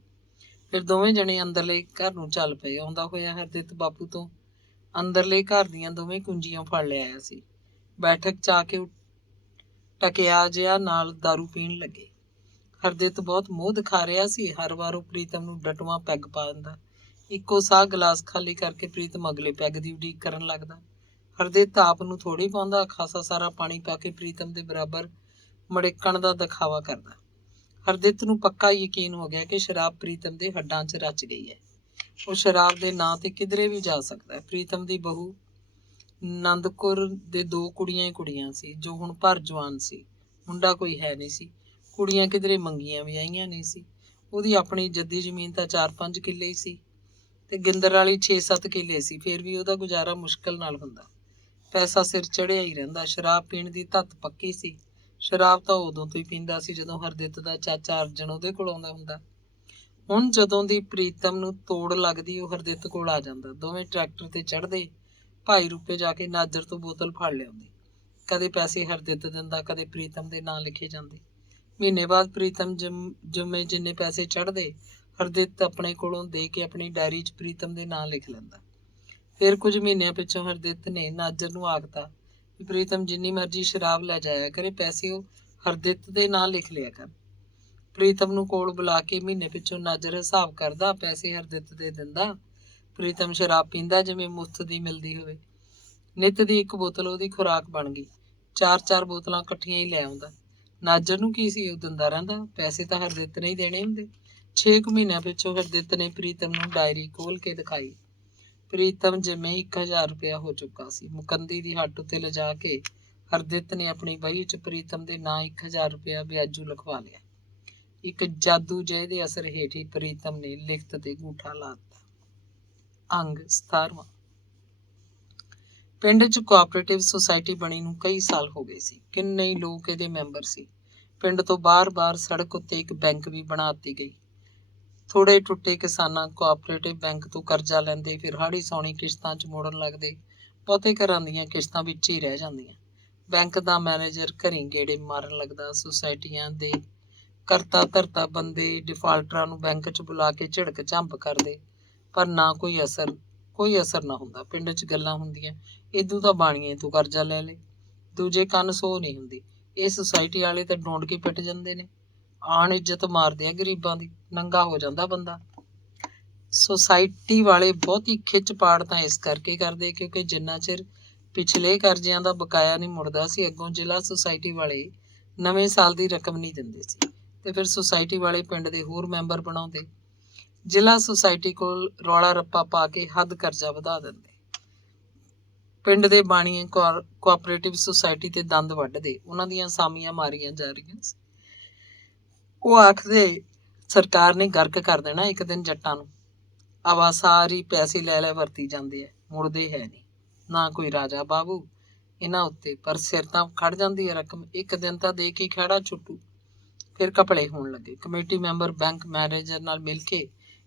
ਫਿਰ ਦੋਵੇਂ ਜਣੇ ਅੰਦਰਲੇ ਘਰ ਨੂੰ ਚੱਲ ਪਏ। ਆਉਂਦਾ ਹੋਇਆ ਹਰਦਿੱਤ ਬਾਪੂ ਤੋਂ ਅੰਦਰਲੇ ਘਰ ਦੀਆਂ ਦੋਵੇਂ ਕੁੰਜੀਆਂ ਫੜ ਲਿਆਇਆ ਸੀ। ਬੈਠਕ 'ਚ ਆ ਕੇ ਟਕਿਆ ਜਿਹਾ ਨਾਲ ਦਾਰੂ ਪੀਣ ਲੱਗੇ। ਹਰਦਿੱਤ ਬਹੁਤ ਮੋਹ ਦਿਖਾ ਰਿਹਾ ਸੀ। ਹਰ ਵਾਰ ਉਹ ਪ੍ਰੀਤਮ ਨੂੰ ਡਟੂਆਂ ਪੈਗ ਪਾ ਦਿੰਦਾ। ਇੱਕੋ ਸਾਹ ਗਲਾਸ ਖਾਲੀ ਕਰਕੇ ਪ੍ਰੀਤਮ ਅਗਲੇ ਪੈਗ ਦੀ ਉਡੀਕ ਕਰਨ ਲੱਗਦਾ। ਹਰਦਿੱਤ ਆਪ ਨੂੰ ਥੋੜ੍ਹੀ ਪਾਉਂਦਾ, ਖਾਸਾ ਸਾਰਾ ਪਾਣੀ ਪਾ ਕੇ ਪ੍ਰੀਤਮ ਦੇ ਬਰਾਬਰ ਮੜਿੱਕਣ ਦਾ ਦਿਖਾਵਾ ਕਰਦਾ। ਹਰਦਿੱਤ ਨੂੰ ਪੱਕਾ ਯਕੀਨ ਹੋ ਗਿਆ ਕਿ ਸ਼ਰਾਬ ਪ੍ਰੀਤਮ ਦੇ ਹੱਡਾਂ 'ਚ ਰਚ ਗਈ ਹੈ। ਉਹ ਸ਼ਰਾਬ ਦੇ ਨਾਂ ਤੇ ਕਿਧਰੇ ਵੀ ਜਾ ਸਕਦਾ ਹੈ। ਪ੍ਰੀਤਮ ਦੀ ਬਹੂ ਨੰਦਕੁਰ ਦੇ 2 ਕੁੜੀਆਂ ਹੀ ਕੁੜੀਆਂ ਸੀ, ਜੋ ਹੁਣ ਭਰ ਜਵਾਨ ਸੀ। ਮੁੰਡਾ ਕੋਈ ਹੈ ਨਹੀਂ ਸੀ। ਕੁੜੀਆਂ ਕਿਧਰੇ ਮੰਗੀਆਂ ਵੀ ਆਈਆਂ ਨਹੀਂ ਸੀ। ਉਹਦੀ ਆਪਣੀ ਜੱਦੀ ਜ਼ਮੀਨ ਤਾਂ 4-5 ਕਿੱਲੇ ਹੀ ਸੀ ਤੇ ਗਿੰਦਰ ਵਾਲੀ 6-7 ਕਿੱਲੇ ਸੀ। ਫਿਰ ਵੀ ਉਹਦਾ ਗੁਜ਼ਾਰਾ ਮੁਸ਼ਕਿਲ ਨਾਲ ਹੁੰਦਾ। ਪੈਸਾ ਸਿਰ ਚੜਿਆ ਹੀ ਰਹਿੰਦਾ। ਸ਼ਰਾਬ ਪੀਣ ਦੀ ਧੱਤ ਪੱਕੀ ਸੀ। ਸ਼ਰਾਬ ਤਾਂ ਉਦੋਂ ਤੋਂ ਹੀ ਪੀਂਦਾ ਸੀ ਜਦੋਂ ਹਰਦਿੱਤ ਦਾ ਚਾਚਾ ਅਰਜਨ ਉਹਦੇ ਕੋਲ ਆਉਂਦਾ ਹੁੰਦਾ। ਹੁਣ ਜਦੋਂ ਦੀ ਪ੍ਰੀਤਮ ਨੂੰ ਤੋੜ ਲੱਗਦੀ, ਉਹ ਹਰਦਿੱਤ ਕੋਲ ਆ ਜਾਂਦਾ। ਦੋਵੇਂ ਟਰੈਕਟਰ ਤੇ ਚੜ੍ਹਦੇ। ਭਾਈ ਰੂਪੇ ਜਾ ਕੇ ਨਾਜਰ ਤੋਂ ਬੋਤਲ ਫੜ ਲਿਆਉਂਦੇ। ਕਦੇ ਪੈਸੇ ਹਰਦਿੱਤ ਦਿੰਦਾ, ਕਦੇ ਪ੍ਰੀਤਮ ਦੇ ਨਾਂ ਲਿਖੇ ਜਾਂਦੇ। ਮਹੀਨੇ ਬਾਅਦ ਪ੍ਰੀਤਮ ਜੁੰਮੇ ਜਿੰਨੇ ਪੈਸੇ ਚੜ੍ਹਦੇ, ਹਰਦਿੱਤ ਆਪਣੇ ਕੋਲੋਂ ਦੇ ਕੇ ਆਪਣੀ ਡਾਇਰੀ 'ਚ ਪ੍ਰੀਤਮ ਦੇ ਨਾਂ ਲਿਖ ਲੈਂਦਾ। ਫਿਰ ਕੁਝ ਮਹੀਨਿਆਂ ਪਿੱਛੋਂ ਹਰਦਿੱਤ ਨੇ ਨਾਜਰ ਨੂੰ ਆਖਤਾ ਵੀ ਪ੍ਰੀਤਮ ਜਿੰਨੀ ਮਰਜ਼ੀ ਸ਼ਰਾਬ ਲੈ ਜਾਇਆ ਕਰੇ, ਪੈਸੇ ਉਹ ਹਰਦਿੱਤ ਦੇ ਨਾਂ ਲਿਖ ਲਿਆ ਕਰ। ਪ੍ਰੀਤਮ ਨੂੰ ਕੋਲ ਬੁਲਾ ਕੇ ਮਹੀਨੇ ਪਿੱਛੋਂ ਨਾਜਰ ਹਿਸਾਬ ਕਰਦਾ, ਪੈਸੇ ਹਰਦਿੱਤ ਦੇ ਦਿੰਦਾ ਪ੍ਰੀਤਮ ਸ਼ਰਾਬ ਪੀਂਦਾ ਜਿਵੇਂ ਮੁਫਤ ਦੀ ਮਿਲਦੀ ਹੋਵੇ। ਨਿੱਤ ਦੀ ਇੱਕ ਬੋਤਲ ਉਹਦੀ ਖੁਰਾਕ ਬਣ ਗਈ। 4-4 ਬੋਤਲਾਂ ਇਕੱਠੀਆਂ ਹੀ ਲੈ ਆਉਂਦਾ। ਨਾਜਰ ਨੂੰ ਕੀ ਸੀ, ਉਹ ਦਿੰਦਾ ਰਹਿੰਦਾ। ਪੈਸੇ ਤਾਂ ਹਰਦਿੱਤ ਨੇ ਹੀ ਦੇਣੇ ਹੁੰਦੇ। 6 ਮਹੀਨਿਆਂ ਪਿੱਛੋਂ ਹਰਦਿੱਤ ਨੇ ਪ੍ਰੀਤਮ ਨੂੰ ਡਾਇਰੀ ਖੋਲ ਕੇ ਦਿਖਾਈ। ਪ੍ਰੀਤਮ ਜਿਵੇਂ 1000 ਰੁਪਇਆ ਹੋ ਚੁੱਕਾ ਸੀ। ਮੁਕੰਦੀ ਦੀ ਹੱਟ ਉੱਤੇ ਲਿਜਾ ਕੇ ਹਰਦਿੱਤ ਨੇ ਆਪਣੀ ਬਹੀ 'ਚ ਪ੍ਰੀਤਮ ਦੇ ਨਾਂ 1000 ਰੁਪਇਆ ਵਿਆਜੂ ਲਿਖਵਾ ਲਿਆ। ਇੱਕ ਜਾਦੂ ਜਿਹੇ ਦੇ ਅਸਰ ਹੇਠ ਹੀ ਪ੍ਰੀਤਮ ਨੇ ਲਿਖਤ ਤੇ ਅੰਗੂਠਾ ਲਾ ਦਿੱਤਾ। ਅੰਗ 17ਵਾਂ। ਪਿੰਡ 'ਚ ਕੋਆਪਰੇਟਿਵ ਸੁਸਾਇਟੀ ਬਣੀ ਨੂੰ ਕਈ ਸਾਲ ਹੋ ਗਏ ਸੀ। ਕਿੰਨੇ ਹੀ ਲੋਕ ਇਹਦੇ ਮੈਂਬਰ ਸੀ। ਪਿੰਡ ਤੋਂ ਬਾਹਰ ਸੜਕ ਉੱਤੇ ਇੱਕ ਬੈਂਕ ਵੀ ਬਣਾ ਦਿੱਤੀ ਗਈ। ਥੋੜੇ ਟੁੱਟੇ ਕਿਸਾਨਾਂ ਕੋਆਪਰੇਟਿਵ ਬੈਂਕ ਤੋਂ ਕਰਜ਼ਾ ਲੈਂਦੇ, ਫਿਰ ਹਾੜੀ ਸੌਣੀ ਕਿਸ਼ਤਾਂ 'ਚ ਮੋੜਨ ਲੱਗਦੇ। ਬਹੁਤੇ ਘਰਾਂ ਦੀਆਂ ਕਿਸ਼ਤਾਂ ਵਿੱਚ ਹੀ ਰਹਿ ਜਾਂਦੀਆਂ। ਬੈਂਕ ਦਾ ਮੈਨੇਜਰ ਘਰੀਂ ਗੇੜੇ ਮਾਰਨ ਲੱਗਦਾ। ਸੁਸਾਇਟੀਆਂ ਦੇ ਕਰਤਾ ਧਰਤਾ ਬੰਦੇ ਡਿਫਾਲਟਰਾਂ ਨੂੰ ਬੈਂਕ 'ਚ ਬੁਲਾ ਕੇ ਝਿੜਕ ਝੰਪ ਕਰਦੇ, ਪਰ ਨਾ ਕੋਈ ਅਸਰ ਨਾ ਹੁੰਦਾ। ਪਿੰਡ 'ਚ ਗੱਲਾਂ ਹੁੰਦੀਆਂ, ਇਦੋਂ ਤਾਂ ਬਾਣੀਏ ਤੋਂ ਕਰਜ਼ਾ ਲੈ ਲੈ। ਦੂਜੇ ਕੰਨ ਸੋ ਨਹੀਂ ਹੁੰਦੀ। ਇਹ ਸੁਸਾਇਟੀ ਵਾਲੇ ਤਾਂ ਡੋਂਡ ਕੇ ਪਿੱਟ ਜਾਂਦੇ ਨੇ। ਆਣ ਇੱਜ਼ਤ ਮਾਰਦੇ ਆ ਗਰੀਬਾਂ ਦੀ, ਨੰਗਾ ਹੋ ਜਾਂਦਾ ਬੰਦਾ। ਸੁਸਾਇਟੀ ਵਾਲੇ ਬਹੁਤੀ ਖਿੱਚ ਪਾੜ ਤਾਂ ਇਸ ਕਰਕੇ ਕਰਦੇ ਕਿਉਂਕਿ ਜਿੰਨਾ ਚਿਰ ਪਿਛਲੇ ਕਰਜ਼ਿਆਂ ਦਾ ਬਕਾਇਆ ਨਹੀਂ ਮੁੜਦਾ ਸੀ, ਅੱਗੋਂ ਜ਼ਿਲ੍ਹਾ ਸੁਸਾਇਟੀ ਵਾਲੇ ਨਵੇਂ ਸਾਲ ਦੀ ਰਕਮ ਨਹੀਂ ਦਿੰਦੇ ਸੀ ਤੇ ਫਿਰ ਸੁਸਾਇਟੀ ਵਾਲੇ ਪਿੰਡ ਦੇ ਹੋਰ ਮੈਂਬਰ ਬਣਾਉਂਦੇ। ਜ਼ਿਲ੍ਹਾ ਸੁਸਾਇਟੀ ਕੋਲ ਰੌਲਾ ਰੱਪਾ ਪਾ ਕੇ ਹੱਦ ਕਰਜ਼ਾ ਵਧਾ ਦਿੰਦੇ। ਪਿੰਡ ਦੇ ਬਾਣੀਏ ਕੋਆਪਰੇਟਿਵ ਸੁਸਾਇਟੀ ਤੇ ਦੰਦ ਵੱਢਦੇ। ਉਹਨਾਂ ਦੀਆਂ ਸਾਮੀਆਂ ਮਾਰੀਆਂ ਜਾ ਰਹੀਆਂ ਸੀ। ਉਹ ਆਖਦੇ ਸਰਕਾਰ ਨੇ ਗਰਕ ਕਰ ਦੇਣਾ ਇੱਕ ਦਿਨ ਜੱਟਾਂ ਨੂੰ। ਆਵਾ ਸਾਰੀ ਪੈਸੇ ਲੈ ਵਰਤੀ ਜਾਂਦੇ ਆ, ਮੁੜਦੇ ਹੈ ਨਹੀਂ। ਨਾ ਕੋਈ ਰਾਜਾ ਬਾਬੂ ਇਹਨਾਂ ਉੱਤੇ, ਪਰ ਸਿਰ ਤਾਂ ਖੜ ਜਾਂਦੀ ਹੈ ਰਕਮ। ਇੱਕ ਦਿਨ ਤਾਂ ਦੇ ਕੇ ਖਹਿੜਾ ਛੁੱਟੂ। ਫਿਰ ਘਪਲੇ ਹੋਣ ਲੱਗੇ। ਕਮੇਟੀ ਮੈਂਬਰ ਬੈਂਕ ਮੈਨੇਜਰ ਨਾਲ ਮਿਲ ਕੇ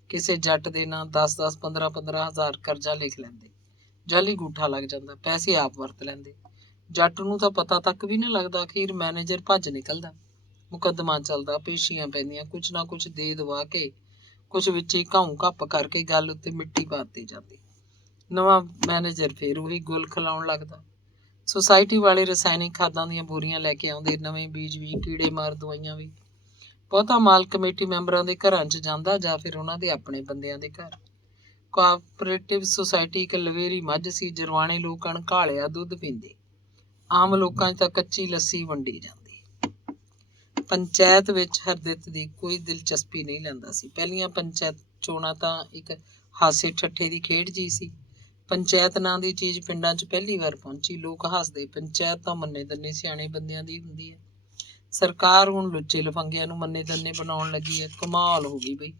ਕਿਸੇ ਜੱਟ ਦੇ ਨਾਂ 10-10, 15-15 ਹਜ਼ਾਰ ਕਰਜ਼ਾ ਲਿਖ ਲੈਂਦੇ। ਜਾਲੀ ਅੰਗੂਠਾ ਲੱਗ ਜਾਂਦਾ। ਪੈਸੇ ਆਪ ਵਰਤ ਲੈਂਦੇ। ਜੱਟ ਨੂੰ ਤਾਂ ਪਤਾ ਤੱਕ ਵੀ ਨਾ ਲੱਗਦਾ। ਅਖੀਰ ਮੈਨੇਜਰ ਭੱਜ ਨਿਕਲਦਾ। ਮੁਕੱਦਮਾ ਚੱਲਦਾ, ਪੇਸ਼ੀਆਂ ਪੈਂਦੀਆਂ, ਕੁਛ ਨਾ ਕੁਛ ਦੇ ਦਵਾ ਕੇ, ਕੁਛ ਵਿੱਚ ਹੀ ਘਾਉ ਘੱਪ ਕਰਕੇ ਗੱਲ ਉੱਤੇ ਮਿੱਟੀ ਪਾ ਦਿੱਤੀ ਜਾਂਦੀ। ਨਵਾਂ ਮੈਨੇਜਰ ਫਿਰ ਉਹੀ ਗੁੱਲ ਖਿਲਾਉਣ ਲੱਗਦਾ। ਸੁਸਾਇਟੀ ਵਾਲੇ ਰਸਾਇਣਿਕ ਖਾਦਾਂ ਦੀਆਂ ਬੋਰੀਆਂ ਲੈ ਕੇ ਆਉਂਦੇ, ਨਵੇਂ ਬੀਜ ਵੀ, ਕੀੜੇ ਮਾਰ ਦਵਾਈਆਂ ਵੀ। ਬਹੁਤਾ ਮਾਲ ਕਮੇਟੀ ਮੈਂਬਰਾਂ ਦੇ ਘਰਾਂ 'ਚ ਜਾਂਦਾ ਜਾਂ ਫਿਰ ਉਹਨਾਂ ਦੇ ਆਪਣੇ ਬੰਦਿਆਂ ਦੇ ਘਰ। ਕੋਆਪਰੇਟਿਵ ਸੁਸਾਇਟੀ ਇੱਕ ਲਵੇਰੀ ਮੱਝ ਸੀ। ਜਰਵਾਣੇ ਲੋਕ ਅਣਘਾਲਿਆ ਦੁੱਧ ਪੀਂਦੇ। ਆਮ ਲੋਕਾਂ 'ਚ ਤਾਂ ਕੱਚੀ ਲੱਸੀ ਵੰਡੀ ਜਾਂਦੀ। ਪੰਚਾਇਤ ਵਿੱਚ ਹਰਦਿੱਤ ਦੀ ਕੋਈ ਦਿਲਚਸਪੀ ਨਹੀਂ ਲੈਂਦਾ ਸੀ। ਪਹਿਲੀਆਂ ਪੰਚਾਇਤ ਚੋਣਾਂ ਤਾਂ ਇੱਕ ਹਾਸੇ ਠੱਠੇ ਦੀ ਖੇਡ ਜੀ ਸੀ। ਪੰਚਾਇਤ ਨਾਂ ਦੀ ਚੀਜ਼ ਪਿੰਡਾਂ 'ਚ ਪਹਿਲੀ ਵਾਰ ਪਹੁੰਚੀ। ਲੋਕ ਹੱਸਦੇ। ਪੰਚਾਇਤ ਤਾਂ ਮੰਨੇ ਦੰਨੇ ਸਿਆਣੇ ਬੰਦਿਆਂ ਦੀ ਹੁੰਦੀ ਹੈ। ਸਰਕਾਰ ਹੁਣ ਲੁੱਚੇ ਲਫੰਗਿਆਂ ਨੂੰ ਮੰਨੇ ਦੰਨੇ ਬਣਾਉਣ ਲੱਗੀ ਹੈ। ਕਮਾਲ ਹੋ ਗਈ ਬਈ।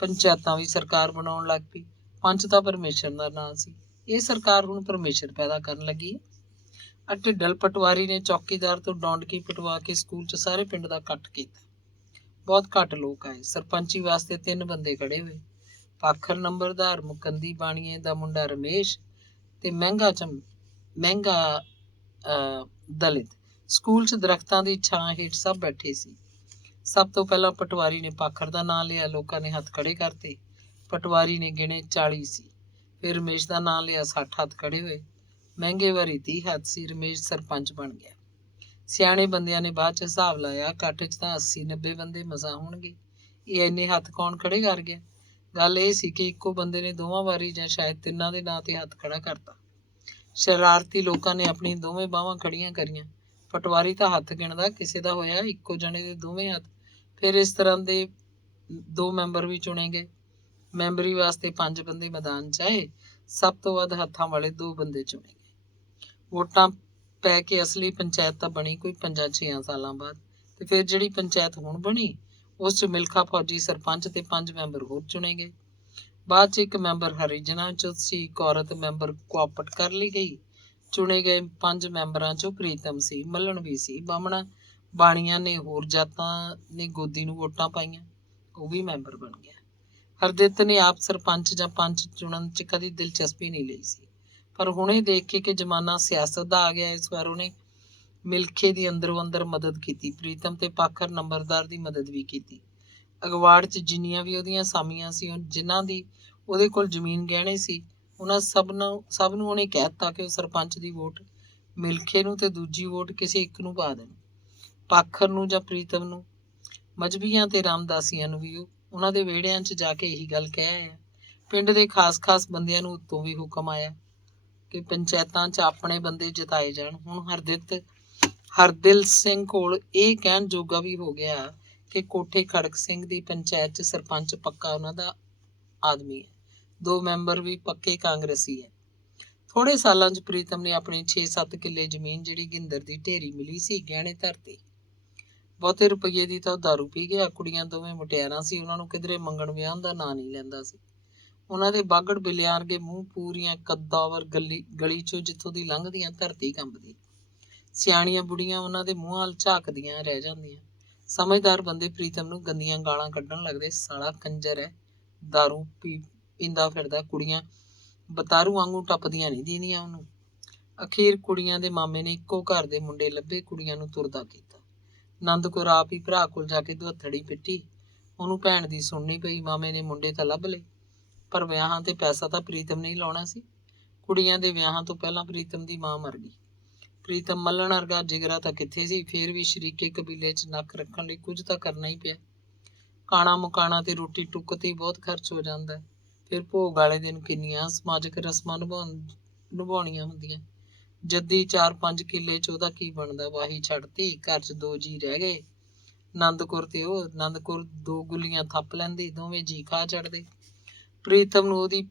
ਪੰਚਾਇਤਾਂ ਵੀ ਸਰਕਾਰ ਬਣਾਉਣ ਲੱਗ ਪਈ। ਪੰਚ ਤਾਂ ਪਰਮੇਸ਼ਰ ਦਾ ਨਾਂ ਸੀ। ਇਹ ਸਰਕਾਰ ਹੁਣ ਪਰਮੇਸ਼ਰ ਪੈਦਾ ਕਰਨ ਲੱਗੀ ਹੈ। ਢਿੱਡਲ ਪਟਵਾਰੀ ਨੇ ਚੌਕੀਦਾਰ ਤੋਂ ਡੌਂਡਕੀ ਪਟਵਾ ਕੇ ਸਕੂਲ 'ਚ ਸਾਰੇ ਪਿੰਡ ਦਾ ਇਕੱਠ ਕੀਤਾ। ਬਹੁਤ ਘੱਟ ਲੋਕ ਆਏ। ਸਰਪੰਚੀ ਵਾਸਤੇ 3 ਬੰਦੇ ਖੜੇ ਹੋਏ। ਪਾਖਰ ਨੰਬਰਦਾਰ, ਮੁਕੰਦੀ ਬਾਣੀਏ ਦਾ ਮੁੰਡਾ ਰਮੇਸ਼ ਤੇ ਮਹਿੰਗਾ ਦਲਿਤ। ਸਕੂਲ 'ਚ ਦਰਖਤਾਂ ਦੀ ਛਾਂ ਹੇਠ ਸਭ ਬੈਠੇ ਸੀ। ਸਭ ਤੋਂ ਪਹਿਲਾਂ ਪਟਵਾਰੀ ਨੇ ਪਾਖਰ ਦਾ ਨਾਂ ਲਿਆ। ਲੋਕਾਂ ਨੇ ਹੱਥ ਖੜੇ ਕਰਤੇ। ਪਟਵਾਰੀ ਨੇ ਗਿਣੇ 40 ਸੀ। ਫਿਰ ਰਮੇਸ਼ ਦਾ ਨਾਂ ਲਿਆ। 60 ਹੱਥ ਖੜੇ ਹੋਏ। ਮਹਿੰਗੇ ਵਾਰੀ 30 ਹੱਥ ਸੀ। ਰਮੇਸ਼ ਸਰਪੰਚ ਬਣ ਗਿਆ। ਸਿਆਣੇ ਬੰਦਿਆਂ ਨੇ ਬਾਅਦ 'ਚ ਹਿਸਾਬ ਲਾਇਆ, ਇਕੱਠ 'ਚ ਤਾਂ 80-90 ਬੰਦੇ ਮਸਾਂ ਹੋਣਗੇ। ਇਹ ਇੰਨੇ ਹੱਥ ਕੌਣ ਖੜੇ ਕਰ ਗਿਆ? ਗੱਲ ਇਹ ਸੀ ਕਿ ਇੱਕੋ ਬੰਦੇ ਨੇ ਦੋਵਾਂ ਵਾਰੀ ਜਾਂ ਸ਼ਾਇਦ ਤਿੰਨਾਂ ਦੇ ਨਾਂ ਤੇ ਹੱਥ ਖੜਾ ਕਰਤਾ। ਸ਼ਰਾਰਤੀ ਲੋਕਾਂ ਨੇ ਆਪਣੀ ਦੋਵੇਂ ਬਾਹਾਂ ਖੜੀਆਂ ਕਰੀਆਂ। ਪਟਵਾਰੀ ਤਾਂ ਹੱਥ ਗਿਣਦਾ, ਕਿਸੇ ਦਾ ਹੋਇਆ ਇੱਕੋ ਜਣੇ ਦੇ ਦੋਵੇਂ ਹੱਥ। ਫਿਰ ਇਸ ਤਰ੍ਹਾਂ ਦੇ 2 ਮੈਂਬਰ ਵੀ ਚੁਣੇ ਗਏ। ਮੈਂਬਰੀ ਵਾਸਤੇ 5 ਬੰਦੇ ਮੈਦਾਨ 'ਚ ਆਏ। ਸਭ ਤੋਂ ਵੱਧ ਹੱਥਾਂ ਵਾਲੇ 2 ਬੰਦੇ ਚੁਣੇ ਗਏ। ਵੋਟਾਂ ਪੈ ਕੇ ਅਸਲੀ ਪੰਚਾਇਤ ਤਾਂ ਬਣੀ ਕੋਈ 5-6 ਸਾਲਾਂ ਬਾਅਦ। ਤੇ ਫਿਰ ਜਿਹੜੀ ਪੰਚਾਇਤ ਹੁਣ ਬਣੀ, ਉਸ 'ਚ ਮਿਲਖਾ ਫੌਜੀ ਸਰਪੰਚ ਤੇ 5 ਮੈਂਬਰ ਹੋਰ ਚੁਣੇ ਗਏ। ਬਾਅਦ 'ਚ ਇੱਕ ਮੈਂਬਰ ਹਰੀਜਨਾਂ 'ਚ ਸੀ। ਇੱਕ ਔਰਤ ਮੈਂਬਰ ਕੁਆਪਟ ਕਰ ਲਈ ਗਈ। ਚੁਣੇ ਗਏ 5 ਮੈਂਬਰਾਂ 'ਚੋਂ ਪ੍ਰੀਤਮ ਸੀ, ਮੱਲਣ ਵੀ ਸੀ। ਬਾਹਮਣਾ ਬਾਣੀਆਂ ਨੇ ਹੋਰ ਜਾਤਾਂ ਨੇ ਗੋਦੀ ਨੂੰ ਵੋਟਾਂ ਪਾਈਆਂ। ਉਹ ਵੀ ਮੈਂਬਰ ਬਣ ਗਿਆ। ਹਰਦਿੱਤ ਨੇ ਆਪ ਸਰਪੰਚ ਜਾਂ ਪੰਚ ਚੁਣਨ 'ਚ ਕਦੀ ਦਿਲਚਸਪੀ ਨਹੀਂ ਲਈ ਸੀ, ਪਰ ਹੁਣੇ ਦੇਖ ਕੇ ਕਿ ਜ਼ਮਾਨਾ ਸਿਆਸਤ ਦਾ ਆ ਗਿਆ, ਇਸ ਵਾਰ ਉਹਨੇ ਮਿਲਖੇ ਦੀ ਅੰਦਰੋਂ ਅੰਦਰ ਮਦਦ ਕੀਤੀ। ਪ੍ਰੀਤਮ ਤੇ ਪਾਖਰ ਨੰਬਰਦਾਰ ਦੀ ਮਦਦ ਵੀ ਕੀਤੀ। ਅਗਵਾੜ 'ਚ ਜਿੰਨੀਆਂ ਵੀ ਉਹਦੀਆਂ ਸਾਮੀਆਂ ਸੀ, ਜਿਨ੍ਹਾਂ ਦੀ ਉਹਦੇ ਕੋਲ ਜ਼ਮੀਨ ਗਹਿਣੇ ਸੀ, ਉਹਨਾਂ ਸਭ ਨੂੰ ਉਹਨੇ ਕਹਿ ਦਿੱਤਾ ਕਿ ਉਹ ਸਰਪੰਚ ਦੀ ਵੋਟ ਮਿਲਖੇ ਨੂੰ ਤੇ ਦੂਜੀ ਵੋਟ ਕਿਸੇ ਇੱਕ ਨੂੰ ਪਾ ਦੇਣ, ਪਾਖਰ ਨੂੰ ਜਾਂ ਪ੍ਰੀਤਮ ਨੂੰ। ਮਜ਼ਬੀਆਂ ਤੇ ਰਾਮਦਾਸੀਆਂ ਨੂੰ ਵੀ ਉਹ ਉਹਨਾਂ ਦੇ ਵਿਹੜਿਆਂ 'ਚ ਜਾ ਕੇ ਇਹੀ ਗੱਲ ਕਹਿ ਆਇਆ। ਪਿੰਡ ਦੇ ਖਾਸ ਬੰਦਿਆਂ ਨੂੰ ਉੱਤੋਂ ਵੀ ਹੁਕਮ ਆਇਆ ਕਿ ਪੰਚਾਇਤਾਂ 'ਚ ਆਪਣੇ ਬੰਦੇ ਜਿਤਾਏ ਜਾਣ। ਹੁਣ ਹਰਦਿਲ ਸਿੰਘ ਕੋਲ ਇਹ ਕਹਿਣ ਜੋਗਾ ਵੀ ਹੋ ਗਿਆ ਕਿ ਕੋਠੇ ਖੜਕ ਸਿੰਘ ਦੀ ਪੰਚਾਇਤ 'ਚ ਸਰਪੰਚ ਪੱਕਾ ਉਹਨਾਂ ਦਾ ਆਦਮੀ ਹੈ। 2 ਮੈਂਬਰ ਵੀ ਪੱਕੇ ਕਾਂਗਰਸੀ ਹੈ। ਥੋੜੇ ਸਾਲਾਂ 'ਚ ਪ੍ਰੀਤਮ ਨੇ ਆਪਣੀ 6-7 ਕਿੱਲੇ ਜ਼ਮੀਨ, ਜਿਹੜੀ ਗਿੰਦਰ ਦੀ ਢੇਰੀ ਮਿਲੀ ਸੀ, ਗਹਿਣੇ ਧਰਤੀ। ਬਹੁਤੇ ਰੁਪਈਏ ਦੀ ਤਾਂ ਉਹ ਦਾਰੂ ਪੀ ਗਿਆ। ਕੁੜੀਆਂ ਦੋਵੇਂ ਮੁਟਿਆਰਾਂ ਸੀ, ਉਹਨਾਂ ਨੂੰ ਕਿਧਰੇ ਮੰਗਣ ਵਿਆਹਣ ਦਾ ਨਾਂ ਨਹੀਂ ਲੈਂਦਾ ਸੀ। ਉਹਨਾਂ ਦੇ ਬਾਗੜ ਬਿੱਲਿਆਂ ਵਰਗੇ ਮੂੰਹ, ਪੂਰੀਆਂ ਕੱਦਾਵਰ ਗਲੀ 'ਚੋਂ ਜਿੱਥੋਂ ਦੀ ਲੰਘਦੀਆਂ ਧਰਤੀ ਕੰਬਦੀ। ਸਿਆਣੀਆਂ ਬੁੜੀਆਂ ਉਹਨਾਂ ਦੇ ਮੂੰਹਾਂ ਵੱਲ ਝਾਕਦੀਆਂ ਰਹਿ ਜਾਂਦੀਆਂ। ਸਮਝਦਾਰ ਬੰਦੇ ਪ੍ਰੀਤਮ ਨੂੰ ਗੰਦੀਆਂ ਗਾਲਾਂ ਕੱਢਣ ਲੱਗਦੇ, ਸਾਲਾ ਕੰਜਰ ਹੈ, ਦਾਰੂ ਪੀਂਦਾ ਫਿਰਦਾ। ਕੁੜੀਆਂ ਬਤਾਰੂ ਵਾਂਗੂ ਟੱਪਦੀਆਂ ਨਹੀਂ ਦੀਦੀਆਂ ਉਹਨੂੰ। ਅਖੀਰ ਕੁੜੀਆਂ ਦੇ ਮਾਮੇ ਨੇ ਇੱਕੋ ਘਰ ਦੇ ਮੁੰਡੇ ਲੱਭੇ, ਕੁੜੀਆਂ ਨੂੰ ਤੁਰਦਾ ਕੀਤਾ। ਨੰਦ ਕੌਰ ਆਪ ਹੀ ਭਰਾ ਕੋਲ ਜਾ ਕੇ ਦੁਹੱਥੜੀ ਪਿੱਟੀ। ਉਹਨੂੰ ਭੈਣ ਦੀ ਸੁਣਨੀ ਪਈ। ਮਾਮੇ ਨੇ ਮੁੰਡੇ ਤਾਂ ਲੱਭ ਲਏ, ਪਰ ਵਿਆਹਾਂ ਤੇ ਪੈਸਾ ਤਾਂ ਪ੍ਰੀਤਮ ਨੇ ਹੀ ਲਾਉਣਾ ਸੀ। ਕੁੜੀਆਂ ਦੇ ਵਿਆਹਾਂ ਤੋਂ ਪਹਿਲਾਂ ਪ੍ਰੀਤਮ ਦੀ ਮਾਂ ਮਰ ਗਈ। ਪ੍ਰੀਤਮ ਮੱਲਣ ਵਰਗਾ ਜਿਗਰਾ ਤਾਂ ਕਿੱਥੇ ਸੀ, ਫੇਰ ਵੀ ਸ਼ਰੀਕੇ ਕਬੀਲੇ 'ਚ ਨੱਕ ਰੱਖਣ ਲਈ ਕੁਝ ਤਾਂ ਕਰਨਾ ਹੀ ਪਿਆ। ਖਾਣਾ ਮੁਕਾਣਾ ਤੇ ਰੋਟੀ ਟੁੱਕ ਤੇ ਬਹੁਤ ਖਰਚ ਹੋ ਜਾਂਦਾ। ਫਿਰ ਭੋਗ ਵਾਲੇ ਦਿਨ ਕਿੰਨੀਆਂ ਸਮਾਜਿਕ ਰਸਮਾਂ ਨਿਭਾਉਣੀਆਂ ਹੁੰਦੀਆਂ। ਜੱਦੀ 4-5 ਕਿੱਲੇ 'ਚ ਉਹਦਾ ਕੀ ਬਣਦਾ। ਵਾਹੀ ਛੱਡਤੀ, ਘਰ 'ਚ 2 ਜੀ ਰਹਿ ਗਏ, ਨੰਦ ਕੌਰ ਤੇ ਉਹ। ਨੰਦ ਕੌਰ 2 ਗੁੱਲੀਆਂ ਥੱਪ ਲੈਂਦੀ, ਦੋਵੇਂ ਜੀ ਖਾ ਚੜਦੇ। ਪ੍ਰੀਤਮ ਨੂੰ ਉਹਦੀ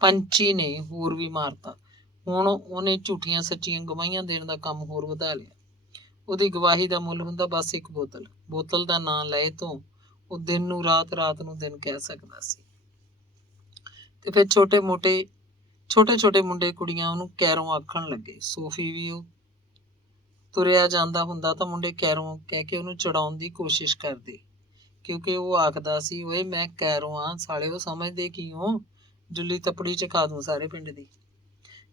ਪੰਚੀ ਨੇ ਹੋਰ ਵੀ ਮਾਰਤਾ। ਹੁਣ ਉਹਨੇ ਝੂਠੀਆਂ ਸੱਚੀਆਂ ਗਵਾਹੀਆਂ ਦੇਣ ਦਾ ਕੰਮ ਹੋਰ ਵਧਾ ਲਿਆ। ਉਹਦੀ ਗਵਾਹੀ ਦਾ ਮੁੱਲ ਹੁੰਦਾ ਬਸ ਇੱਕ ਬੋਤਲ ਦਾ ਨਾਂ ਲਏ ਤੋਂ ਉਹ ਦਿਨ ਨੂੰ ਰਾਤ, ਰਾਤ ਨੂੰ ਦਿਨ ਕਹਿ ਸਕਦਾ ਸੀ। ਤੇ ਫਿਰ ਛੋਟੇ ਮੁੰਡੇ ਕੁੜੀਆਂ ਉਹਨੂੰ ਕੈਰੋਂ ਆਖਣ ਲੱਗੇ। ਸੋਫੀ ਵੀ ਉਹ ਤੁਰਿਆ ਜਾਂਦਾ ਹੁੰਦਾ ਤਾਂ ਮੁੰਡੇ ਕੈਰੋਂ ਕਹਿ ਕੇ ਉਹਨੂੰ ਚੜਾਉਣ ਦੀ ਕੋਸ਼ਿਸ਼ ਕਰਦੇ, ਕਿਉਂਕਿ ਉਹ ਆਖਦਾ ਸੀ, ਓਏ ਮੈਂ ਕੈਰੋਂ ਆ ਸਾਲਿਓ, ਸਮਝਦੇ ਕੀ ਹੋ, ਜੁੱਲੀ ਤਪੜੀ ਚ ਖਾ ਦੂੰ ਸਾਰੇ ਪਿੰਡ ਦੀ।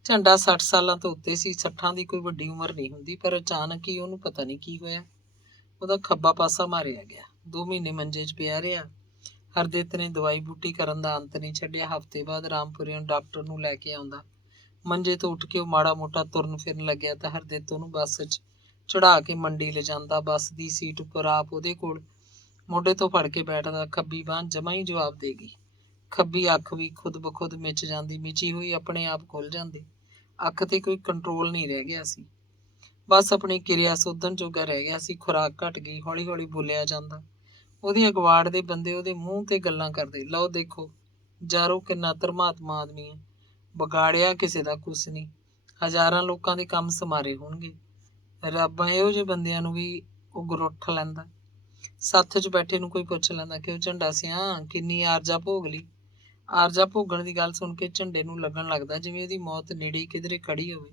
ਝੰਡਾ 60 ਸਾਲਾਂ ਤੋਂ ਉੱਤੇ ਸੀ। 60 ਦੀ ਕੋਈ ਵੱਡੀ ਉਮਰ ਨਹੀਂ ਹੁੰਦੀ, ਪਰ ਅਚਾਨਕ ਹੀ ਉਹਨੂੰ ਪਤਾ ਨਹੀਂ ਕੀ ਹੋਇਆ, ਉਹਦਾ ਖੱਬਾ ਪਾਸਾ ਮਾਰਿਆ ਗਿਆ। 2 ਮਹੀਨੇ ਮੰਜੇ 'ਚ ਪਿਆ ਰਿਹਾ। ਹਰਦਿੱਤ ਨੇ ਦਵਾਈ ਬੂਟੀ ਕਰਨ ਦਾ ਅੰਤ ਨਹੀਂ ਛੱਡਿਆ। ਹਫ਼ਤੇ ਬਾਅਦ ਰਾਮਪੁਰਿਓਂ ਡਾਕਟਰ ਨੂੰ ਲੈ ਕੇ ਆਉਂਦਾ। ਮੰਜੇ ਤੋਂ ਉੱਠ ਕੇ ਉਹ ਮਾੜਾ ਮੋਟਾ ਤੁਰਨ ਫਿਰਨ ਲੱਗਿਆ ਤਾਂ ਹਰਦਿੱਤ ਉਹਨੂੰ ਬੱਸ 'ਚ ਚੜਾ ਕੇ ਮੰਡੀ ਲਿਜਾਂਦਾ। ਬੱਸ ਦੀ ਸੀਟ ਉੱਪਰ ਆਪ ਉਹਦੇ ਕੋਲ ਮੋਢੇ ਤੋਂ ਫੜ ਕੇ ਬੈਠਦਾ। ਖੱਬੀ ਬਾਂਹ ਜਮਾਂ ਹੀ ਜਵਾਬ ਦੇਗੀ। ਖੱਬੀ ਅੱਖ ਵੀ ਖੁਦ ਬਖੁਦ ਮਿਚ ਜਾਂਦੀ, ਮਿਚੀ ਹੋਈ ਆਪਣੇ ਆਪ ਖੁੱਲ ਜਾਂਦੀ। ਅੱਖ ਤੇ ਕੋਈ ਕੰਟਰੋਲ ਨਹੀਂ ਰਹਿ ਗਿਆ ਸੀ, ਬਸ ਆਪਣੀ ਕਿਰਿਆ ਸੋਧਣ ਜੋਗਾ ਰਹਿ ਗਿਆ ਸੀ। ਖੁਰਾਕ ਘਟ ਗਈ, ਹੌਲੀ ਹੌਲੀ ਬੋਲਿਆ ਜਾਂਦਾ। ਉਹਦੀ ਅਗਵਾੜ ਦੇ ਬੰਦੇ ਉਹਦੇ ਮੂੰਹ ਤੇ ਗੱਲਾਂ ਕਰਦੇ, ਲਓ ਦੇਖੋ ਜਾਰੋ ਕਿੰਨਾ ਧਰਮਾਤਮਾ ਆਦਮੀ ਹੈ, ਵਿਗਾੜਿਆ ਕਿਸੇ ਦਾ ਕੁਛ ਨਹੀਂ, ਹਜ਼ਾਰਾਂ ਲੋਕਾਂ ਦੇ ਕੰਮ ਸਮਾਰੇ ਹੋਣਗੇ। ਰੱਬ ਇਹੋ ਜਿਹੇ ਬੰਦਿਆਂ ਨੂੰ ਵੀ ਉਹ ਗਰੁੱਠ ਲੈਂਦਾ। ਸੱਥ 'ਚ ਬੈਠੇ ਨੂੰ ਕੋਈ ਪੁੱਛ ਲੈਂਦਾ ਕਿ ਉਹ ਝੰਡਾ ਸਿਆਂ ਕਿੰਨੀ ਆਰਜਾ ਭੋਗ ਲਈ। ਆਰਜਾ ਭੋਗਣ ਦੀ ਗੱਲ ਸੁਣ ਕੇ ਝੰਡੇ ਨੂੰ ਲੱਗਣ ਲੱਗਦਾ ਜਿਵੇਂ ਉਹਦੀ ਮੌਤ ਨੇੜੇ ਕਿਧਰੇ ਖੜੀ ਹੋਵੇ।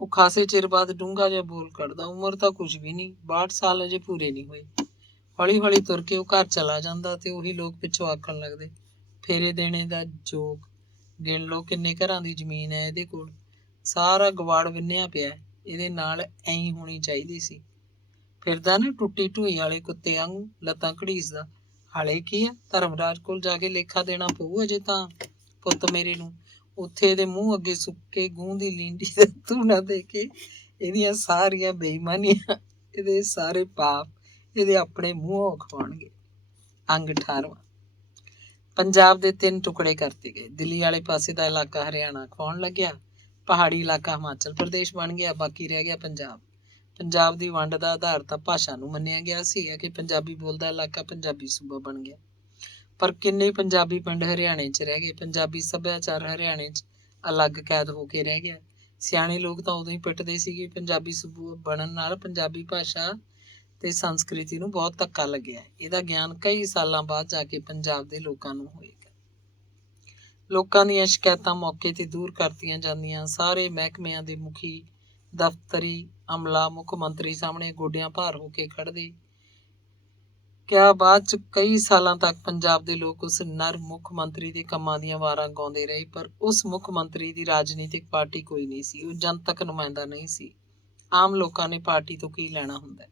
ਉਹ ਖਾਸੇ ਚਿਰ ਬਾਅਦ ਡੂੰਘਾ ਜਿਹਾ ਬੋਲ ਕੱਢਦਾ, ਉਮਰ ਤਾਂ ਕੁਝ ਵੀ ਨਹੀਂ, 62 ਸਾਲ ਅਜੇ ਪੂਰੇ ਨਹੀਂ ਹੋਏ। ਹੌਲੀ ਹੌਲੀ ਤੁਰ ਕੇ ਉਹ ਘਰ ਚਲਾ ਜਾਂਦਾ ਤੇ ਉਹੀ ਲੋਕ ਪਿੱਛੋਂ ਆਖਣ ਲੱਗਦੇ, ਫੇਰੇ ਦੇਣੇ ਦਾ ਜੋਗ, ਗਿਣ ਲਓ ਕਿੰਨੇ ਘਰਾਂ ਦੀ ਜ਼ਮੀਨ ਹੈ ਇਹਦੇ ਕੋਲ, ਸਾਰਾ ਗਵਾੜ ਵਿੰਨਿਆ ਪਿਆ, ਇਹਦੇ ਨਾਲ ਐਂ ਹੋਣੀ ਚਾਹੀਦੀ ਸੀ। ਫਿਰਦਾ ਨਾ ਟੁੱਟੀ ਢੂਈ ਵਾਲੇ ਕੁੱਤੇ ਵਾਂਗੂ, ਲੱਤਾਂ ਘੜੀਸਦਾ। ਹਾਲੇ ਕੀ ਆ, ਧਰਮਰਾਜ ਕੋਲ ਜਾ ਕੇ ਲੇਖਾ ਦੇਣਾ ਪਊ ਅਜੇ ਤਾਂ ਪੁੱਤ ਮੇਰੇ ਨੂੰ। ਉੱਥੇ ਇਹਦੇ ਮੂੰਹ ਅੱਗੇ ਸੁੱਕੇ ਗੂੰ ਦੀ ਲੀਂਡੀ ਦਾ ਧੂਣਾ ਦੇ ਕੇ ਇਹਦੀਆਂ ਸਾਰੀਆਂ ਬੇਈਮਾਨੀਆਂ, ਇਹਦੇ ਸਾਰੇ ਪਾਪ ਇਹਦੇ ਆਪਣੇ ਮੂੰਹੋਂ ਖਵਾਉਣਗੇ। ਅੰਗ 18ਵਾਂ। ਪੰਜਾਬ ਦੇ 3 ਟੁਕੜੇ ਕਰਤੇ ਗਏ। ਦਿੱਲੀ ਵਾਲੇ ਪਾਸੇ ਦਾ ਇਲਾਕਾ ਹਰਿਆਣਾ ਖਵਾਉਣ ਲੱਗਿਆ, ਪਹਾੜੀ ਇਲਾਕਾ ਹਿਮਾਚਲ ਪ੍ਰਦੇਸ਼ ਬਣ ਗਿਆ, ਬਾਕੀ ਰਹਿ ਗਿਆ ਪੰਜਾਬ। ਪੰਜਾਬ ਦੀ ਵੰਡ ਦਾ ਆਧਾਰ ਤਾਂ ਭਾਸ਼ਾ ਨੂੰ ਮੰਨਿਆ ਗਿਆ ਸੀ ਕਿ ਪੰਜਾਬੀ ਬੋਲਦਾ ਇਲਾਕਾ ਪੰਜਾਬੀ ਸੂਬਾ ਬਣ ਗਿਆ, ਪਰ ਕਿੰਨੇ ਪੰਜਾਬੀ ਪਿੰਡ ਹਰਿਆਣੇ 'ਚ ਰਹਿ ਗਏ। ਪੰਜਾਬੀ ਸੱਭਿਆਚਾਰ ਹਰਿਆਣੇ 'ਚ ਅਲੱਗ ਕੈਦ ਹੋ ਕੇ ਰਹਿ ਗਿਆ। ਸਿਆਣੇ ਲੋਕ ਤਾਂ ਉਦੋਂ ਹੀ ਪਿੱਟਦੇ ਸੀ ਕਿ ਪੰਜਾਬੀ ਸੂਬਾ ਬਣਨ ਨਾਲ ਪੰਜਾਬੀ ਭਾਸ਼ਾ ਤੇ ਸੰਸਕ੍ਰਿਤੀ ਨੂੰ ਬਹੁਤ ਧੱਕਾ ਲੱਗਿਆ। ਇਹਦਾ ਗਿਆਨ ਕਈ ਸਾਲਾਂ ਬਾਅਦ ਜਾ ਕੇ ਪੰਜਾਬ ਦੇ ਲੋਕਾਂ ਨੂੰ ਹੋਏਗਾ। ਲੋਕਾਂ ਦੀਆਂ ਸ਼ਿਕਾਇਤਾਂ ਮੌਕੇ ਤੇ ਦੂਰ ਕਰਤੀਆਂ ਜਾਂਦੀਆਂ। ਸਾਰੇ ਮਹਿਕਮਿਆਂ ਦੇ ਮੁਖੀ, ਦਫ਼ਤਰੀ ਅਮਲਾ ਮੁੱਖ ਮੰਤਰੀ ਸਾਹਮਣੇ ਗੋਡਿਆਂ ਭਾਰ ਹੋ ਕੇ ਖੜਦੇ। ਕਿਆ ਬਾਅਦ 'ਚ ਕਈ ਸਾਲਾਂ ਤੱਕ ਪੰਜਾਬ ਦੇ ਲੋਕ ਉਸ ਨਰ ਮੁੱਖ ਮੰਤਰੀ ਦੇ ਕੰਮਾਂ ਦੀਆਂ ਵਾਰਾਂ ਗਾਉਂਦੇ ਰਹੇ, ਪਰ ਉਸ ਮੁੱਖ ਮੰਤਰੀ ਦੀ ਰਾਜਨੀਤਿਕ ਪਾਰਟੀ ਕੋਈ ਨਹੀਂ ਸੀ, ਉਹ ਜਨਤਕ ਨੁਮਾਇੰਦਾ ਨਹੀਂ ਸੀ। ਆਮ ਲੋਕਾਂ ਨੇ ਪਾਰਟੀ ਤੋਂ ਕੀ ਲੈਣਾ ਹੁੰਦਾ,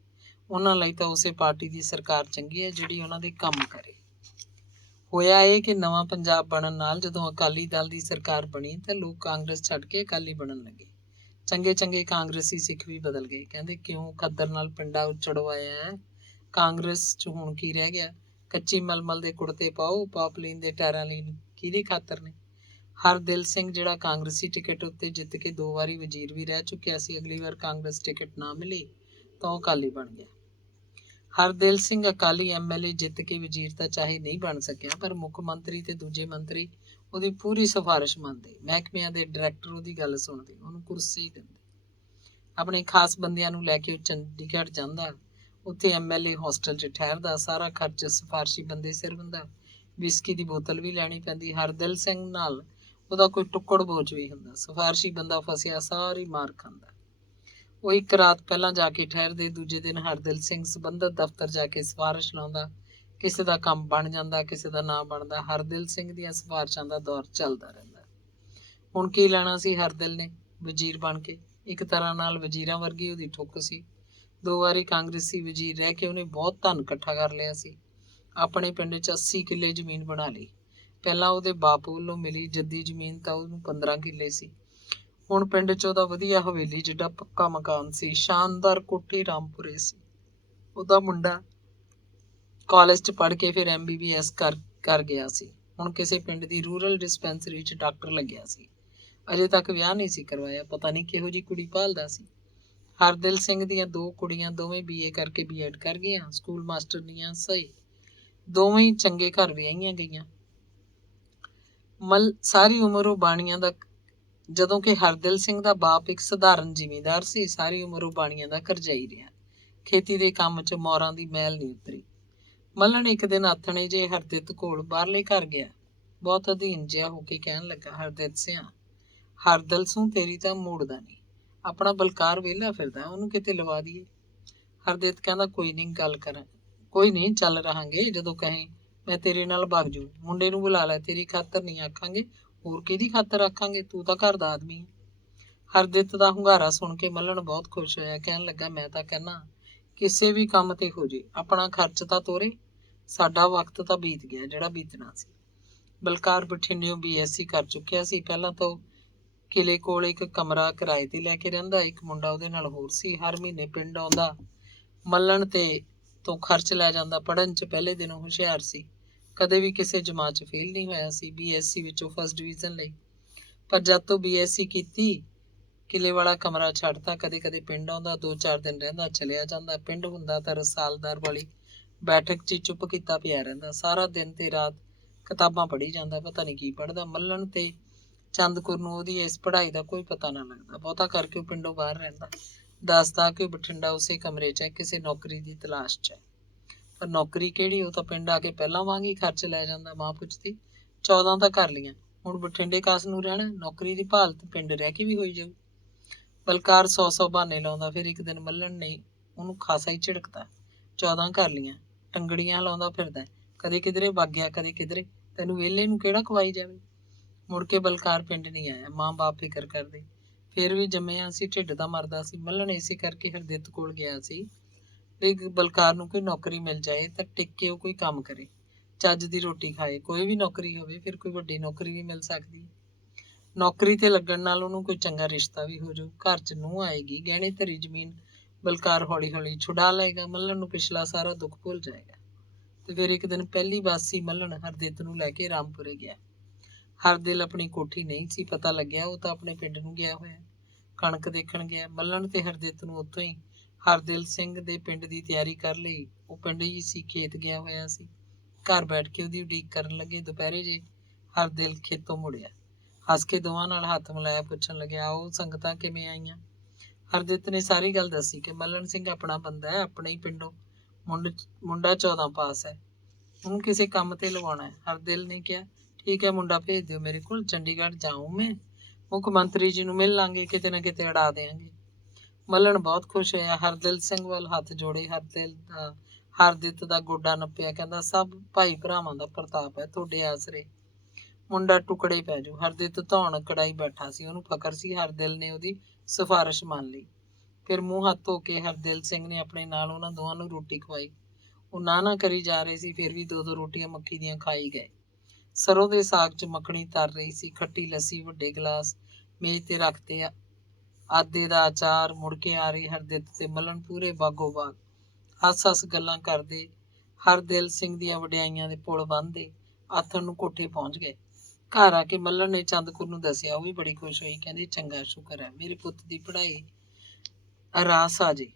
ਉਹਨਾਂ ਲਈ ਤਾਂ ਉਸੇ ਪਾਰਟੀ ਦੀ ਸਰਕਾਰ ਚੰਗੀ ਹੈ ਜਿਹੜੀ ਉਹਨਾਂ ਦੇ ਕੰਮ ਕਰੇ। ਹੋਇਆ ਇਹ ਕਿ ਨਵਾਂ ਪੰਜਾਬ ਬਣਨ ਨਾਲ ਜਦੋਂ ਅਕਾਲੀ ਦਲ ਦੀ ਸਰਕਾਰ ਬਣੀ ਤਾਂ ਲੋਕ ਕਾਂਗਰਸ ਛੱਡ ਕੇ ਅਕਾਲੀ ਬਣਨ ਲੱਗੇ। ਚੰਗੇ ਕਾਂਗਰਸੀ ਸਿੱਖ ਵੀ ਬਦਲ ਗਏ। ਕਹਿੰਦੇ ਕਿਉਂ ਖੱਦਰ ਨਾਲ ਪਿੰਡਾ ਉਚੜਵਾਇਆ ਹੈ, ਕਾਂਗਰਸ 'ਚ ਹੁਣ ਕੀ ਰਹਿ ਗਿਆ, ਕੱਚੀ ਮਲਮਲ ਦੇ ਕੁੜਤੇ ਪਾਓ, ਪਾਪਲੀਨ ਦੇ ਟਾਇਰਾਂ ਲਈ ਕਿਹਦੇ ਖਾਤਰ ਨੇ? ਹਰਦਿਲ ਸਿੰਘ ਜਿਹੜਾ ਕਾਂਗਰਸੀ ਟਿਕਟ ਉੱਤੇ ਜਿੱਤ ਕੇ 2 ਵਾਰੀ ਵਜ਼ੀਰ ਵੀ ਰਹਿ ਚੁੱਕਿਆ ਸੀ, ਅਗਲੀ ਵਾਰ ਕਾਂਗਰਸ ਟਿਕਟ ਨਾ ਮਿਲੀ ਤਾਂ ਉਹ ਅਕਾਲੀ ਬਣ ਗਿਆ। ਹਰਦਿਲ ਸਿੰਘ ਅਕਾਲੀ ਐਮਐਲਏ ਜਿੱਤ ਕੇ ਵਜ਼ੀਰ ਤਾਂ ਚਾਹੇ ਨਹੀਂ ਬਣ ਸਕਿਆ, ਪਰ ਮੁੱਖ ਮੰਤਰੀ ਤੇ ਦੂਜੇ ਮੰਤਰੀ ਉਹਦੀ ਪੂਰੀ ਸਿਫਾਰਿਸ਼ ਮੰਨਦੇ, ਮਹਿਕਮਿਆਂ ਦੇ ਡਾਇਰੈਕਟਰ ਉਹਦੀ ਗੱਲ ਸੁਣਦੇ, ਉਹਨੂੰ ਕੁਰਸੀ ਦਿੰਦੇ। ਆਪਣੇ ਖਾਸ ਬੰਦਿਆਂ ਨੂੰ ਲੈ ਕੇ ਉਹ ਚੰਡੀਗੜ੍ਹ ਜਾਂਦਾ, ਉੱਥੇ ਐਮਐਲਏ ਹੋਸਟਲ 'ਚ ਠਹਿਰਦਾ, ਸਾਰਾ ਖਰਚ ਸਿਫਾਰਸ਼ੀ ਬੰਦੇ ਸਿਰ ਹੁੰਦਾ। ਵਿਸਕੀ ਦੀ ਬੋਤਲ ਵੀ ਲੈਣੀ ਪੈਂਦੀ। ਹਰਦਿਲ ਸਿੰਘ ਨਾਲ ਉਹਦਾ ਕੋਈ ਟੁੱਕੜ ਬੋਝ ਵੀ ਹੁੰਦਾ। ਸਿਫਾਰਸ਼ੀ ਬੰਦਾ ਫਸਿਆ ਸਾਰੀ ਮਾਰ ਖਾਂਦਾ। ਉਹ ਇੱਕ ਰਾਤ ਪਹਿਲਾਂ ਜਾ ਕੇ ਠਹਿਰਦੇ, ਦੂਜੇ ਦਿਨ ਹਰਦਿਲ ਸਿੰਘ ਸੰਬੰਧਿਤ ਦਫ਼ਤਰ ਜਾ ਕੇ ਸਿਫਾਰਿਸ਼ ਲਾਉਂਦਾ। ਕਿਸੇ ਦਾ ਕੰਮ ਬਣ ਜਾਂਦਾ, ਕਿਸੇ ਦਾ ਨਾ ਬਣਦਾ। ਹਰਦਿਲ ਸਿੰਘ ਦੀਆਂ ਸਿਫਾਰਿਸ਼ਾਂ ਦਾ ਦੌਰ ਚੱਲਦਾ ਰਹਿੰਦਾ। ਹੁਣ ਕੀ ਲੈਣਾ ਸੀ ਹਰਦਿਲ ਨੇ ਵਜ਼ੀਰ ਬਣ ਕੇ? ਇੱਕ ਤਰ੍ਹਾਂ ਨਾਲ ਵਜ਼ੀਰਾਂ ਵਰਗੀ ਉਹਦੀ ਠੁੱਕ ਸੀ। 2 ਵਾਰੀ ਕਾਂਗਰਸੀ ਵਜ਼ੀਰ ਰਹਿ ਕੇ ਉਹਨੇ ਬਹੁਤ ਧਨ ਇਕੱਠਾ ਕਰ ਲਿਆ ਸੀ। ਆਪਣੇ ਪਿੰਡ 'ਚ 80 ਕਿੱਲੇ ਜ਼ਮੀਨ ਬਣਾ ਲਈ। ਪਹਿਲਾਂ ਉਹਦੇ ਬਾਪੂ ਵੱਲੋਂ ਮਿਲੀ ਜੱਦੀ ਜ਼ਮੀਨ ਤਾਂ ਉਹਨੂੰ 15 ਕਿੱਲੇ ਸੀ। ਹੁਣ ਪਿੰਡ 'ਚ ਉਹਦਾ ਵਧੀਆ ਹਵੇਲੀ ਜਿੱਡਾ ਪੱਕਾ ਮਕਾਨ ਸੀ, ਸ਼ਾਨਦਾਰ ਕੋਠੀ ਰਾਮਪੁਰੇ ਸੀ। ਉਹਦਾ ਮੁੰਡਾ ਕਾਲਜ 'ਚ ਪੜ੍ਹ ਕੇ ਫਿਰ MBBS ਕਰ ਗਿਆ ਸੀ। ਹੁਣ ਕਿਸੇ ਪਿੰਡ ਦੀ ਰੂਰਲ ਡਿਸਪੈਂਸਰੀ 'ਚ ਡਾਕਟਰ ਲੱਗਿਆ ਸੀ। ਅਜੇ ਤੱਕ ਵਿਆਹ ਨਹੀਂ ਸੀ ਕਰਵਾਇਆ, ਪਤਾ ਨਹੀਂ ਕਿਹੋ ਜਿਹੀ ਕੁੜੀ ਭਾਲਦਾ ਸੀ। ਹਰਦਿਲ ਸਿੰਘ ਦੀਆਂ 2 ਕੁੜੀਆਂ ਦੋਵੇਂ BA ਕਰਕੇ B.Ed ਕਰ ਗਈਆਂ, ਸਕੂਲ ਮਾਸਟਰਨੀਆਂ ਸਹੀ। ਦੋਵੇਂ ਹੀ ਚੰਗੇ ਘਰ ਵਿਆਹੀਆਂ ਗਈਆਂ। ਸਾਰੀ ਉਮਰ ਉਹ ਬਾਣੀਆਂ ਦਾ, ਜਦੋਂ ਕਿ ਹਰਦਿਲ ਸਿੰਘ ਦਾ ਬਾਪ ਇੱਕ ਸਧਾਰਨ ਜ਼ਿਮੀਂਦਾਰ ਸੀ, ਸਾਰੀ ਉਮਰ ਉਹ ਬਾਣੀਆਂ ਦਾ ਕਰਜ਼ਾਈ ਰਿਹਾ। ਖੇਤੀ ਦੇ ਕੰਮ 'ਚ ਮੌਰਾਂ ਦੀ ਮੈਲ ਨਹੀਂ ਉਤਰੀ। ਮੱਲਣ ਇੱਕ ਦਿਨ ਆਥਣੇ ਜੇ ਹਰਦਿਤ ਕੋਲ ਬਾਹਰਲੇ ਘਰ ਗਿਆ, ਬਹੁਤ ਅਧੀਨ ਜਿਹਾ ਹੋ ਕੇ ਕਹਿਣ ਲੱਗਾ, ਹਰਦਿਤ ਸਿਆਂ, ਹਰਦਿਲ ਸੂੰ ਤੇਰੀ ਤਾਂ ਮੋੜਦਾ ਨਹੀਂ। ਆਪਣਾ ਬਲਕਾਰ ਵਿਹਲਾ ਫਿਰਦਾ, ਉਹਨੂੰ ਕਿਤੇ ਲਵਾ ਦਈਏ। ਹਰਦਿਤ ਕਹਿੰਦਾ, ਕੋਈ ਨਹੀਂ, ਗੱਲ ਕਰਾਂ, ਕੋਈ ਨਹੀਂ, ਚੱਲ ਰਹਾਂਗੇ, ਜਦੋਂ ਕਹੇ ਮੈਂ ਤੇਰੇ ਨਾਲ ਭੱਗ ਜੂ। ਮੁੰਡੇ ਨੂੰ ਬੁਲਾ ਲੈ, ਤੇਰੀ ਖਾਤਰ ਨਹੀਂ ਆਖਾਂਗੇ, ਹੋਰ ਕਿਹਦੀ ਖਾਤਰ ਆਖਾਂਗੇ, ਤੂੰ ਤਾਂ ਘਰ ਦਾ ਆਦਮੀ ਹੈ। ਹਰਦਿਤ ਦਾ ਹੁੰਗਾਰਾ ਸੁਣ ਕੇ ਮੱਲਣ ਬਹੁਤ ਖੁਸ਼ ਹੋਇਆ, ਕਹਿਣ ਲੱਗਾ, ਮੈਂ ਤਾਂ ਕਹਿੰਦਾ ਕਿਸੇ ਵੀ ਕੰਮ ਤੇ ਹੋ ਜੇ, ਆਪਣਾ ਖਰਚ ਤਾਂ ਤੋਰੇ। ਸਾਡਾ ਵਕਤ ਤਾਂ ਬੀਤ ਗਿਆ ਜਿਹੜਾ ਬੀਤਣਾ ਸੀ। ਬਲਕਾਰ ਬਠਿੰਡਿਓਂ BSc ਕਰ ਚੁੱਕਿਆ ਸੀ। ਪਹਿਲਾਂ ਤਾਂ ਕਿਲੇ ਕੋਲ ਇੱਕ ਕਮਰਾ ਕਿਰਾਏ ਤੇ ਲੈ ਕੇ ਰਹਿੰਦਾ, ਇੱਕ ਮੁੰਡਾ ਉਹਦੇ ਨਾਲ ਹੋਰ ਸੀ। ਹਰ ਮਹੀਨੇ ਪਿੰਡ ਆਉਂਦਾ, ਮੱਲਣ ਤੇ ਤੋਂ ਖਰਚ ਲੈ ਜਾਂਦਾ। ਪੜ੍ਹਨ 'ਚ ਪਹਿਲੇ ਦਿਨੋਂ ਹੁਸ਼ਿਆਰ ਸੀ, ਕਦੇ ਵੀ ਕਿਸੇ ਜਮਾਤ 'ਚ ਫੇਲ ਨਹੀਂ ਹੋਇਆ ਸੀ। BSc ਵਿੱਚੋਂ ਫਸਟ ਡਿਵੀਜ਼ਨ ਲਈ। ਪਰ ਜਦ ਤੋਂ BSc ਕੀਤੀ, ਕਿਲੇ ਵਾਲਾ ਕਮਰਾ ਛੱਡਤਾ। ਕਦੇ ਕਦੇ ਪਿੰਡ ਆਉਂਦਾ, 2-4 ਦਿਨ ਰਹਿੰਦਾ, ਚਲਿਆ ਜਾਂਦਾ। ਪਿੰਡ ਹੁੰਦਾ ਤਾਂ ਰਸਾਲਦਾਰ ਵਾਲੀ ਬੈਠਕ 'ਚ ਚੁੱਪ ਕੀਤਾ ਪਿਆ ਰਹਿੰਦਾ, ਸਾਰਾ ਦਿਨ ਤੇ ਰਾਤ ਕਿਤਾਬਾਂ ਪੜ੍ਹੀ ਜਾਂਦਾ, ਪਤਾ ਨਹੀਂ ਕੀ ਪੜ੍ਹਦਾ। ਮੱਲਣ ਤੇ ਚੰਦਕੁਰ ਨੂੰ ਉਹਦੀ ਇਸ ਪੜ੍ਹਾਈ ਦਾ ਕੋਈ ਪਤਾ ਨਾ ਲੱਗਦਾ। ਬਹੁਤਾ ਕਰਕੇ ਉਹ ਪਿੰਡੋਂ ਬਾਹਰ ਰਹਿੰਦਾ। ਦੱਸਦਾ ਕਿ ਬਠਿੰਡਾ ਉਸੇ ਕਮਰੇ 'ਚ ਹੈ, ਕਿਸੇ ਨੌਕਰੀ ਦੀ ਤਲਾਸ਼ 'ਚ ਹੈ। ਪਰ ਨੌਕਰੀ ਕਿਹੜੀ? ਉਹ ਤਾਂ ਪਿੰਡ ਆ ਕੇ ਪਹਿਲਾਂ ਵਾਂਗ ਹੀ ਖਰਚ ਲੈ ਜਾਂਦਾ। ਮਾਂ ਪੁੱਛਦੀ, 14 ਤਾਂ ਕਰ ਲਈਆਂ, ਹੁਣ ਬਠਿੰਡੇ ਕਾਸ ਨੂੰ ਰਹਿਣਾ? ਨੌਕਰੀ ਦੀ ਭਾਲ ਤੇ ਪਿੰਡ ਰਹਿ ਕੇ ਵੀ ਹੋਈ ਜਾਊ। ਬਲਕਾਰ 100 ਬਹਾਨੇ ਲਾਉਂਦਾ। ਫਿਰ ਇੱਕ ਦਿਨ ਮੱਲਣ ਨੇ ਉਹਨੂੰ ਖਾਸਾ ਹੀ ਝਿੜਕਦਾ, 14 ਕਰ ਲਈਆਂ, ਟੰਗੜੀਆਂ ਲਾਉਂਦਾ ਫਿਰਦਾ, ਕਦੇ ਕਿਧਰੇ ਵਗ ਗਿਆ, ਕਦੇ ਕਿਧਰੇ, ਤੈਨੂੰ ਵਿਹਲੇ ਨੂੰ ਕਿਹੜਾ ਖਵਾਈ ਜਾਵੇ। ਮੁੜ ਕੇ ਬਲਕਾਰ ਪਿੰਡ ਨਹੀਂ ਆਇਆ। ਮਾਂ ਬਾਪ ਫਿਕਰ ਕਰਦੇ, ਫਿਰ ਵੀ ਜੰਮਿਆ ਸੀ, ਢਿੱਡ ਦਾ ਮਰਦਾ ਸੀ। ਮੱਲਣ ਇਸੇ ਕਰਕੇ ਹਰਦਿਤ ਕੋਲ ਗਿਆ ਸੀ ਵੀ ਬਲਕਾਰ ਨੂੰ ਕੋਈ ਨੌਕਰੀ ਮਿਲ ਜਾਏ ਤਾਂ ਟਿਕ ਕੇ ਉਹ ਕੋਈ ਕੰਮ ਕਰੇ, ਚੱਜ ਦੀ ਰੋਟੀ ਖਾਏ। ਕੋਈ ਵੀ ਨੌਕਰੀ ਹੋਵੇ, ਫਿਰ ਕੋਈ ਵੱਡੀ ਨੌਕਰੀ ਵੀ ਮਿਲ ਸਕਦੀ। ਨੌਕਰੀ ਤੇ ਲੱਗਣ ਨਾਲ ਉਹਨੂੰ ਕੋਈ ਚੰਗਾ ਰਿਸ਼ਤਾ ਵੀ ਹੋ ਜਾਊ, ਘਰ 'ਚ ਨੂੰਹ ਆਏਗੀ, ਗਹਿਣੇ ਧਰੀ ਜ਼ਮੀਨ ਬਲਕਾਰ ਹੌਲੀ ਹੌਲੀ ਛੁਡਾ ਲਏਗਾ। ਮੱਲਣ ਨੂੰ ਪਿਛਲਾ ਸਾਰਾ ਦੁੱਖ ਭੁੱਲ ਜਾਏਗਾ। ਤੇ ਫਿਰ ਇੱਕ ਦਿਨ ਪਹਿਲੀ ਬਾਸੀ ਮੱਲਣ ਹਰਦਿਤ ਨੂੰ ਲੈ ਕੇ ਰਾਮਪੁਰੇ ਗਿਆ। ਹਰਦਿਲ ਆਪਣੀ ਕੋਠੀ ਨਹੀਂ ਸੀ, ਪਤਾ ਲੱਗਿਆ ਉਹ ਤਾਂ ਆਪਣੇ ਪਿੰਡ ਨੂੰ ਗਿਆ ਹੋਇਆ, ਕਣਕ ਦੇਖਣ ਗਿਆ। ਮੱਲਣ ਤੇ ਹਰਦਿਤ ਨੂੰ ਉੱਥੋਂ ਹੀ ਹਰਦਿਲ ਸਿੰਘ ਦੇ ਪਿੰਡ ਦੀ ਤਿਆਰੀ ਕਰ ਲਈ। ਉਹ ਪਿੰਡ ਹੀ ਸੀ, ਖੇਤ ਗਿਆ ਹੋਇਆ ਸੀ। ਘਰ ਬੈਠ ਕੇ ਉਹਦੀ ਉਡੀਕ ਕਰਨ ਲੱਗੇ। ਦੁਪਹਿਰੇ ਜੇ ਹਰਦਿਲ ਖੇਤੋਂ ਮੁੜਿਆ, ਹੱਸ ਕੇ ਦੋਵਾਂ ਨਾਲ ਹੱਥ ਮਿਲਾਇਆ, ਪੁੱਛਣ ਲੱਗਿਆ, ਉਹ ਸੰਗਤਾਂ ਕਿਵੇਂ ਆਈਆਂ? ਹਰਦਿਤ ਨੇ ਸਾਰੀ ਗੱਲ ਦੱਸੀ ਕਿ ਮੱਲਣ ਸਿੰਘ ਆਪਣਾ ਬੰਦਾ ਹੈ, ਆਪਣੇ ਹੀ ਪਿੰਡੋਂ ਮੁੰਡਾ 14 ਪਾਸ ਹੈ, ਉਹਨੂੰ ਕਿਸੇ ਕੰਮ ਤੇ ਲਵਾਉਣਾ ਹੈ। ਹਰਦਿਲ ਨੇ ਕਿਹਾ, ਠੀਕ ਹੈ, ਮੁੰਡਾ ਭੇਜ ਦਿਓ ਮੇਰੇ ਕੋਲ, ਚੰਡੀਗੜ੍ਹ ਜਾਊਂ ਮੈਂ, ਮੁੱਖ ਮੰਤਰੀ ਜੀ ਨੂੰ ਮਿਲ ਲਾਂਗੇ, ਕਿਤੇ ਨਾ ਕਿਤੇ ਅੜਾ ਦੇਾਂਗੇ। ਮੱਲਣ ਬਹੁਤ ਖੁਸ਼ ਹੋਇਆ, ਹਰਦਿਲ ਸਿੰਘ ਵੱਲ ਹੱਥ ਜੋੜੇ। ਹਰਦਿਤ ਦਾ ਗੋਡਾ ਨੱਪਿਆ, ਕਹਿੰਦਾ, ਸਭ ਭਾਈ ਭਰਾਵਾਂ ਦਾ ਪ੍ਰਤਾਪ ਹੈ, ਤੁਹਾਡੇ ਆਸਰੇ ਮੁੰਡਾ ਟੁਕੜੇ ਪੈ ਜਾਊ। ਹਰਦਿਤ ਧੌਣ ਕੜਾਈ ਬੈਠਾ ਸੀ, ਉਹਨੂੰ ਫਕਰ ਸੀ ਹਰਦਿਲ ਨੇ ਉਹਦੀ ਸਿਫਾਰਿਸ਼ ਮੰਨ ਲਈ। ਫਿਰ ਮੂੰਹ ਹੱਥ ਧੋ ਕੇ ਹਰਦਿਲ ਸਿੰਘ ਨੇ ਆਪਣੇ ਨਾਲ ਉਹਨਾਂ ਦੋਵਾਂ ਨੂੰ ਰੋਟੀ ਖਵਾਈ। ਉਹ ਨਾ ਕਰੀ ਜਾ ਰਹੇ ਸੀ, ਫਿਰ ਵੀ 2-2 ਰੋਟੀਆਂ ਮੱਕੀ ਦੀਆਂ ਖਾਈ ਗਏ। ਸਰੋਂ ਦੇ ਸਾਗ 'ਚ ਮੱਖਣੀ ਤਰ ਰਹੀ ਸੀ, ਖੱਟੀ ਲੱਸੀ ਵੱਡੇ ਗਲਾਸ ਮੇਜ਼ ਤੇ ਰੱਖਤੇ, ਆਦੇ ਦਾ ਅਚਾਰ। ਮੁੜ ਕੇ ਆ ਰਹੀ ਹਰਦਿਤ ਤੇ ਮੱਲਣ ਪੂਰੇ ਬਾਗੋ ਬਾਗ ਹੱਸ ਗੱਲਾਂ ਕਰਦੇ, ਹਰਦਿਲ ਸਿੰਘ ਦੀਆਂ ਵਡਿਆਈਆਂ ਦੇ ਪੁਲ ਬੰਨ੍ਹਦੇ ਆਥਣ ਨੂੰ ਕੋਠੇ ਪਹੁੰਚ ਗਏ। ਘਰ ਆ ਕੇ ਮੱਲਣ ਨੇ ਚੰਦਕੌਰ ਨੂੰ ਦੱਸਿਆ। ਉਹ ਵੀ ਬੜੀ ਖੁਸ਼ ਹੋਈ। ਕਹਿੰਦੀ ਚੰਗਾ, ਸ਼ੁਕਰ ਹੈ ਮੇਰੇ ਪੁੱਤ ਦੀ ਪੜ੍ਹਾਈ ਰਾਸ ਆ ਜੇ।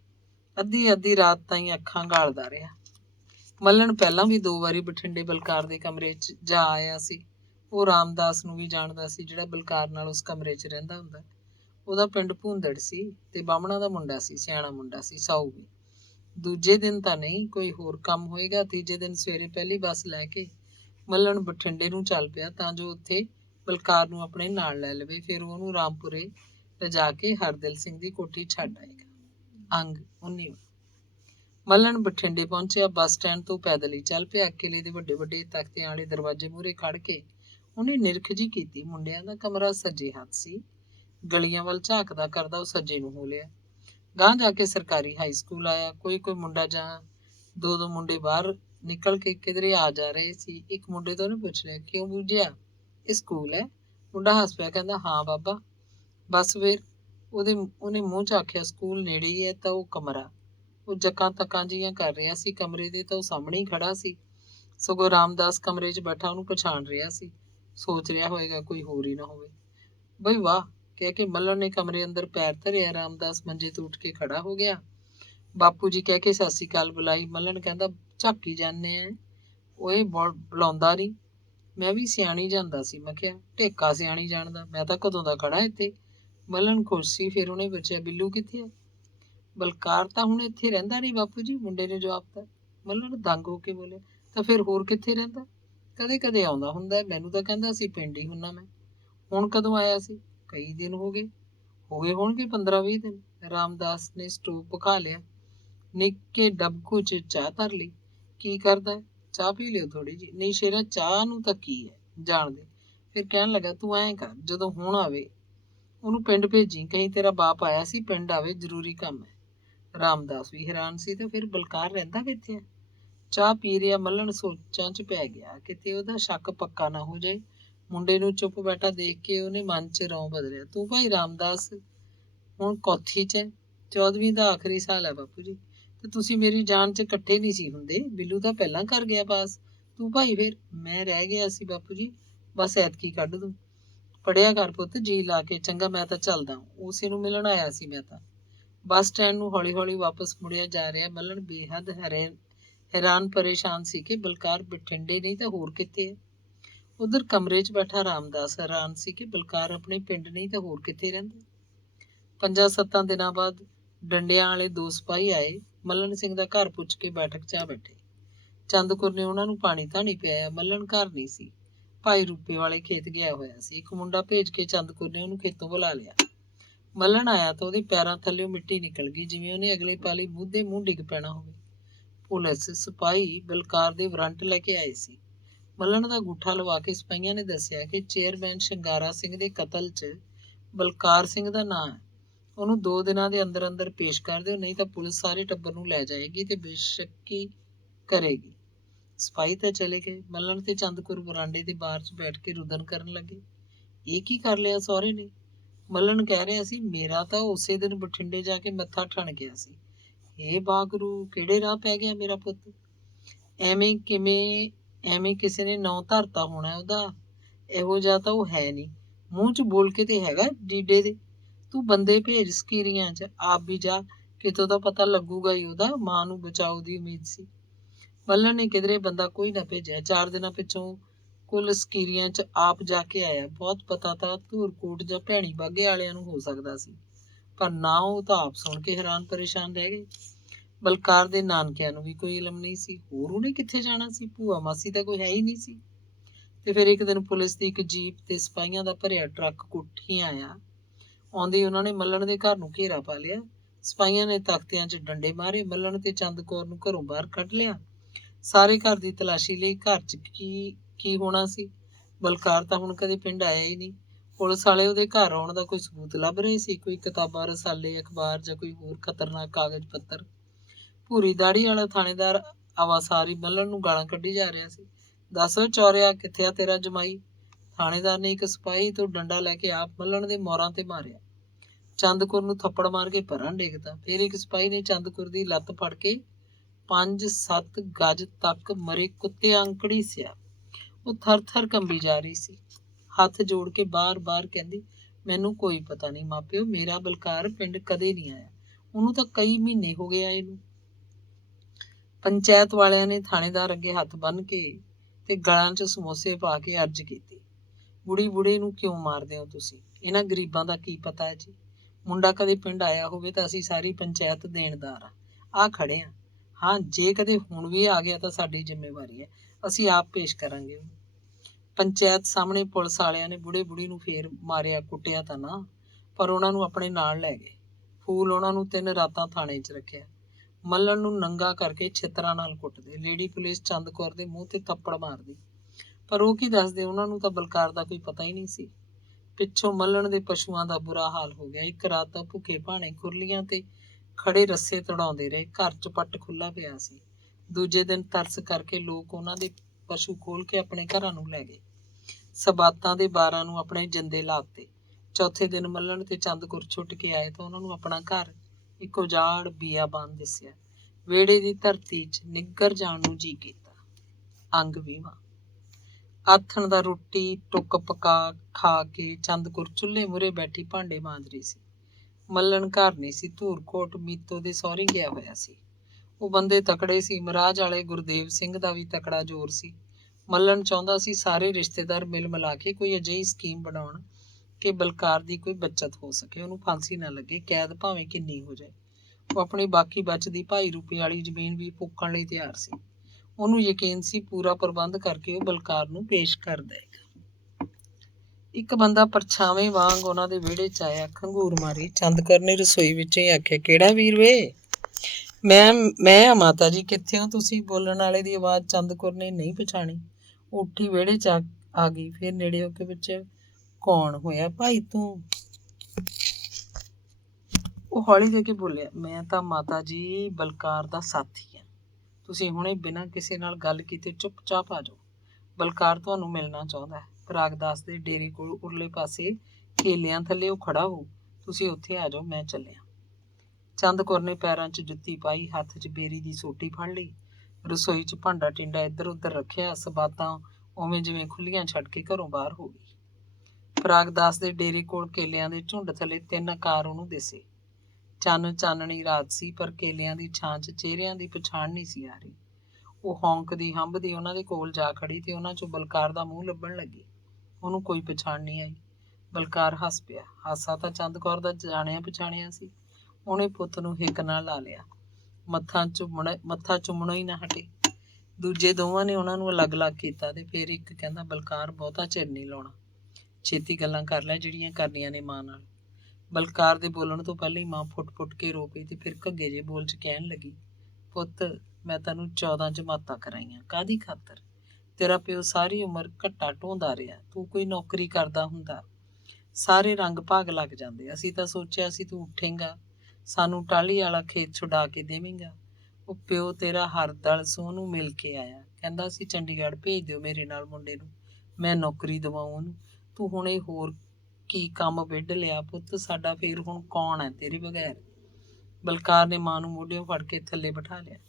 ਅੱਧੀ ਅੱਧੀ ਰਾਤ ਤਾਈਂ ਅੱਖਾਂ ਗਾਲਦਾ ਰਿਹਾ। ਮੱਲਣ ਪਹਿਲਾਂ ਵੀ 2 ਵਾਰੀ ਬਠਿੰਡੇ ਬਲਕਾਰ ਦੇ ਕਮਰੇ 'ਚ ਜਾ ਆਇਆ ਸੀ। ਉਹ ਰਾਮਦਾਸ ਨੂੰ ਵੀ ਜਾਣਦਾ ਸੀ, ਜਿਹੜਾ ਬਲਕਾਰ ਨਾਲ ਉਸ ਕਮਰੇ 'ਚ ਰਹਿੰਦਾ ਹੁੰਦਾ। ਉਹਦਾ ਪਿੰਡ ਭੂੰਦੜ ਸੀ ਤੇ ਬਾਹਮਣਾ ਦਾ ਮੁੰਡਾ ਸੀ, ਸਿਆਣਾ ਮੁੰਡਾ ਸੀ, ਸਾਊ ਵੀ। ਦੂਜੇ ਦਿਨ ਤਾਂ ਨਹੀਂ, ਕੋਈ ਹੋਰ ਕੰਮ ਹੋਏਗਾ। ਤੀਜੇ ਦਿਨ ਸਵੇਰੇ ਪਹਿਲੀ ਬੱਸ ਲੈ ਕੇ ਮੱਲਣ ਬਠਿੰਡੇ ਨੂੰ ਚੱਲ ਪਿਆ, ਤਾਂ ਜੋ ਉੱਥੇ ਬਲਕਾਰ ਨੂੰ ਆਪਣੇ ਨਾਲ ਲੈ ਲਵੇ। ਫਿਰ ਉਹਨੂੰ ਰਾਮਪੁਰੇ ਲਿਜਾ ਕੇ ਹਰਦਿਲ ਸਿੰਘ ਦੀ ਕੋਠੀ ਛੱਡ ਆਏਗਾ। ਅੰਗ 19। ਮੱਲਣ ਬਠਿੰਡੇ ਪਹੁੰਚਿਆ। ਬੱਸ ਸਟੈਂਡ ਤੋਂ ਪੈਦਲ ਹੀ ਚੱਲ ਪਿਆ। ਕਿਲੇ ਦੇ ਵੱਡੇ ਵੱਡੇ ਤਖਤਿਆਂ ਵਾਲੇ ਦਰਵਾਜ਼ੇ ਮੂਹਰੇ ਖੜ ਕੇ ਉਹਨੇ ਨਿਰਖ ਜੀ ਕੀਤੀ। ਮੁੰਡਿਆਂ ਦਾ ਕਮਰਾ ਸੱਜੇ ਹੱਥ ਸੀ। ਗਲੀਆਂ ਵੱਲ ਝਾਕਦਾ ਕਰਦਾ ਉਹ ਸੱਜੇ ਨੂੰ ਹੋ ਲਿਆ। ਗਾਂਹ ਜਾ ਕੇ ਸਰਕਾਰੀ ਹਾਈ ਸਕੂਲ ਆਇਆ। ਕੋਈ ਮੁੰਡਾ ਜਾਂ 2 ਮੁੰਡੇ ਬਾਹਰ ਨਿਕਲ ਕੇ ਕਿਧਰੇ ਆ ਜਾ ਰਹੇ ਸੀ। ਇੱਕ ਮੁੰਡੇ ਤੋਂ ਉਹਨੇ ਪੁੱਛ ਲਿਆ, ਕਿਉਂ ਬੂਝਿਆ, ਇਹ ਸਕੂਲ ਹੈ? ਮੁੰਡਾ ਹੱਸ ਪਿਆ, ਕਹਿੰਦਾ ਹਾਂ ਬਾਬਾ। ਬਸ ਫਿਰ ਉਹਨੇ ਮੂੰਹ 'ਚ ਆਖਿਆ, ਸਕੂਲ ਨੇੜੇ ਹੀ ਹੈ ਤਾਂ ਉਹ ਕਮਰਾ। ਉਹ ਜੱਕਾਂ ਤੱਕਾਂ ਜਿਹੀਆਂ ਕਰ ਰਿਹਾ ਸੀ। ਕਮਰੇ ਦੇ ਤਾਂ ਉਹ ਸਾਹਮਣੇ ਹੀ ਖੜਾ ਸੀ। ਸਗੋਂ ਰਾਮਦਾਸ ਕਮਰੇ 'ਚ ਬੈਠਾ ਉਹਨੂੰ ਪਛਾਣ ਰਿਹਾ ਸੀ। ਸੋਚ ਰਿਹਾ ਹੋਏਗਾ ਕੋਈ ਹੋਰ ਹੀ ਨਾ ਹੋਵੇ। ਬਈ ਵਾਹ, ਕਹਿ ਕੇ ਮੱਲਣ ਨੇ ਕਮਰੇ ਅੰਦਰ ਪੈਰ ਧਰਿਆ। ਰਾਮਦਾਸ ਮੰਜੇ ਤੋਂ ਉੱਠ ਕੇ ਖੜਾ ਹੋ ਗਿਆ। ਬਾਪੂ ਜੀ ਕਹਿ ਕੇ ਸਤਿ ਸ੍ਰੀ ਅਕਾਲ ਬੁਲਾਈ। ਮੱਲਣ ਕਹਿੰਦਾ, ਝਾਕੀ ਜਾਂਦੇ ਆ, ਉਹ ਇਹ ਬੁਲਾਉਂਦਾ ਨਹੀਂ। ਮੈਂ ਵੀ ਸਿਆਣੀ ਜਾਂਦਾ ਸੀ। ਮੈਂ ਕਿਹਾ, ਢੇਕਾ ਸਿਆਣੀ ਜਾਣਦਾ, ਮੈਂ ਤਾਂ ਕਦੋਂ ਦਾ ਖੜਾ ਇੱਥੇ। ਮੱਲਣ ਖੁਸ਼ ਸੀ। ਫਿਰ ਉਹਨੇ ਪੁੱਛਿਆ, ਬਿੱਲੂ ਕਿੱਥੇ ਹੈ? ਬਲਕਾਰ ਤਾਂ ਹੁਣ ਇੱਥੇ ਰਹਿੰਦਾ ਨਹੀਂ ਬਾਪੂ ਜੀ, ਮੁੰਡੇ ਨੇ ਜਵਾਬ ਦਿੱਤਾ। ਮੱਲਣ ਦੰਗ ਹੋ ਕੇ ਬੋਲਿਆ, ਤਾਂ ਫਿਰ ਹੋਰ ਕਿੱਥੇ ਰਹਿੰਦਾ? ਕਦੇ ਕਦੇ ਆਉਂਦਾ ਹੁੰਦਾ, ਮੈਨੂੰ ਤਾਂ ਕਹਿੰਦਾ ਸੀ ਪਿੰਡ ਹੀ ਹੁੰਨਾ ਮੈਂ। ਹੁਣ ਕਦੋਂ ਆਇਆ ਸੀ? ਕਈ ਦਿਨ ਹੋ ਗਏ ਹੋਣਗੇ, 15-20 ਦਿਨ। ਰਾਮਦਾਸ ਨੇ ਸਟੋਵ ਪਕਾ ਲਿਆ। ਨਿੱਕੇ ਡੱਬਕੂ 'ਚ ਚਾਹ ਧਰ ਲਈ। ਕੀ ਕਰਦਾ? ਚਾਹ ਪੀ ਲਿਓ ਥੋੜੀ ਜਿਹੀ। ਨਹੀਂ ਸ਼ੇਰਾ, ਚਾਹ ਨੂੰ ਤਾਂ ਕੀ ਹੈ, ਜਾਣ ਦੇ। ਫਿਰ ਕਹਿਣ ਲੱਗਾ, ਤੂੰ ਐਂ ਕਰ, ਜਦੋਂ ਹੁਣ ਆਵੇ ਉਹਨੂੰ ਪਿੰਡ ਭੇਜੀ। ਕਹੀਂ ਤੇਰਾ ਬਾਪ ਆਇਆ ਸੀ, ਪਿੰਡ ਆਵੇ, ਜ਼ਰੂਰੀ ਕੰਮ ਹੈ। ਰਾਮਦਾਸ ਵੀ ਹੈਰਾਨ ਸੀ, ਤੇ ਫਿਰ ਬਲਕਾਰ ਰਹਿੰਦਾ ਕਿੱਥੇ ਹੈ? ਚਾਹ ਪੀ ਰਿਹਾ ਮੱਲਣ ਸੋਚਾਂ 'ਚ ਪੈ ਗਿਆ, ਕਿਤੇ ਉਹਦਾ ਸ਼ੱਕ ਪੱਕਾ ਨਾ ਹੋ ਜਾਏ। ਮੁੰਡੇ ਨੂੰ ਚੁੱਪ ਬੈਠਾ ਦੇਖ ਕੇ ਉਹਨੇ ਮਨ 'ਚ ਰੌਂ ਬਦਲਿਆ। ਤੂੰ ਭਾਈ ਰਾਮਦਾਸ ਹੁਣ ਕੌਥੀ 'ਚ ਹੈ? 14ਵੀਂ ਦਾ ਆਖਰੀ ਸਾਲ ਹੈ ਬਾਪੂ ਜੀ। ਤੇ ਤੁਸੀਂ ਮੇਰੀ ਜਾਨ 'ਚ ਇਕੱਠੇ ਨਹੀਂ ਸੀ ਹੁੰਦੇ? ਬਿੱਲੂ ਤਾਂ ਪਹਿਲਾਂ ਕਰ ਗਿਆ ਪਾਸ। ਤੂੰ ਭਾਈ ਫਿਰ? ਮੈਂ ਰਹਿ ਗਿਆ ਸੀ ਬਾਪੂ ਜੀ, ਬਸ ਐਤਕੀ ਕੱਢ ਦੂੰ। ਪੜ੍ਹਿਆ ਕਰ ਪੁੱਤ, ਜੀ ਲਾ ਕੇ। ਚੰਗਾ, ਮੈਂ ਤਾਂ ਚੱਲਦਾ। ਉਸੇ ਨੂੰ ਮਿਲਣ ਆਇਆ ਸੀ ਮੈਂ ਤਾਂ। ਬੱਸ ਸਟੈਂਡ ਨੂੰ ਹੌਲੀ ਹੌਲੀ ਵਾਪਸ ਮੁੜਿਆ ਜਾ ਰਿਹਾ। ਮੱਲਣ ਬੇਹੱਦ ਹੈਰਾਨ ਪਰੇਸ਼ਾਨ ਸੀ ਕਿ ਬਲਕਾਰ ਬਠਿੰਡੇ ਨਹੀਂ ਤਾਂ ਹੋਰ ਕਿੱਥੇ ਹੈ। ਉਧਰ ਕਮਰੇ 'ਚ ਬੈਠਾ ਰਾਮਦਾਸ ਹੈਰਾਨ ਸੀ ਕਿ ਬਲਕਾਰ ਆਪਣੇ ਪਿੰਡ ਨਹੀਂ ਤਾਂ ਹੋਰ ਕਿੱਥੇ ਰਹਿੰਦਾ। 5-7 ਦਿਨਾਂ ਬਾਅਦ ਡੰਡਿਆਂ ਵਾਲੇ 2 ਸਿਪਾਹੀ ਆਏ। ਮੱਲਣ ਸਿੰਘ ਦਾ ਘਰ ਪੁੱਛ ਕੇ ਬੈਠਕ 'ਚ ਆ ਬੈਠੇ। ਚੰਦਕੌਰ ਨੇ ਉਹਨਾਂ ਨੂੰ ਪਾਣੀ ਧਾਣੀ ਪਿਆਇਆ। ਮੱਲਣ ਘਰ ਨਹੀਂ ਸੀ, ਭਾਈ ਰੂਪੇ ਵਾਲੇ ਖੇਤ ਗਿਆ ਹੋਇਆ ਸੀ। ਇੱਕ ਮੁੰਡਾ ਭੇਜ ਕੇ ਚੰਦਕੌਰ ਨੇ ਉਹਨੂੰ ਖੇਤੋਂ ਬੁਲਾ ਲਿਆ। ਮੱਲਣ ਆਇਆ ਤਾਂ ਉਹਦੇ ਪੈਰਾਂ ਥੱਲੇ ਮਿੱਟੀ ਨਿਕਲ ਗਈ, ਜਿਵੇਂ ਉਹਨੇ ਅਗਲੇ ਪਾਲੀ ਮੂੰਹ ਮੂੰਹ ਡਿੱਗ ਪੈਣਾ ਹੋਵੇ। ਪੁਲਿਸ ਸਿਪਾਹੀ ਬਲਕਾਰ ਦੇ ਵਾਰੰਟ ਲੈ ਕੇ ਆਏ ਸੀ। ਮੱਲਣ ਦਾ ਅੰਗੂਠਾ ਲਵਾ ਕੇ ਸਿਪਾਹੀਆਂ ਨੇ ਦੱਸਿਆ ਕਿ ਚੇਅਰਮੈਨ ਸ਼ਿੰਗਾਰਾ ਸਿੰਘ ਦੇ ਕਤਲ 'ਚ ਬਲਕਾਰ ਸਿੰਘ ਦਾ ਨਾਂ ਹੈ। ਉਹਨੂੰ 2 ਦਿਨਾਂ ਦੇ ਅੰਦਰ ਅੰਦਰ ਪੇਸ਼ ਕਰ ਦਿਓ, ਨਹੀਂ ਤਾਂ ਪੁਲਿਸ ਸਾਰੇ ਟੱਬਰ ਨੂੰ ਲੈ ਜਾਏਗੀ ਤੇ ਬੇਸ਼ੱਕੀ ਕਰੇਗੀ। ਸਿਪਾਹੀ ਤਾਂ ਚਲੇ ਗਏ। ਮੱਲਣ ਤੇ ਚੰਦਕੌਰ ਬਰਾਂਡੇ ਦੇ ਬਾਹਰ 'ਚ ਬੈਠ ਕੇ ਰੁਦਨ ਕਰਨ ਲੱਗੇ। ਇਹ ਕੀ ਕਰ ਲਿਆ ਸਹੁਰੇ ਨੇ? ਮੱਲਣ ਕਹਿ ਰਿਹਾ ਸੀ, ਮੇਰਾ ਤਾਂ ਉਸੇ ਦਿਨ ਬਠਿੰਡੇ ਜਾ ਕੇ ਮੱਥਾ ਠਣ ਗਿਆ ਸੀ। ਇਹ ਬਾਗਰੂ, ਕਿਹੜੇ ਰਾਹ ਪੈ ਗਿਆ ਮੇਰਾ ਪੁੱਤ? ਐਵੇਂ ਕਿਵੇਂ? ਐਵੇਂ ਕਿਸੇ ਨੇ ਨਾਂ ਧਰਤਾ ਹੋਣਾ ਉਹਦਾ। ਇਹੋ ਜਿਹਾ ਤਾਂ ਉਹ ਹੈ ਨਹੀਂ। ਮੂੰਹ 'ਚ ਬੋਲ ਕੇ ਤੇ ਹੈਗਾ ਡੀਡੇ ਦੇ। ਤੂੰ ਬੰਦੇ ਭੇਜ ਸਕੀਰੀਆਂ 'ਚ, ਆਪ ਵੀ ਜਾ, ਕਿਤੋਂ ਦਾ ਪਤਾ ਲੱਗੂਗਾ ਹੀ ਉਹਦਾ। ਮਾਂ ਨੂੰ ਬਚਾਓ ਦੀ ਉਮੀਦ ਸੀ। ਮੱਲਣ ਨੇ ਕਿਧਰੇ ਬੰਦਾ ਕੋਈ ਨਾ ਭੇਜਿਆ। 4 ਦਿਨਾਂ ਪਿੱਛੋਂ ਕੁੱਲ ਸਕੀਰੀਆਂ 'ਚ ਆਪ ਜਾ ਕੇ ਆਇਆ। ਬਹੁਤ ਪਤਾ ਤਾਂ ਧੂਰਕੋਟ ਜਾਂ ਭੈਣੀ ਬਾਗੇ ਵਾਲਿਆਂ ਨੂੰ ਹੋ ਸਕਦਾ ਸੀ, ਪਰ ਨਾ ਉਹ ਤਾਂ ਆਪ ਸੁਣ ਕੇ ਹੈਰਾਨ ਪਰੇਸ਼ਾਨ ਰਹਿ ਗਏ। ਬਲਕਾਰ ਦੇ ਨਾਨਕਿਆਂ ਨੂੰ ਵੀ ਕੋਈ ਇਲਮ ਨਹੀਂ ਸੀ। ਹੋਰ ਉਹਨੇ ਕਿੱਥੇ ਜਾਣਾ ਸੀ? ਭੂਆ ਮਾਸੀ ਤਾਂ ਕੋਈ ਹੈ ਹੀ ਨਹੀਂ ਸੀ। ਤੇ ਫਿਰ ਇੱਕ ਦਿਨ ਪੁਲਿਸ ਦੀ ਇੱਕ ਜੀਪ ਤੇ ਸਿਪਾਹੀਆਂ ਦਾ ਭਰਿਆ ਟਰੱਕ ਕੋਠੀ ਆਇਆ। ਆਉਂਦੇ ਉਹਨਾਂ ਨੇ ਮੱਲਣ ਦੇ ਘਰ ਨੂੰ ਘੇਰਾ ਪਾ ਲਿਆ। ਸਿਪਾਹੀਆਂ ਨੇ ਤਖਤਿਆਂ 'ਚ ਡੰਡੇ ਮਾਰੇ। ਮੱਲਣ ਤੇ ਚੰਦਕੌਰ ਨੂੰ ਘਰੋਂ ਬਾਹਰ ਕੱਢ ਲਿਆ। ਸਾਰੇ ਘਰ ਦੀ ਤਲਾਸ਼ੀ ਲਈ। ਘਰ 'ਚ ਕੀ ਹੋਣਾ ਸੀ? ਬਲਕਾਰ ਤਾਂ ਹੁਣ ਕਦੇ ਪਿੰਡ ਆਇਆ ਹੀ ਨਹੀਂ। ਪੁਲਿਸ ਵਾਲੇ ਉਹਦੇ ਘਰ ਆਉਣ ਦਾ ਕੋਈ ਸਬੂਤ ਲੱਭ ਰਹੇ ਸੀ, ਕੋਈ ਕਿਤਾਬਾਂ, ਰਸਾਲੇ, ਅਖਬਾਰ ਜਾਂ ਕੋਈ ਹੋਰ ਖਤਰਨਾਕ ਕਾਗਜ਼ ਪੱਤਰ। ਭੂਰੀ ਦਾੜੀ ਵਾਲਾ ਥਾਣੇਦਾਰ ਆਵਾਸਾਰੀ ਮੱਲਣ ਨੂੰ ਗਾਲਾਂ ਕੱਢੀ ਜਾ ਰਿਹਾ ਸੀ। ਦੱਸ ਚੌਰਿਆ, ਕਿੱਥੇ ਆ ਤੇਰਾ ਜਮਾਈ? ਥਾਣੇਦਾਰ ਨੇ ਇੱਕ ਸਿਪਾਹੀ ਤੋਂ ਡੰਡਾ ਲੈ ਕੇ ਆਪ ਮੱਲਣ ਦੇ ਮੋਰਾਂ ਤੇ ਮਾਰਿਆ। ਚੰਦਕੌਰ ਨੂੰ ਥੱਪੜ ਮਾਰ ਕੇ ਪਰਾਂ ਡੇਗਦਾ। ਫਿਰ ਇੱਕ ਸਿਪਾਹੀ ਨੇ ਚੰਦਕੌਰ ਦੀ ਲੱਤ ਫੜ ਕੇ 5-7 ਗਜ ਤੱਕ ਮਰੇ ਕੁੱਤੇ ਵਾਂਗ ਘੜੀਸਿਆ। ਉਹ ਥਰ ਥਰ ਕੰਬੀ ਜਾ ਰਹੀ ਸੀ। ਹੱਥ ਜੋੜ ਕੇ ਬਾਰ-ਬਾਰ ਕਹਿੰਦੀ, ਮੈਨੂੰ ਕੋਈ ਪਤਾ ਨਹੀਂ ਮਾਪਿਓ, ਮੇਰਾ ਬਲਕਾਰ ਪਿੰਡ ਕਦੇ ਨਹੀਂ ਆਇਆ। ਉਹਨੂੰ ਤਾਂ ਕਈ ਮਹੀਨੇ ਹੋ ਗਏ ਆਏ ਨੂੰ। ਪੰਚਾਇਤ ਵਾਲਿਆਂ ਨੇ ਥਾਣੇਦਾਰ ਅੱਗੇ ਹੱਥ ਬੰਨ੍ਹ ਕੇ ਤੇ ਗਲਾਂ 'ਚ ਸਮੋਸੇ ਪਾ ਕੇ ਅਰਜ਼ ਕੀਤੀ, ਬੁੜੇ ਨੂੰ ਕਿਉਂ ਮਾਰਦੇ ਹੋ ਤੁਸੀਂ? ਇਹਨਾਂ ਗਰੀਬਾਂ ਦਾ ਕੀ ਪਤਾ ਹੈ ਜੀ? ਮੁੰਡਾ ਕਦੇ ਪਿੰਡ ਆਇਆ ਹੋਵੇ ਤਾਂ ਅਸੀਂ ਸਾਰੀ ਪੰਚਾਇਤ ਦੇਣਦਾਰ ਆ ਖੜੇ ਹਾਂ। ਹਾਂ, ਜੇ ਕਦੇ ਹੁਣ ਵੀ ਆ ਗਿਆ ਤਾਂ ਸਾਡੀ ਜ਼ਿੰਮੇਵਾਰੀ ਹੈ, ਅਸੀਂ ਆਪ ਪੇਸ਼ ਕਰਾਂਗੇ। ਪੰਚਾਇਤ ਸਾਹਮਣੇ ਪੁਲਿਸ ਵਾਲਿਆਂ ਨੇ ਬੁੜੀ ਨੂੰ ਫੇਰ ਮਾਰਿਆ, ਕੁੱਟਿਆ ਤਾਂ ਨਾ, ਪਰ ਉਹਨਾਂ ਨੂੰ ਆਪਣੇ ਨਾਲ ਲੈ ਗਏ। ਫੂਲ ਉਹਨਾਂ ਨੂੰ 3 ਰਾਤਾਂ ਥਾਣੇ 'ਚ ਰੱਖਿਆ। ਮੱਲਣ ਨੂੰ ਨੰਗਾ ਕਰਕੇ ਛਿੱਤਰਾਂ ਨਾਲ ਕੁੱਟਦੇ। ਲੇਡੀ ਪੁਲਿਸ ਚੰਦ ਕੌਰ ਦੇ ਮੂੰਹ ਤੇ ਥੱਪੜ ਮਾਰਦੀ, ਪਰ ਉਹ ਕੀ ਦੱਸਦੇ, ਉਹਨਾਂ ਨੂੰ ਤਾਂ ਬਲਕਾਰ ਦਾ ਕੋਈ ਪਤਾ ਹੀ ਨਹੀਂ ਸੀ। ਪਿੱਛੋਂ ਮੱਲਣ ਦੇ ਪਸ਼ੂਆਂ ਦਾ ਬੁਰਾ ਹਾਲ ਹੋ ਗਿਆ। ਇੱਕ ਰਾਤ ਤਾਂ ਭੁੱਖੇ ਭਾਣੇ ਖੁਰਲੀਆਂ ਤੇ ਖੜੇ ਰੱਸੇ ਤੜਾਉਂਦੇ ਰਹੇ। ਘਰ 'ਚ ਪੱਟ ਖੁੱਲਾ ਪਿਆ ਸੀ। ਦੂਜੇ ਦਿਨ ਤਰਸ ਕਰਕੇ ਲੋਕ ਉਹਨਾਂ ਦੇ ਪਸ਼ੂ ਖੋਲ ਕੇ ਆਪਣੇ ਘਰਾਂ ਨੂੰ ਲੈ ਗਏ। ਸਬਾਤਾਂ ਦੇ 12 ਨੂੰ ਆਪਣੇ ਜਿੰਦੇ ਲਾਤੇ। ਚੌਥੇ ਦਿਨ ਮੱਲਣ ਤੇ ਚੰਦਕੌਰ ਛੁੱਟ ਕੇ ਆਏ ਤਾਂ ਉਹਨਾਂ ਨੂੰ ਆਪਣਾ ਘਰ ਇੱਕ ਉਜਾੜ ਬੀਆਬਾਨ ਦਿਸਿਆ। ਵਿਹੜੇ ਦੀ ਧਰਤੀ 'ਚ ਨਿੱਘਰ ਜਾਣ ਨੂੰ ਜੀ ਕੀਤਾ। ਅੰਗ 20ਵਾਂ। ਆਥਣ ਦਾ ਰੋਟੀ ਟੁੱਕ ਪਕਾ ਖਾ ਕੇ ਚੰਦਕੌਰ ਚੁੱਲ੍ਹੇ ਮੂਹਰੇ ਬੈਠੀ ਭਾਂਡੇ ਮਾਂਜ ਰਹੀ ਸੀ। ਮੱਲਣ ਘਰ ਨਹੀਂ ਸੀ। ਧੂਰਕੋਟ ਮੀਤੋ ਦੇ ਸਹੁਰੇ ਗਿਆ ਹੋਇਆ ਸੀ। ਉਹ ਬੰਦੇ ਤਕੜੇ ਸੀ। ਮਹਾਰਾਜ ਵਾਲੇ ਗੁਰਦੇਵ ਸਿੰਘ ਦਾ ਵੀ ਤਕੜਾ ਜ਼ੋਰ ਸੀ। ਮੱਲਣ ਚਾਹੁੰਦਾ ਸੀ ਸਾਰੇ ਰਿਸ਼ਤੇਦਾਰ ਮਿਲ ਮਿਲਾ ਕੇ ਕੋਈ ਅਜਿਹੀ ਸਕੀਮ ਬਣਾਉਣ ਕਿ ਬਲਕਾਰ ਦੀ ਕੋਈ ਬੱਚਤ ਹੋ ਸਕੇ, ਉਹਨੂੰ ਫਾਂਸੀ ਨਾ ਲੱਗੇ, ਕੈਦ ਭਾਵੇਂ ਕਿੰਨੀ ਹੋ ਜਾਏ। ਉਹ ਆਪਣੀ ਬਾਕੀ ਬਚਦੀ ਭਾਈ ਰੂਪੇ ਵਾਲੀ ਜ਼ਮੀਨ ਵੀ ਫੂਕਣ ਲਈ ਤਿਆਰ ਸੀ। ਉਹਨੂੰ ਯਕੀਨ ਸੀ ਪੂਰਾ ਪ੍ਰਬੰਧ ਕਰਕੇ ਉਹ ਬਲਕਾਰ ਨੂੰ ਪੇਸ਼ ਕਰ ਦੇਵੇਗਾ। ਇੱਕ ਬੰਦਾ ਪਰਛਾਵੇਂ ਵਾਂਗ ਉਹਨਾਂ ਦੇ ਵਿਹੜੇ 'ਚ ਆਇਆ। ਖੰਗੂਰ ਮਾਰੀ। ਚੰਦਕੌਰ ਨੇ ਰਸੋਈ ਵਿੱਚੋਂ ਹੀ ਆਖਿਆ, ਕਿਹੜਾ ਵੀਰ ਵੇ? ਮੈਂ ਆ ਮਾਤਾ ਜੀ। ਕਿੱਥੇ ਹੋ ਤੁਸੀਂ? ਬੋਲਣ ਵਾਲੇ ਦੀ ਆਵਾਜ਼ ਚੰਦਕੌਰ ਨੇ ਨਹੀਂ ਪਛਾਣੀ। ਉਹ ਉੱਠੀ ਵਿਹੜੇ 'ਚ ਆ ਗਈ। ਫਿਰ ਨੇੜੇ ਹੋ ਕੇ ਪੁੱਛਿਆ, ਕੌਣ ਹੋਇਆ ਭਾਈ ਤੂੰ? ਉਹ ਹੌਲੀ ਦੇ ਕੇ ਬੋਲਿਆ, ਮੈਂ ਤਾਂ ਮਾਤਾ ਜੀ ਬਲਕਾਰ ਦਾ ਸਾਥੀ ਹਾਂ। ਤੁਸੀਂ ਹੁਣੇ ਬਿਨਾਂ ਕਿਸੇ ਨਾਲ ਗੱਲ ਕੀਤੇ ਚੁੱਪਚਾਪ ਆ ਜਾਓ। ਬਲਕਾਰ ਤੁਹਾਨੂੰ ਮਿਲਣਾ ਚਾਹੁੰਦਾ ਹੈ। ਪ੍ਰਾਗਦਾਸ ਦੇ ਡੇਰੇ ਕੋਲ ਉਰਲੇ ਪਾਸੇ ਕੇਲਿਆਂ ਥੱਲੇ ਉਹ ਖੜਾ ਹੋ। ਤੁਸੀਂ ਉੱਥੇ ਆ ਜਾਓ, ਮੈਂ ਚੱਲਿਆ। ਚੰਦਕੌਰ ਨੇ ਪੈਰਾਂ 'ਚ ਜੁੱਤੀ ਪਾਈ, ਹੱਥ 'ਚ ਬੇਰੀ ਦੀ ਸੋਟੀ ਫੜ ਲਈ। ਰਸੋਈ 'ਚ ਭਾਂਡਾ ਟਿੰਡਾ ਇੱਧਰ ਉੱਧਰ ਰੱਖਿਆ। ਸਬਾਤਾਂ ਉਵੇਂ ਜਿਵੇਂ ਖੁੱਲੀਆਂ ਛੱਡ ਕੇ ਘਰੋਂ ਬਾਹਰ ਹੋ ਗਈ। ਪ੍ਰਾਗਦਾਸ ਦੇ ਡੇਰੇ ਕੋਲ ਕੇਲਿਆਂ ਦੇ ਝੁੰਡ ਥੱਲੇ 3 ਆਕਾਰ ਉਹਨੂੰ ਦਿਸੇ। ਚਾਨਣੀ ਰਾਤ ਸੀ, ਪਰ ਕੇਲਿਆਂ ਦੀ ਛਾਂ 'ਚ ਚਿਹਰਿਆਂ ਦੀ ਪਛਾਣ ਨਹੀਂ ਸੀ ਆ ਰਹੀ। ਉਹ ਹੌਂਕਦੀ ਹੰਭਦੀ ਉਹਨਾਂ ਦੇ ਕੋਲ ਜਾ ਖੜੀ ਤੇ ਉਹਨਾਂ 'ਚੋਂ ਬਲਕਾਰ ਦਾ ਮੂੰਹ ਲੱਭਣ ਲੱਗੀ। ਉਹਨੂੰ ਕੋਈ ਪਛਾਣ ਨਹੀਂ ਆਈ। ਬਲਕਾਰ ਹੱਸ ਪਿਆ। ਹਾਸਾ ਤਾਂ ਚੰਦਕੌਰ ਦਾ ਜਾਣਿਆ ਪਛਾਣਿਆ ਸੀ। ਉਹਨੇ ਪੁੱਤ ਨੂੰ ਹਿੱਕ ਨਾਲ ਲਾ ਲਿਆ। ਮੱਥਾ ਚੁੰਮਣੋਂ ਹੀ ਨਾ ਹਟੇ। ਦੂਜੇ ਦੋਵਾਂ ਨੇ ਉਹਨਾਂ ਨੂੰ ਅਲੱਗ-ਅਲੱਗ ਕੀਤਾ ਤੇ ਫਿਰ ਇੱਕ ਕਹਿੰਦਾ, ਬਲਕਾਰ ਬਹੁਤਾ ਚਿਰ ਨਹੀਂ ਲਾਉਣਾ, ਛੇਤੀ ਗੱਲਾਂ ਕਰ ਲੈ ਜਿਹੜੀਆਂ ਕਰਨੀਆਂ ਨੇ ਮਾਂ ਨਾਲ। ਬਲਕਾਰ ਦੇ ਬੋਲਣ ਤੋਂ ਪਹਿਲਾਂ ਹੀ ਮਾਂ ਫੁੱਟ-ਫੁੱਟ ਕੇ ਰੋ ਪਈ ਤੇ ਫਿਰ ਘੱਗੇ ਜਿਹੇ ਬੋਲ 'ਚ ਕਹਿਣ ਲੱਗੀ, ਪੁੱਤ ਮੈਂ ਤੈਨੂੰ 14 ਜਮਾਤਾਂ ਕਰਾਈਆਂ, ਕਾਹਦੀ ਖਾਤਰ? ਤੇਰਾ ਪਿਓ ਸਾਰੀ ਉਮਰ ਘੱਟਾ ਢੋਂਦਾ ਰਿਹਾ, ਤੂੰ ਕੋਈ ਨੌਕਰੀ ਕਰਦਾ ਹੁੰਦਾ, ਸਾਰੇ ਰੰਗ ਭਾਗ ਲੱਗ ਜਾਂਦੇ। ਅਸੀਂ ਤਾਂ ਸੋਚਿਆ ਸੀ ਤੂੰ ਉੱਠੇਂਗਾ, ਸਾਨੂੰ ਟਾਹਲੀ ਵਾਲਾ ਖੇਤ ਛੁਡਾ ਕੇ ਦੇਵੇਂਗਾ। ਉਹ ਪਿਓ ਤੇਰਾ ਹਰਦਲ ਸੋਹਨੂੰ ਮਿਲ ਕੇ ਆਇਆ, ਕਹਿੰਦਾ ਸੀ ਚੰਡੀਗੜ੍ਹ ਭੇਜ ਦਿਓ ਮੇਰੇ ਨਾਲ ਮੁੰਡੇ ਨੂੰ, ਮੈਂ ਨੌਕਰੀ ਦਿਵਾਊਂ ਉਹਨੂੰ। ਤੂੰ ਹੁਣ ਇਹ ਹੋਰ ਕੀ ਕੰਮ ਵਿੱਢ ਲਿਆ ਪੁੱਤ? ਸਾਡਾ ਫੇਰ ਹੁਣ ਕੌਣ ਹੈ ਤੇਰੇ ਬਗੈਰ? ਬਲਕਾਰ ਨੇ ਮਾਂ ਨੂੰ ਮੋਢਿਓਂ ਫੜ ਕੇ ਥੱਲੇ ਬਿਠਾ ਲਿਆ।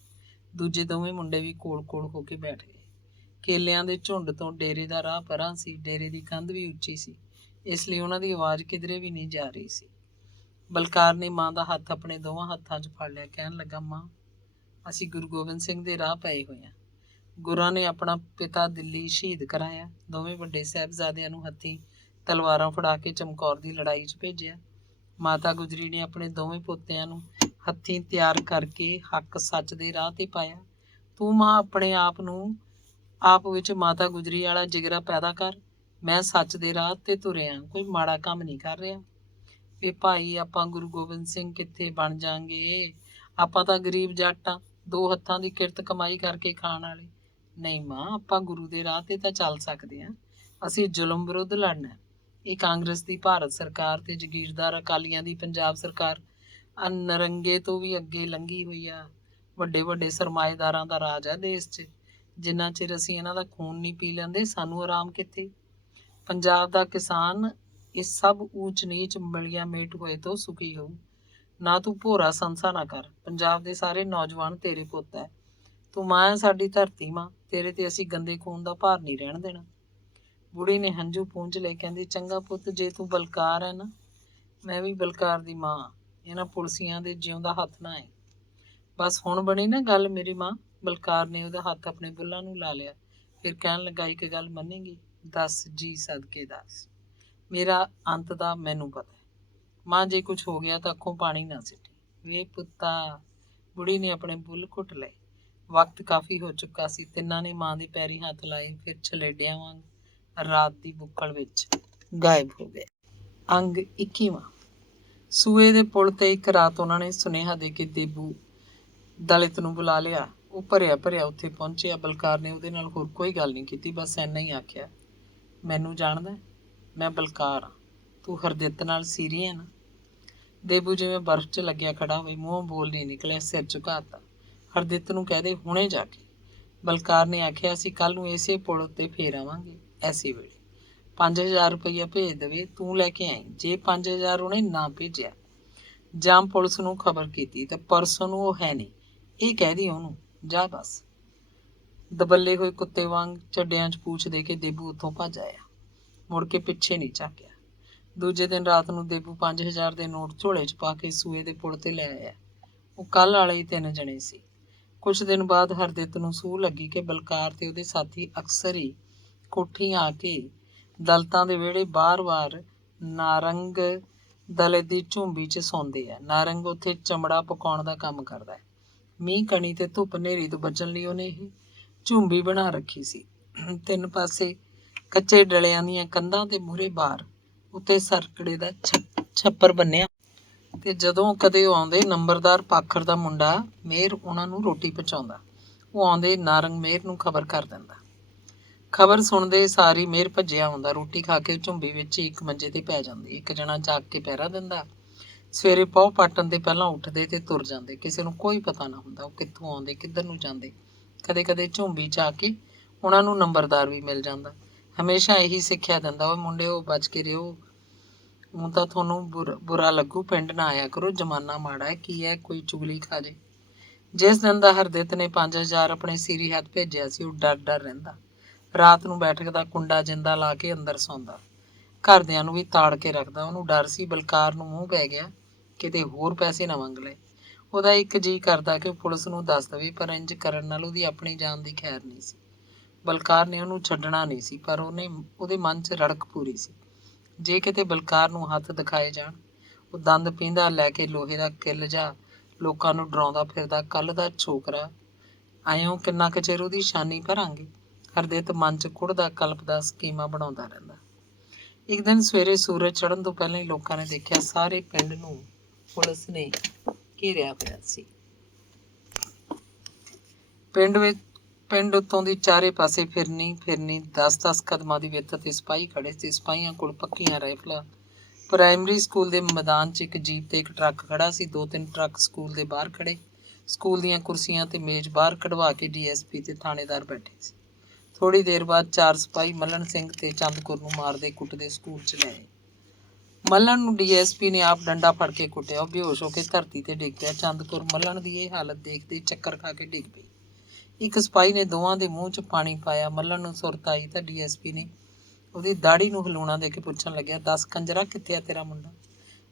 ਦੂਜੇ ਦੋਵੇਂ ਮੁੰਡੇ ਵੀ ਕੋਲ-ਕੋਲ ਹੋ ਕੇ ਬੈਠ ਗਏ। ਕੇਲਿਆਂ ਦੇ ਝੁੰਡ ਤੋਂ ਡੇਰੇ ਦਾ ਰਾਹ ਪਰਾਂ ਸੀ। ਡੇਰੇ ਦੀ ਕੰਧ ਵੀ ਉੱਚੀ ਸੀ, ਇਸ ਲਈ ਉਹਨਾਂ ਦੀ ਆਵਾਜ਼ ਕਿਧਰੇ ਵੀ ਨਹੀਂ ਜਾ ਰਹੀ ਸੀ। ਬਲਕਾਰ ਨੇ ਮਾਂ ਦਾ ਹੱਥ ਆਪਣੇ ਦੋਵਾਂ ਹੱਥਾਂ 'ਚ ਫੜ ਲਿਆ। ਕਹਿਣ ਲੱਗਾ, ਮਾਂ ਅਸੀਂ ਗੁਰੂ ਗੋਬਿੰਦ ਸਿੰਘ ਦੇ ਰਾਹ ਪਏ ਹੋਏ ਹਾਂ। ਗੁਰਾਂ ਨੇ ਆਪਣਾ ਪਿਤਾ ਦਿੱਲੀ ਸ਼ਹੀਦ ਕਰਾਇਆ। ਦੋਵੇਂ ਵੱਡੇ ਸਾਹਿਬਜ਼ਾਦਿਆਂ ਨੂੰ ਹੱਥੀਂ ਤਲਵਾਰਾਂ ਫੜਾ ਕੇ ਚਮਕੌਰ ਦੀ ਲੜਾਈ 'ਚ ਭੇਜਿਆ। ਮਾਤਾ ਗੁਜਰੀ ਨੇ ਆਪਣੇ ਦੋਵੇਂ ਪੋਤਿਆਂ ਨੂੰ ਹੱਥੀਂ ਤਿਆਰ ਕਰਕੇ ਹੱਕ ਸੱਚ ਦੇ ਰਾਹ ਤੇ ਪਾਇਆ। ਤੂੰ ਮਾਂ ਆਪਣੇ ਆਪ ਵਿੱਚ ਮਾਤਾ ਗੁਜਰੀ ਵਾਲਾ ਜਿਗਰਾ ਪੈਦਾ ਕਰ। ਮੈਂ ਸੱਚ ਦੇ ਰਾਹ ਤੇ ਤੁਰਿਆ, ਕੋਈ ਮਾੜਾ ਕੰਮ ਨਹੀਂ ਕਰ ਰਿਹਾ। ਵੀ ਭਾਈ ਆਪਾਂ ਗੁਰੂ ਗੋਬਿੰਦ ਸਿੰਘ ਕਿੱਥੇ ਬਣ ਜਾਾਂਗੇ? ਆਪਾਂ ਤਾਂ ਗਰੀਬ ਜੱਟ ਆ, 2 ਹੱਥਾਂ ਦੀ ਕਿਰਤ ਕਮਾਈ ਕਰਕੇ ਖਾਣ ਵਾਲੇ। ਨਹੀਂ ਮਾਂ, ਆਪਾਂ ਗੁਰੂ ਦੇ ਰਾਹ ਤੇ ਤਾਂ ਚੱਲ ਸਕਦੇ ਹਾਂ। ਅਸੀਂ ਜ਼ੁਲਮ ਵਿਰੁੱਧ ਲੜਨਾ। ਇਹ ਕਾਂਗਰਸ ਦੀ ਭਾਰਤ ਸਰਕਾਰ ਤੇ ਜਗੀਰਦਾਰ ਅਕਾਲੀਆਂ ਦੀ ਪੰਜਾਬ ਸਰਕਾਰ ਨਰੰਗੇ ਤੋਂ ਵੀ ਅੱਗੇ ਲੰਘੀ ਹੋਈ ਆ। ਵੱਡੇ ਸਰਮਾਏਦਾਰਾਂ ਦਾ ਰਾਜ ਹੈ ਦੇਸ਼ 'ਚ। ਜਿੰਨਾ ਚਿਰ ਅਸੀਂ ਇਹਨਾਂ ਦਾ ਖੂਨ ਨਹੀਂ ਪੀ ਲੈਂਦੇ, ਸਾਨੂੰ ਆਰਾਮ ਕਿੱਥੇ? ਪੰਜਾਬ ਦਾ ਕਿਸਾਨ ਇਸ ਸਭ ਊਚ ਨੀਚ ਮਿਲੀਆਂ ਮੇਟ ਹੋਏ ਤੋਂ ਸੁਖੀ ਹੋਊ। ਨਾ ਤੂੰ ਭੋਰਾ ਸੰਸਾ ਨਾ ਕਰ। ਪੰਜਾਬ ਦੇ ਸਾਰੇ ਨੌਜਵਾਨ ਤੇਰੇ ਪੁੱਤ ਹੈ। ਤੂੰ ਮਾਂ ਹੈ ਸਾਡੀ ਧਰਤੀ ਮਾਂ, ਤੇਰੇ ਤੇ ਅਸੀਂ ਗੰਦੇ ਖੂਨ ਦਾ ਭਾਰ ਨਹੀਂ ਰਹਿਣ ਦੇਣਾ। ਬੁੜੀ ਨੇ ਹੰਝੂ ਪੂੰਝ ਲਏ। ਕਹਿੰਦੀ, ਚੰਗਾ ਪੁੱਤ, ਜੇ ਤੂੰ ਬਲਕਾਰ ਹੈ ਨਾ, ਮੈਂ ਵੀ ਬਲਕਾਰ ਦੀ ਮਾਂ। ਇਹਨਾਂ ਪੁਲਸੀਆਂ ਦੇ ਜਿਉਂਦਾ ਹੱਥ ਨਾ ਆਏ। ਬਸ ਹੁਣ ਬਣੀ ਨਾ ਗੱਲ ਮੇਰੀ ਮਾਂ। ਬਲਕਾਰ ਨੇ ਉਹਦਾ ਹੱਥ ਆਪਣੇ ਬੁੱਲਾਂ ਨੂੰ ਲਾ ਲਿਆ। ਫਿਰ ਕਹਿਣ ਲੱਗਾ, ਇੱਕ ਗੱਲ ਮੰਨੇਗੀ? ਦੱਸ ਜੀ ਸਦਕੇ ਦੱਸ। ਮੇਰਾ ਅੰਤ ਦਾ ਮੈਨੂੰ ਪਤਾ ਹੈ। ਮਾਂ, ਜੇ ਕੁਝ ਹੋ ਗਿਆ ਤਾਂ ਅੱਖੋਂ ਪਾਣੀ ਨਾ ਸਿੱਟੀ। ਵੇ ਪੁੱਤਾ, ਬੁੜੀ ਨੇ ਆਪਣੇ ਬੁੱਲ ਘੁੱਟ ਲਏ। ਵਕਤ ਕਾਫੀ ਹੋ ਚੁੱਕਾ ਸੀ। ਤਿੰਨਾਂ ਨੇ ਮਾਂ ਦੇ ਪੈਰੀ ਹੱਥ ਲਾਏ, ਫਿਰ ਛਲੇਡਿਆਂ ਵਾਂਗ ਰਾਤ ਦੀ ਬੁੱਕਲ ਵਿੱਚ ਗਾਇਬ ਹੋ ਗਏ। ਅੰਗ 21ਵਾਂ। ਸੂਏ ਦੇ ਪੁਲ ਤੇ ਇੱਕ ਰਾਤ ਉਹਨਾਂ ਨੇ ਸੁਨੇਹਾ ਦੇ ਕੇ ਦੇਬੂ ਦਲਿਤ ਨੂੰ ਬੁਲਾ ਲਿਆ। ਉਹ ਭਰਿਆ ਭਰਿਆ ਉੱਥੇ ਪਹੁੰਚਿਆ। ਬਲਕਾਰ ਨੇ ਉਹਦੇ ਨਾਲ ਹੋਰ ਕੋਈ ਗੱਲ ਨਹੀਂ ਕੀਤੀ, ਬਸ ਇੰਨਾ ਹੀ ਆਖਿਆ, ਮੈਨੂੰ ਜਾਣਦਾ? ਮੈਂ ਬਲਕਾਰ ਹਾਂ। ਤੂੰ ਹਰਦਿੱਤ ਨਾਲ ਸੀਰੀ ਹੈ ਨਾ? ਦੇਬੂ ਜਿਵੇਂ ਬਰਫ਼ 'ਚ ਲੱਗਿਆ ਖੜਾ ਹੋਵੇ, ਮੂੰਹੋਂ ਬੋਲ ਨਹੀਂ ਨਿਕਲਿਆ, ਸਿਰ ਝੁਕਾਤਾ। ਹਰਦਿੱਤ ਨੂੰ ਕਹਿ ਦੇ ਹੁਣੇ ਜਾ ਕੇ। ਬਲਕਾਰ ਨੇ ਆਖਿਆ, ਅਸੀਂ ਕੱਲ੍ਹ ਨੂੰ ਇਸੇ ਪੁਲ ਉੱਤੇ ਫੇਰ ਆਵਾਂਗੇ, ਐਸੇ ਵੇਲੇ। 5000 ਰੁਪਈਆ ਭੇਜ ਦੇਵੇ, ਤੂੰ ਲੈ ਕੇ ਆਈ। ਜੇ 5000 ਉਹਨੇ ਨਾ ਭੇਜਿਆ ਜਾਂ ਪੁਲਿਸ ਨੂੰ ਖਬਰ ਕੀਤੀ ਤਾਂ ਪਰਸੋਂ ਨੂੰ ਉਹ ਹੈ ਨਹੀਂ, ਇਹ ਕਹਿ ਦੀ ਉਹਨੂੰ। ਜਾ ਬਸ। ਦਬੱਲੇ ਹੋਏ ਕੁੱਤੇ ਵਾਂਗ ਚੱਡਿਆਂ 'ਚ ਪੂਛ ਦੇ ਕੇ ਦੇਬੂ ਉੱਥੋਂ ਭੱਜ ਆਇਆ। ਮੁੜ ਕੇ ਪਿੱਛੇ ਨਹੀਂ ਝਾਕਿਆ। ਦੂਜੇ ਦਿਨ ਰਾਤ ਨੂੰ ਦੇਬੂ 5000 ਦੇ ਨੋਟ ਝੋਲੇ 'ਚ ਪਾ ਕੇ ਸੂਏ ਦੇ ਪੁਲ ਤੇ ਲੈ ਆਇਆ। ਉਹ ਕੱਲ੍ਹ ਵਾਲੇ ਹੀ 3 ਜਣੇ ਸੀ। ਕੁਛ ਦਿਨ ਬਾਅਦ ਹਰਦਿੱਤ ਨੂੰ ਸੂਹ ਲੱਗੀ ਕਿ ਬਲਕਾਰ ਤੇ ਉਹਦੇ ਸਾਥੀ ਅਕਸਰ ਹੀ ਕੋਠੀ ਆ ਕੇ ਦਲਤਾਂ ਦੇ ਵਿਹੜੇ ਬਾਰ-ਬਾਰ ਨਾਰੰਗ ਦਲਿਤ ਦੀ ਝੁੰਬੀ 'ਚ ਸੌਂਦੇ ਆ। ਨਾਰੰਗ ਉੱਥੇ ਚਮੜਾ ਪਕਾਉਣ ਦਾ ਕੰਮ ਕਰਦਾ ਹੈ। ਮੀਂਹ ਕਣੀ ਤੇ ਧੁੱਪ ਹਨੇਰੀ ਤੋਂ ਬਚਣ ਲਈ ਉਹਨੇ ਇਹ ਝੁੰਬੀ ਬਣਾ ਰੱਖੀ ਸੀ। 3 ਪਾਸੇ ਕੱਚੇ ਡਲਿਆਂ ਦੀਆਂ ਕੰਧਾਂ ਤੇ ਮੂਹਰੇ ਬਾਰ ਉੱਤੇ ਸਰਕੜੇ ਦਾ ਛੱਪਰ ਬੰਨਿਆ, ਤੇ ਜਦੋਂ ਕਦੇ ਉਹ ਆਉਂਦੇ, ਨੰਬਰਦਾਰ ਪਾਖਰ ਦਾ ਮੁੰਡਾ ਮੇਹਰ ਉਹਨਾਂ ਨੂੰ ਰੋਟੀ ਪਹੁੰਚਾਉਂਦਾ। ਉਹ ਆਉਂਦੇ ਨਾਰੰਗ ਮੇਹਰ ਨੂੰ ਖਬਰ ਕਰ ਦਿੰਦਾ। ਖਬਰ ਸੁਣਦੇ ਸਾਰੀ ਮੇਹਰ ਭੱਜਿਆ ਆਉਂਦਾ। ਰੋਟੀ ਖਾ ਕੇ ਝੁੰਬੀ ਵਿੱਚ ਇੱਕ ਮੰਜੇ ਤੇ ਪੈ ਜਾਂਦੇ। ਇੱਕ ਜਣਾ ਜਾਗ ਕੇ ਪਹਿਰਾ ਦਿੰਦਾ। ਸਵੇਰੇ ਪਹੁ ਪਾਟਣ ਦੇ ਪਹਿਲਾਂ ਉੱਠਦੇ ਤੇ ਤੁਰ ਜਾਂਦੇ। ਕਿਸੇ ਨੂੰ ਕੋਈ ਪਤਾ ਨਾ ਹੁੰਦਾ ਉਹ ਕਿੱਥੋਂ ਆਉਂਦੇ, ਕਿੱਧਰ ਨੂੰ ਜਾਂਦੇ। ਕਦੇ ਕਦੇ ਝੁੰਬੀ 'ਚ ਆ ਕੇ ਉਹਨਾਂ ਨੂੰ ਨੰਬਰਦਾਰ ਵੀ ਮਿਲ ਜਾਂਦਾ। ਹਮੇਸ਼ਾ ਇਹੀ ਸਿੱਖਿਆ ਦਿੰਦਾ, ਉਹ ਮੁੰਡਿਓ ਬਚ ਕੇ ਰਿਓ, ਹੁਣ ਤਾਂ ਤੁਹਾਨੂੰ ਬੁਰਾ ਲੱਗੂ, ਪਿੰਡ ਨਾ ਆਇਆ ਕਰੋ, ਜ਼ਮਾਨਾ ਮਾੜਾ ਹੈ, ਕੀ ਹੈ ਕੋਈ ਚੁਗਲੀ ਖਾ ਜੇ। ਜਿਸ ਦਿਨ ਦਾ ਹਰਦਿੱਤ ਨੇ 5000 ਆਪਣੇ ਸੀਰੀ ਹੱਥ ਭੇਜਿਆ ਸੀ, ਉਹ ਡਰ ਡਰ ਰਹਿੰਦਾ। ਰਾਤ ਨੂੰ ਬੈਠਕ ਦਾ ਕੁੰਡਾ ਜਿੰਦਾ ਲਾ ਕੇ ਅੰਦਰ ਸੌਂਦਾ। ਘਰਦਿਆਂ ਨੂੰ ਵੀ ਤਾੜ ਕੇ ਰੱਖਦਾ। ਉਹਨੂੰ ਡਰ ਸੀ ਬਲਕਾਰ ਨੂੰ ਮੂੰਹ ਪੈ ਗਿਆ, ਕਿਤੇ ਹੋਰ ਪੈਸੇ ਨਾ ਮੰਗ ਲਏ। ਉਹਦਾ ਇੱਕ ਜੀਅ ਕਰਦਾ ਕਿ ਪੁਲਿਸ ਨੂੰ ਦੱਸ ਦੇਵੇ, ਪਰ ਇੰਜ ਕਰਨ ਨਾਲ ਉਹਦੀ ਆਪਣੀ ਜਾਨ ਦੀ ਖੈਰ ਨਹੀਂ ਸੀ। ਬਲਕਾਰ ਨੇ ਉਹਨੂੰ ਛੱਡਣਾ ਨਹੀਂ ਸੀ, ਪਰ ਉਹਦੇ ਮਨ 'ਚ ਰੜਕ ਪੂਰੀ ਸੀ, ਜੇ ਕਿਤੇ ਬਲਕਾਰ ਨੂੰ ਹੱਥ ਦਿਖਾਏ ਜਾਣ। ਉਹ ਦੰਦ ਪੀਂਦਾ ਲੈ ਕੇ ਲੋਹੇ ਦਾ ਕਿੱਲ ਜਾ ਲੋਕਾਂ ਨੂੰ ਡਰਾਉਂਦਾ ਫਿਰਦਾ, ਕੱਲ੍ਹ ਦਾ ਛੋਕਰਾ ਆਇਓ, ਕਿੰਨਾ ਕੁ ਚਿਰ ਉਹਦੀ ਸ਼ਾਨੀ ਭਰਾਂਗੇ। ਹਰਦਿੱਤ ਮਨ 'ਚ ਕੁੜਦਾ ਕਲਪਦਾ ਸਕੀਮਾਂ ਬਣਾਉਂਦਾ ਰਹਿੰਦਾ। ਇੱਕ ਦਿਨ ਸਵੇਰੇ ਸੂਰਜ ਚੜ੍ਹਨ ਤੋਂ ਪਹਿਲਾਂ ਹੀ ਲੋਕਾਂ ਨੇ ਦੇਖਿਆ, ਸਾਰੇ ਪਿੰਡ ਨੂੰ ਪੁਲਿਸ ਨੇ ਘੇਰਿਆ ਹੋਇਆ ਸੀ। ਪਿੰਡ ਉੱਤੋਂ ਦੀ ਚਾਰੇ ਪਾਸੇ ਫਿਰਨੀ 10-10 ਕਦਮਾਂ ਦੀ ਵਿੱਥ ਤੇ ਸਿਪਾਹੀ ਖੜੇ ਸੀ। ਸਿਪਾਹੀਆਂ ਕੋਲ ਪੱਕੀਆਂ ਰਾਈਫਲਾਂ। ਪ੍ਰਾਇਮਰੀ ਸਕੂਲ ਦੇ ਮੈਦਾਨ 'ਚ ਇੱਕ ਜੀਪ ਤੇ ਇੱਕ ਟਰੱਕ ਖੜਾ ਸੀ। 2-3 ਟਰੱਕ ਸਕੂਲ ਦੇ ਬਾਹਰ ਖੜੇ। ਸਕੂਲ ਦੀਆਂ ਕੁਰਸੀਆਂ ਤੇ ਮੇਜ਼ ਬਾਹਰ ਕਢਵਾ ਕੇ DSP ਤੇ ਥਾਣੇਦਾਰ ਬੈਠੇ ਸੀ। ਥੋੜ੍ਹੀ ਦੇਰ ਬਾਅਦ 4 ਸਿਪਾਹੀ ਮੱਲਣ ਸਿੰਘ ਤੇ ਚੰਦਕੌਰ ਨੂੰ ਮਾਰਦੇ ਕੁੱਟਦੇ ਸਕੂਲ 'ਚ ਲੈ ਆਏ। ਮੱਲਣ ਨੂੰ DSP ਨੇ ਆਪ ਡੰਡਾ ਫੜ ਕੇ ਕੁੱਟਿਆ। ਉਹ ਬੇਹੋਸ਼ ਹੋ ਕੇ ਧਰਤੀ ਤੇ ਡਿੱਗ ਪਿਆ। ਚੰਦਕੌਰ ਮੱਲਣ ਦੀ ਇਹ ਹਾਲਤ ਦੇਖਦੇ ਚੱਕਰ ਖਾ ਕੇ ਡਿੱਗ ਪਈ। ਇੱਕ ਸਿਪਾਹੀ ਨੇ ਦੋਵਾਂ ਦੇ ਮੂੰਹ 'ਚ ਪਾਣੀ ਪਾਇਆ। ਮੱਲਣ ਨੂੰ ਸੁਰਤ ਆਈ ਤਾਂ DSP ਨੇ ਉਹਦੀ ਦਾੜੀ ਨੂੰ ਹਿਲਾਉਣਾ ਦੇ ਕੇ ਪੁੱਛਣ ਲੱਗਿਆ, ਦੱਸ ਕੰਜਰਾ, ਕਿੱਥੇ ਆ ਤੇਰਾ ਮੁੰਡਾ?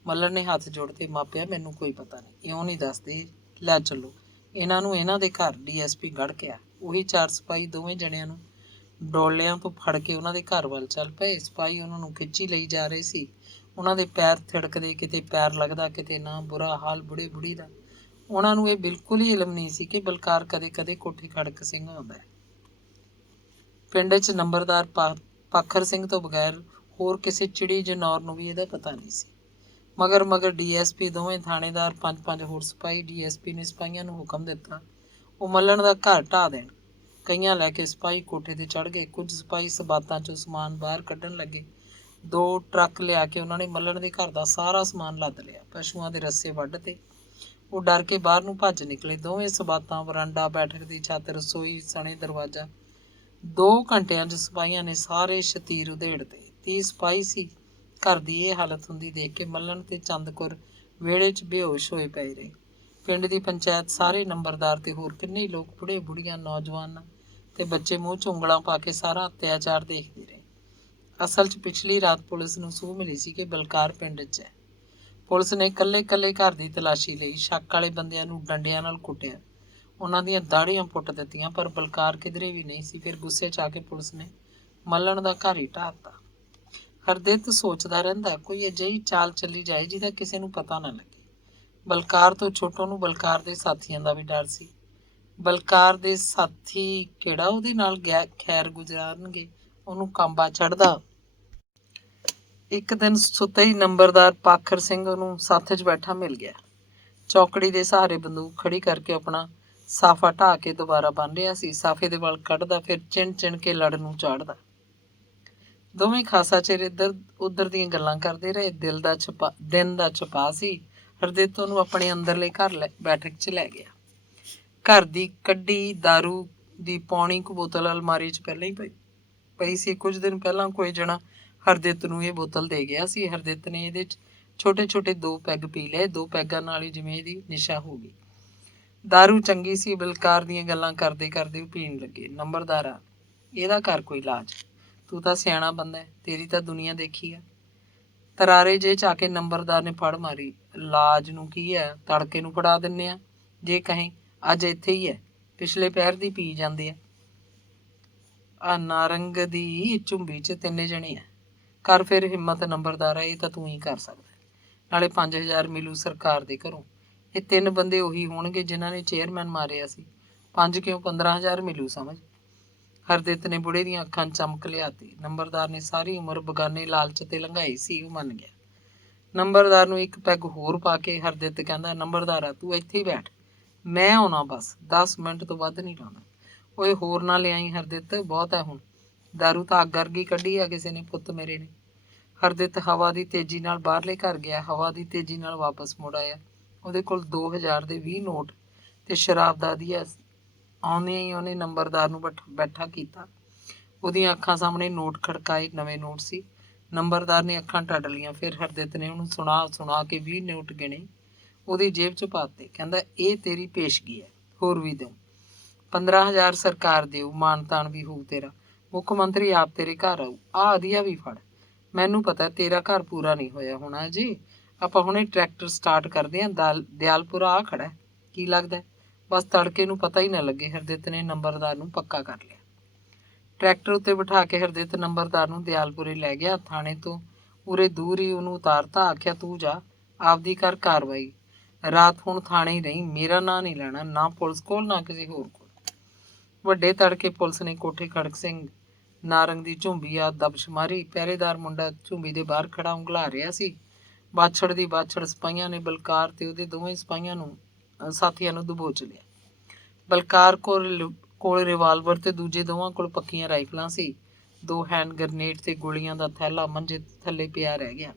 ਮੱਲਣ ਨੇ ਹੱਥ ਜੋੜ ਕੇ ਮਾਪਿਆ, ਮੈਨੂੰ ਕੋਈ ਪਤਾ ਨਹੀਂ। ਇਉਂ ਨਹੀਂ ਦੱਸਦੇ, ਲੈ ਚੱਲੋ ਇਹਨਾਂ ਨੂੰ ਇਹਨਾਂ ਦੇ ਘਰ। DSP ਗੜ ਗਿਆ। ਉਹੀ 4 ਸਿਪਾਹੀ ਦੋਵੇਂ ਜਣਿਆਂ ਨੂੰ ਡੋਲਿਆਂ ਤੋਂ ਫੜ ਕੇ ਉਹਨਾਂ ਦੇ ਘਰ ਵੱਲ ਚੱਲ ਪਏ। ਸਿਪਾਹੀ ਉਹਨਾਂ ਨੂੰ ਖਿੱਚੀ ਲਈ ਜਾ ਰਹੇ ਸੀ। ਉਹਨਾਂ ਦੇ ਪੈਰ ਥਿੜਕਦੇ, ਕਿਤੇ ਪੈਰ ਲੱਗਦਾ ਕਿਤੇ ਨਾ। ਬੁਰਾ ਹਾਲ ਬੁੜੇ ਬੁੜੀ ਦਾ। ਉਹਨਾਂ ਨੂੰ ਇਹ ਬਿਲਕੁਲ ਹੀ ਇਲਮ ਨਹੀਂ ਸੀ ਕਿ ਬਲਕਾਰ ਕਦੇ ਕਦੇ ਕੋਠੀ ਖੜਕ ਸਿੰਘ ਆਉਂਦਾ ਹੈ। ਪਿੰਡ 'ਚ ਨੰਬਰਦਾਰ ਪਾਖਰ ਸਿੰਘ ਤੋਂ ਬਗੈਰ ਹੋਰ ਕਿਸੇ ਚਿੜੀ ਜਨੌਰ ਨੂੰ ਵੀ ਇਹਦਾ ਪਤਾ ਨਹੀਂ ਸੀ। ਮਗਰ DSP, ਦੋਵੇਂ ਥਾਣੇਦਾਰ, 5-5 ਹੋਰ ਸਿਪਾਹੀ। DSP ਨੇ ਸਿਪਾਹੀਆਂ ਨੂੰ ਹੁਕਮ ਦਿੱਤਾ, ਉਹ ਮੱਲਣ ਦਾ ਘਰ ਢਾਹ ਦੇਣ। ਕਈਆਂ ਲੈ ਕੇ ਸਿਪਾਹੀ ਕੋਠੇ ਤੇ ਚੜ੍ਹ ਗਏ। ਕੁਝ ਸਿਪਾਹੀ ਸਬਾਤਾਂ 'ਚੋਂ ਸਮਾਨ ਬਾਹਰ ਕੱਢਣ ਲੱਗੇ। 2 ਟਰੱਕ ਲਿਆ ਕੇ ਉਹਨਾਂ ਨੇ ਮੱਲਣ ਦੇ ਘਰ ਦਾ ਸਾਰਾ ਸਮਾਨ ਲੱਦ ਲਿਆ। ਪਸ਼ੂਆਂ ਦੇ ਰੱਸੇ ਵੱਢਤੇ। ਉਹ ਡਰ ਕੇ ਬਾਹਰ ਨੂੰ ਭੱਜ ਨਿਕਲੇ। ਦੋਵੇਂ ਸਬਾਤਾਂ, ਬਰਾਂਡਾ, ਬੈਠਕ ਦੀ ਛੱਤ, ਰਸੋਈ ਸਣੇ ਦਰਵਾਜ਼ਾ। 2 ਘੰਟਿਆਂ 'ਚ ਸਿਪਾਹੀਆਂ ਨੇ ਸਾਰੇ ਸ਼ਤੀਰ ਉਧੇੜਤੇ। 30 ਸਿਪਾਹੀ ਸੀ। ਘਰ ਦੀ ਇਹ ਹਾਲਤ ਹੁੰਦੀ ਦੇਖ ਕੇ ਮੱਲਣ ਤੇ ਚੰਦਕੌਰ ਵਿਹੜੇ 'ਚ ਬੇਹੋਸ਼ ਹੋਏ ਪਏ ਰਹੇ। ਪਿੰਡ ਦੀ ਪੰਚਾਇਤ, ਸਾਰੇ ਨੰਬਰਦਾਰ ਤੇ ਹੋਰ ਕਿੰਨੇ ਹੀ ਲੋਕ, ਬੁੜੇ ਬੁੜੀਆਂ, ਨੌਜਵਾਨ ਤੇ ਬੱਚੇ, ਮੂੰਹ 'ਚ ਉਂਗਲਾਂ ਪਾ ਕੇ ਸਾਰਾ ਅਤਿਆਚਾਰ ਦੇਖਦੇ ਰਹੇ। ਅਸਲ 'ਚ ਪਿਛਲੀ ਰਾਤ ਪੁਲਿਸ ਨੂੰ ਸੂਹ ਮਿਲੀ ਸੀ ਕਿ ਬਲਕਾਰ ਪਿੰਡ 'ਚ ਹੈ। ਪੁਲਿਸ ਨੇ ਇਕੱਲੇ ਘਰ ਦੀ ਤਲਾਸ਼ੀ ਲਈ, ਸ਼ੱਕ ਵਾਲੇ ਬੰਦਿਆਂ ਨੂੰ ਡੰਡਿਆਂ ਨਾਲ ਕੁੱਟਿਆ, ਉਹਨਾਂ ਦੀਆਂ ਦਾੜ੍ਹੀਆਂ ਪੁੱਟ ਦਿੱਤੀਆਂ, ਪਰ ਬਲਕਾਰ ਕਿਧਰੇ ਵੀ ਨਹੀਂ ਸੀ। ਫਿਰ ਗੁੱਸੇ 'ਚ ਆ ਕੇ ਪੁਲਿਸ ਨੇ ਮੱਲਣ ਦਾ ਘਰ ਹੀ ਢਾਹ ਦਿੱਤਾ। ਹਰਦਿੱਤ ਸੋਚਦਾ ਰਹਿੰਦਾ, ਕੋਈ ਅਜਿਹੀ ਚਾਲ ਚੱਲੀ ਜਾਏ ਜਿਹਦਾ ਕਿਸੇ ਨੂੰ ਪਤਾ ਨਾ ਲੱਗੇ। ਬਲਕਾਰ ਤੋਂ ਛੋਟੋ ਨੂੰ ਬਲਕਾਰ ਦੇ ਸਾਥੀਆਂ ਦਾ ਵੀ ਡਰ ਸੀ। ਬਲਕਾਰ ਦੇ ਸਾਥੀ ਕਿਹੜਾ ਉਹਦੇ ਨਾਲ ਖੈਰ ਗੁਜ਼ਾਰਨਗੇ, ਉਹਨੂੰ ਕਾਂਬਾ ਚੜ੍ਹਦਾ। ਇੱਕ ਦਿਨ ਸੁੱਤੇ ਹੀ ਨੰਬਰਦਾਰ ਪਾਖਰ ਸਿੰਘ ਉਹਨੂੰ ਸੱਥ 'ਚ ਬੈਠਾ ਮਿਲ ਗਿਆ। ਚੌਕੜੀ ਦੇ ਸਹਾਰੇ ਬੰਦੂਕ ਖੜੀ ਕਰਕੇ ਆਪਣਾ ਸਾਫਾ ਢਾਹ ਕੇ ਦੁਬਾਰਾ ਬੰਨ ਰਿਹਾ ਸੀ। ਸਾਫੇ ਦੇ ਵੱਲ ਕੱਢਦਾ, ਫਿਰ ਚਿਣ ਕੇ ਲੜ ਨੂੰ ਚਾੜਦਾ। ਦੋਵੇਂ ਖਾਸਾ ਚਿਰ ਇੱਧਰ ਉੱਧਰ ਦੀਆਂ ਗੱਲਾਂ ਕਰਦੇ ਰਹੇ। ਦਿਨ ਦਾ ਛਪਾ ਸੀ। ਹਰਦਿੱਤ ਉਹਨੂੰ ਆਪਣੇ ਅੰਦਰਲੇ ਘਰ ਬੈਠਕ 'ਚ ਲੈ ਗਿਆ। ਘਰ ਦੀ ਕੱਢੀ ਦਾਰੂ ਦੀ ਪੌਣੀ ਕੁ ਬੋਤਲ ਅਲਮਾਰੀ 'ਚ ਪਹਿਲਾਂ ਹੀ ਪਈ ਸੀ। ਕੁਝ ਦਿਨ ਪਹਿਲਾਂ ਕੋਈ ਜਣਾ ਹਰਦਿੱਤ ਨੂੰ ਇਹ ਬੋਤਲ ਦੇ ਗਿਆ ਸੀ। ਹਰਦਿੱਤ ਨੇ ਇਹਦੇ 'ਚ ਛੋਟੇ 2 ਪੈਗ ਪੀ ਲਏ। 2 ਪੈਗਾਂ ਨਾਲ ਹੀ ਜਿਵੇਂ ਇਹਦੀ ਨਿਸ਼ਾ ਹੋ ਗਈ। ਦਾਰੂ ਚੰਗੀ ਸੀ। ਬਲਕਾਰ ਦੀਆਂ ਗੱਲਾਂ ਕਰਦੇ ਉਹ ਪੀਣ ਲੱਗੇ। ਨੰਬਰਦਾਰਾ, ਇਹਦਾ ਕਰ ਕੋਈ ਇਲਾਜ, ਤੂੰ ਤਾਂ ਸਿਆਣਾ ਬੰਦਾ, ਤੇਰੀ ਤਾਂ ਦੁਨੀਆ ਦੇਖੀ ਆ। ਤਰਾਰੇ ਜੇ 'ਚ ਆ ਕੇ ਨੰਬਰਦਾਰ ਨੇ ਫੜ ਮਾਰੀ। ਇਲਾਜ ਨੂੰ ਕੀ ਹੈ, ਤੜਕੇ ਨੂੰ ਫੜਾ ਦਿੰਨੇ ਆ, ਜੇ ਕਹੀਂ ਅੱਜ ਇੱਥੇ ਹੀ ਹੈ, ਪਿਛਲੇ ਪਹਿਰ ਦੀ ਪੀ ਜਾਂਦੇ ਆ ਨਾਰੰਗ ਦੀ ਝੁੰਬੀ 'ਚ 3 ਜਣੇ ਆ। ਕਰ ਫਿਰ ਹਿੰਮਤ ਨੰਬਰਦਾਰਾ, ਇਹ ਤਾਂ ਤੂੰ ਹੀ ਕਰ ਸਕਦਾ। ਨਾਲੇ 5000 ਮਿਲੂ ਸਰਕਾਰ ਦੇ ਘਰੋਂ। ਇਹ 3 ਬੰਦੇ ਉਹੀ ਹੋਣਗੇ ਜਿਨ੍ਹਾਂ ਨੇ ਚੇਅਰਮੈਨ ਮਾਰਿਆ ਸੀ। 5 ਕਿਉਂ 15000 ਮਿਲੂ ਸਮਝ। ਹਰਦਿੱਤ ਨੇ ਬੁੜੇ ਦੀਆਂ ਅੱਖਾਂ 'ਚ ਚਮਕ ਲਿਆਤੀ। ਨੰਬਰਦਾਰ ਨੇ ਸਾਰੀ ਉਮਰ ਬਗਾਨੇ ਲਾਲਚ ਤੇ ਲੰਘਾਈ ਸੀ, ਉਹ ਮੰਨ ਗਿਆ। ਨੰਬਰਦਾਰ ਨੂੰ ਇੱਕ ਪੈਗ ਹੋਰ ਪਾ ਕੇ ਹਰਦਿੱਤ ਕਹਿੰਦਾ, ਨੰਬਰਦਾਰਾ ਤੂੰ ਇੱਥੇ ਹੀ ਬੈਠ, ਮੈਂ ਆਉਣਾ ਬਸ, 10 ਮਿੰਟ ਤੋਂ ਵੱਧ ਨਹੀਂ ਲਾਉਣਾ। ਓਏ ਹੋਰ ਨਾ ਲਿਆਈ ਹਰਦਿੱਤ, ਬਹੁਤ ਹੈ ਹੁਣ, ਦਾਰੂ ਤਾਂ ਅੱਗ ਵਰਗੀ ਕੱਢੀ ਆ ਕਿਸੇ ਨੇ, ਪੁੱਤ ਮੇਰੇ ਨੇ। ਹਰਦਿੱਤ ਹਵਾ ਦੀ ਤੇਜ਼ੀ ਨਾਲ ਬਾਹਰਲੇ ਘਰ ਗਿਆ। ਹਵਾ ਦੀ ਤੇਜ਼ੀ ਨਾਲ ਵਾਪਸ ਮੁੜ ਆਇਆ। ਉਹਦੇ ਕੋਲ 2000 ਦੇ 20 ਨੋਟ ਤੇ ਸ਼ਰਾਬ ਦਾ ਅਧੀਆ। ਆਉਂਦਿਆਂ ਹੀ ਉਹਨੇ ਨੰਬਰਦਾਰ ਨੂੰ ਬੈਠਾ ਕੀਤਾ। ਉਹਦੀਆਂ ਅੱਖਾਂ ਸਾਹਮਣੇ ਨੋਟ ਖੜਕਾਏ। ਨਵੇਂ ਨੋਟ ਸੀ। ਨੰਬਰਦਾਰ ਨੇ ਅੱਖਾਂ ਟੱਡ ਲਈਆਂ। ਫਿਰ ਹਰਦਿੱਤ ਨੇ ਉਹਨੂੰ ਸੁਣਾ ਕੇ 20 ਨੋਟ ਗਿਣੇ, ਉਹਦੀ ਜੇਬ 'ਚ ਪਾ ਦਿੱਤੇ। ਕਹਿੰਦਾ, ਇਹ ਤੇਰੀ ਪੇਸ਼ਗੀ ਹੈ, ਹੋਰ ਵੀ ਦਿਓ। 15000 ਸਰਕਾਰ ਦਿਓ, ਮਾਣ ਤਾਣ ਵੀ ਹੋਊ ਤੇਰਾ। ਮੁੱਖ ਮੰਤਰੀ ਆਪ ਤੇਰੇ ਘਰ ਆਊ। ਆਹ ਅਧੀਆ ਵੀ ਫੜ। ਮੈਨੂੰ ਪਤਾ ਤੇਰਾ ਘਰ ਪੂਰਾ ਨਹੀਂ ਹੋਇਆ ਹੋਣਾ ਜੀ। ਆਪਾਂ ਹੁਣੇ ਟਰੈਕਟਰ ਸਟਾਰਟ ਕਰਦੇ ਹਾਂ। ਦਿਆਲਪੁਰਾ ਆ ਖੜਾ, ਕੀ ਲੱਗਦਾ? ਬਸ ਤੜਕੇ ਨੂੰ ਪਤਾ ਹੀ ਨਾ ਲੱਗੇ। ਹਰਦਿੱਤ ਨੇ ਨੰਬਰਦਾਰ ਨੂੰ ਪੱਕਾ ਕਰ ਲਿਆ। ਟਰੈਕਟਰ ਉੱਤੇ ਬਿਠਾ ਕੇ ਹਰਦਿੱਤ ਨੰਬਰਦਾਰ ਨੂੰ ਦਿਆਲਪੁਰੇ ਲੈ ਗਿਆ। ਥਾਣੇ ਤੋਂ ਉਰੇ ਦੂਰ ਹੀ ਉਹਨੂੰ ਉਤਾਰਤਾ। ਆਖਿਆ, ਤੂੰ ਜਾ, ਆਪਦੀ ਕਰ ਕਾਰਵਾਈ। ਰਾਤ ਹੁਣ ਥਾਣੇ ਹੀ ਰਹੀ। ਮੇਰਾ ਨਾਂ ਨਹੀਂ ਲੈਣਾ, ਨਾ ਪੁਲਿਸ ਕੋਲ ਨਾ ਕਿਸੇ ਹੋਰ ਕੋਲ। ਵੱਡੇ ਤੜਕੇ ਪੁਲਿਸ ਨੇ ਕੋਠੇ ਖੜਕ ਸਿੰਘ ਨਾਰੰਗ ਦੀ ਝੁੰਬੀ ਆ ਦਬਸ਼ਮਾਰੀ। ਪਹਿਰੇਦਾਰ ਮੁੰਡਾ ਝੁੰਬੀ ਦੇ ਬਾਹਰ ਖੜਾ ਉਂਘਲਾ ਰਿਹਾ ਸੀ। ਬਾਛੜ ਦੀ ਬਾਛੜ ਸਿਪਾਹੀਆਂ ਨੇ ਬਲਕਾਰ ਤੇ ਉਹਦੇ ਦੋਵੇਂ ਸਾਥੀਆਂ ਨੂੰ ਦਬੋਚ ਲਿਆ। ਬਲਕਾਰ ਕੋਲ ਰਿਵਾਲਵਰ ਤੇ ਦੂਜੇ ਦੋਵਾਂ ਕੋਲ ਪੱਕੀਆਂ ਰਾਈਫਲਾਂ ਸੀ। 2 ਹੈਂਡ ਗ੍ਰਨੇਡ ਤੇ ਗੋਲੀਆਂ ਦਾ ਥੈਲਾ ਮੰਜੇ ਥੱਲੇ ਪਿਆ ਰਹਿ ਗਿਆ।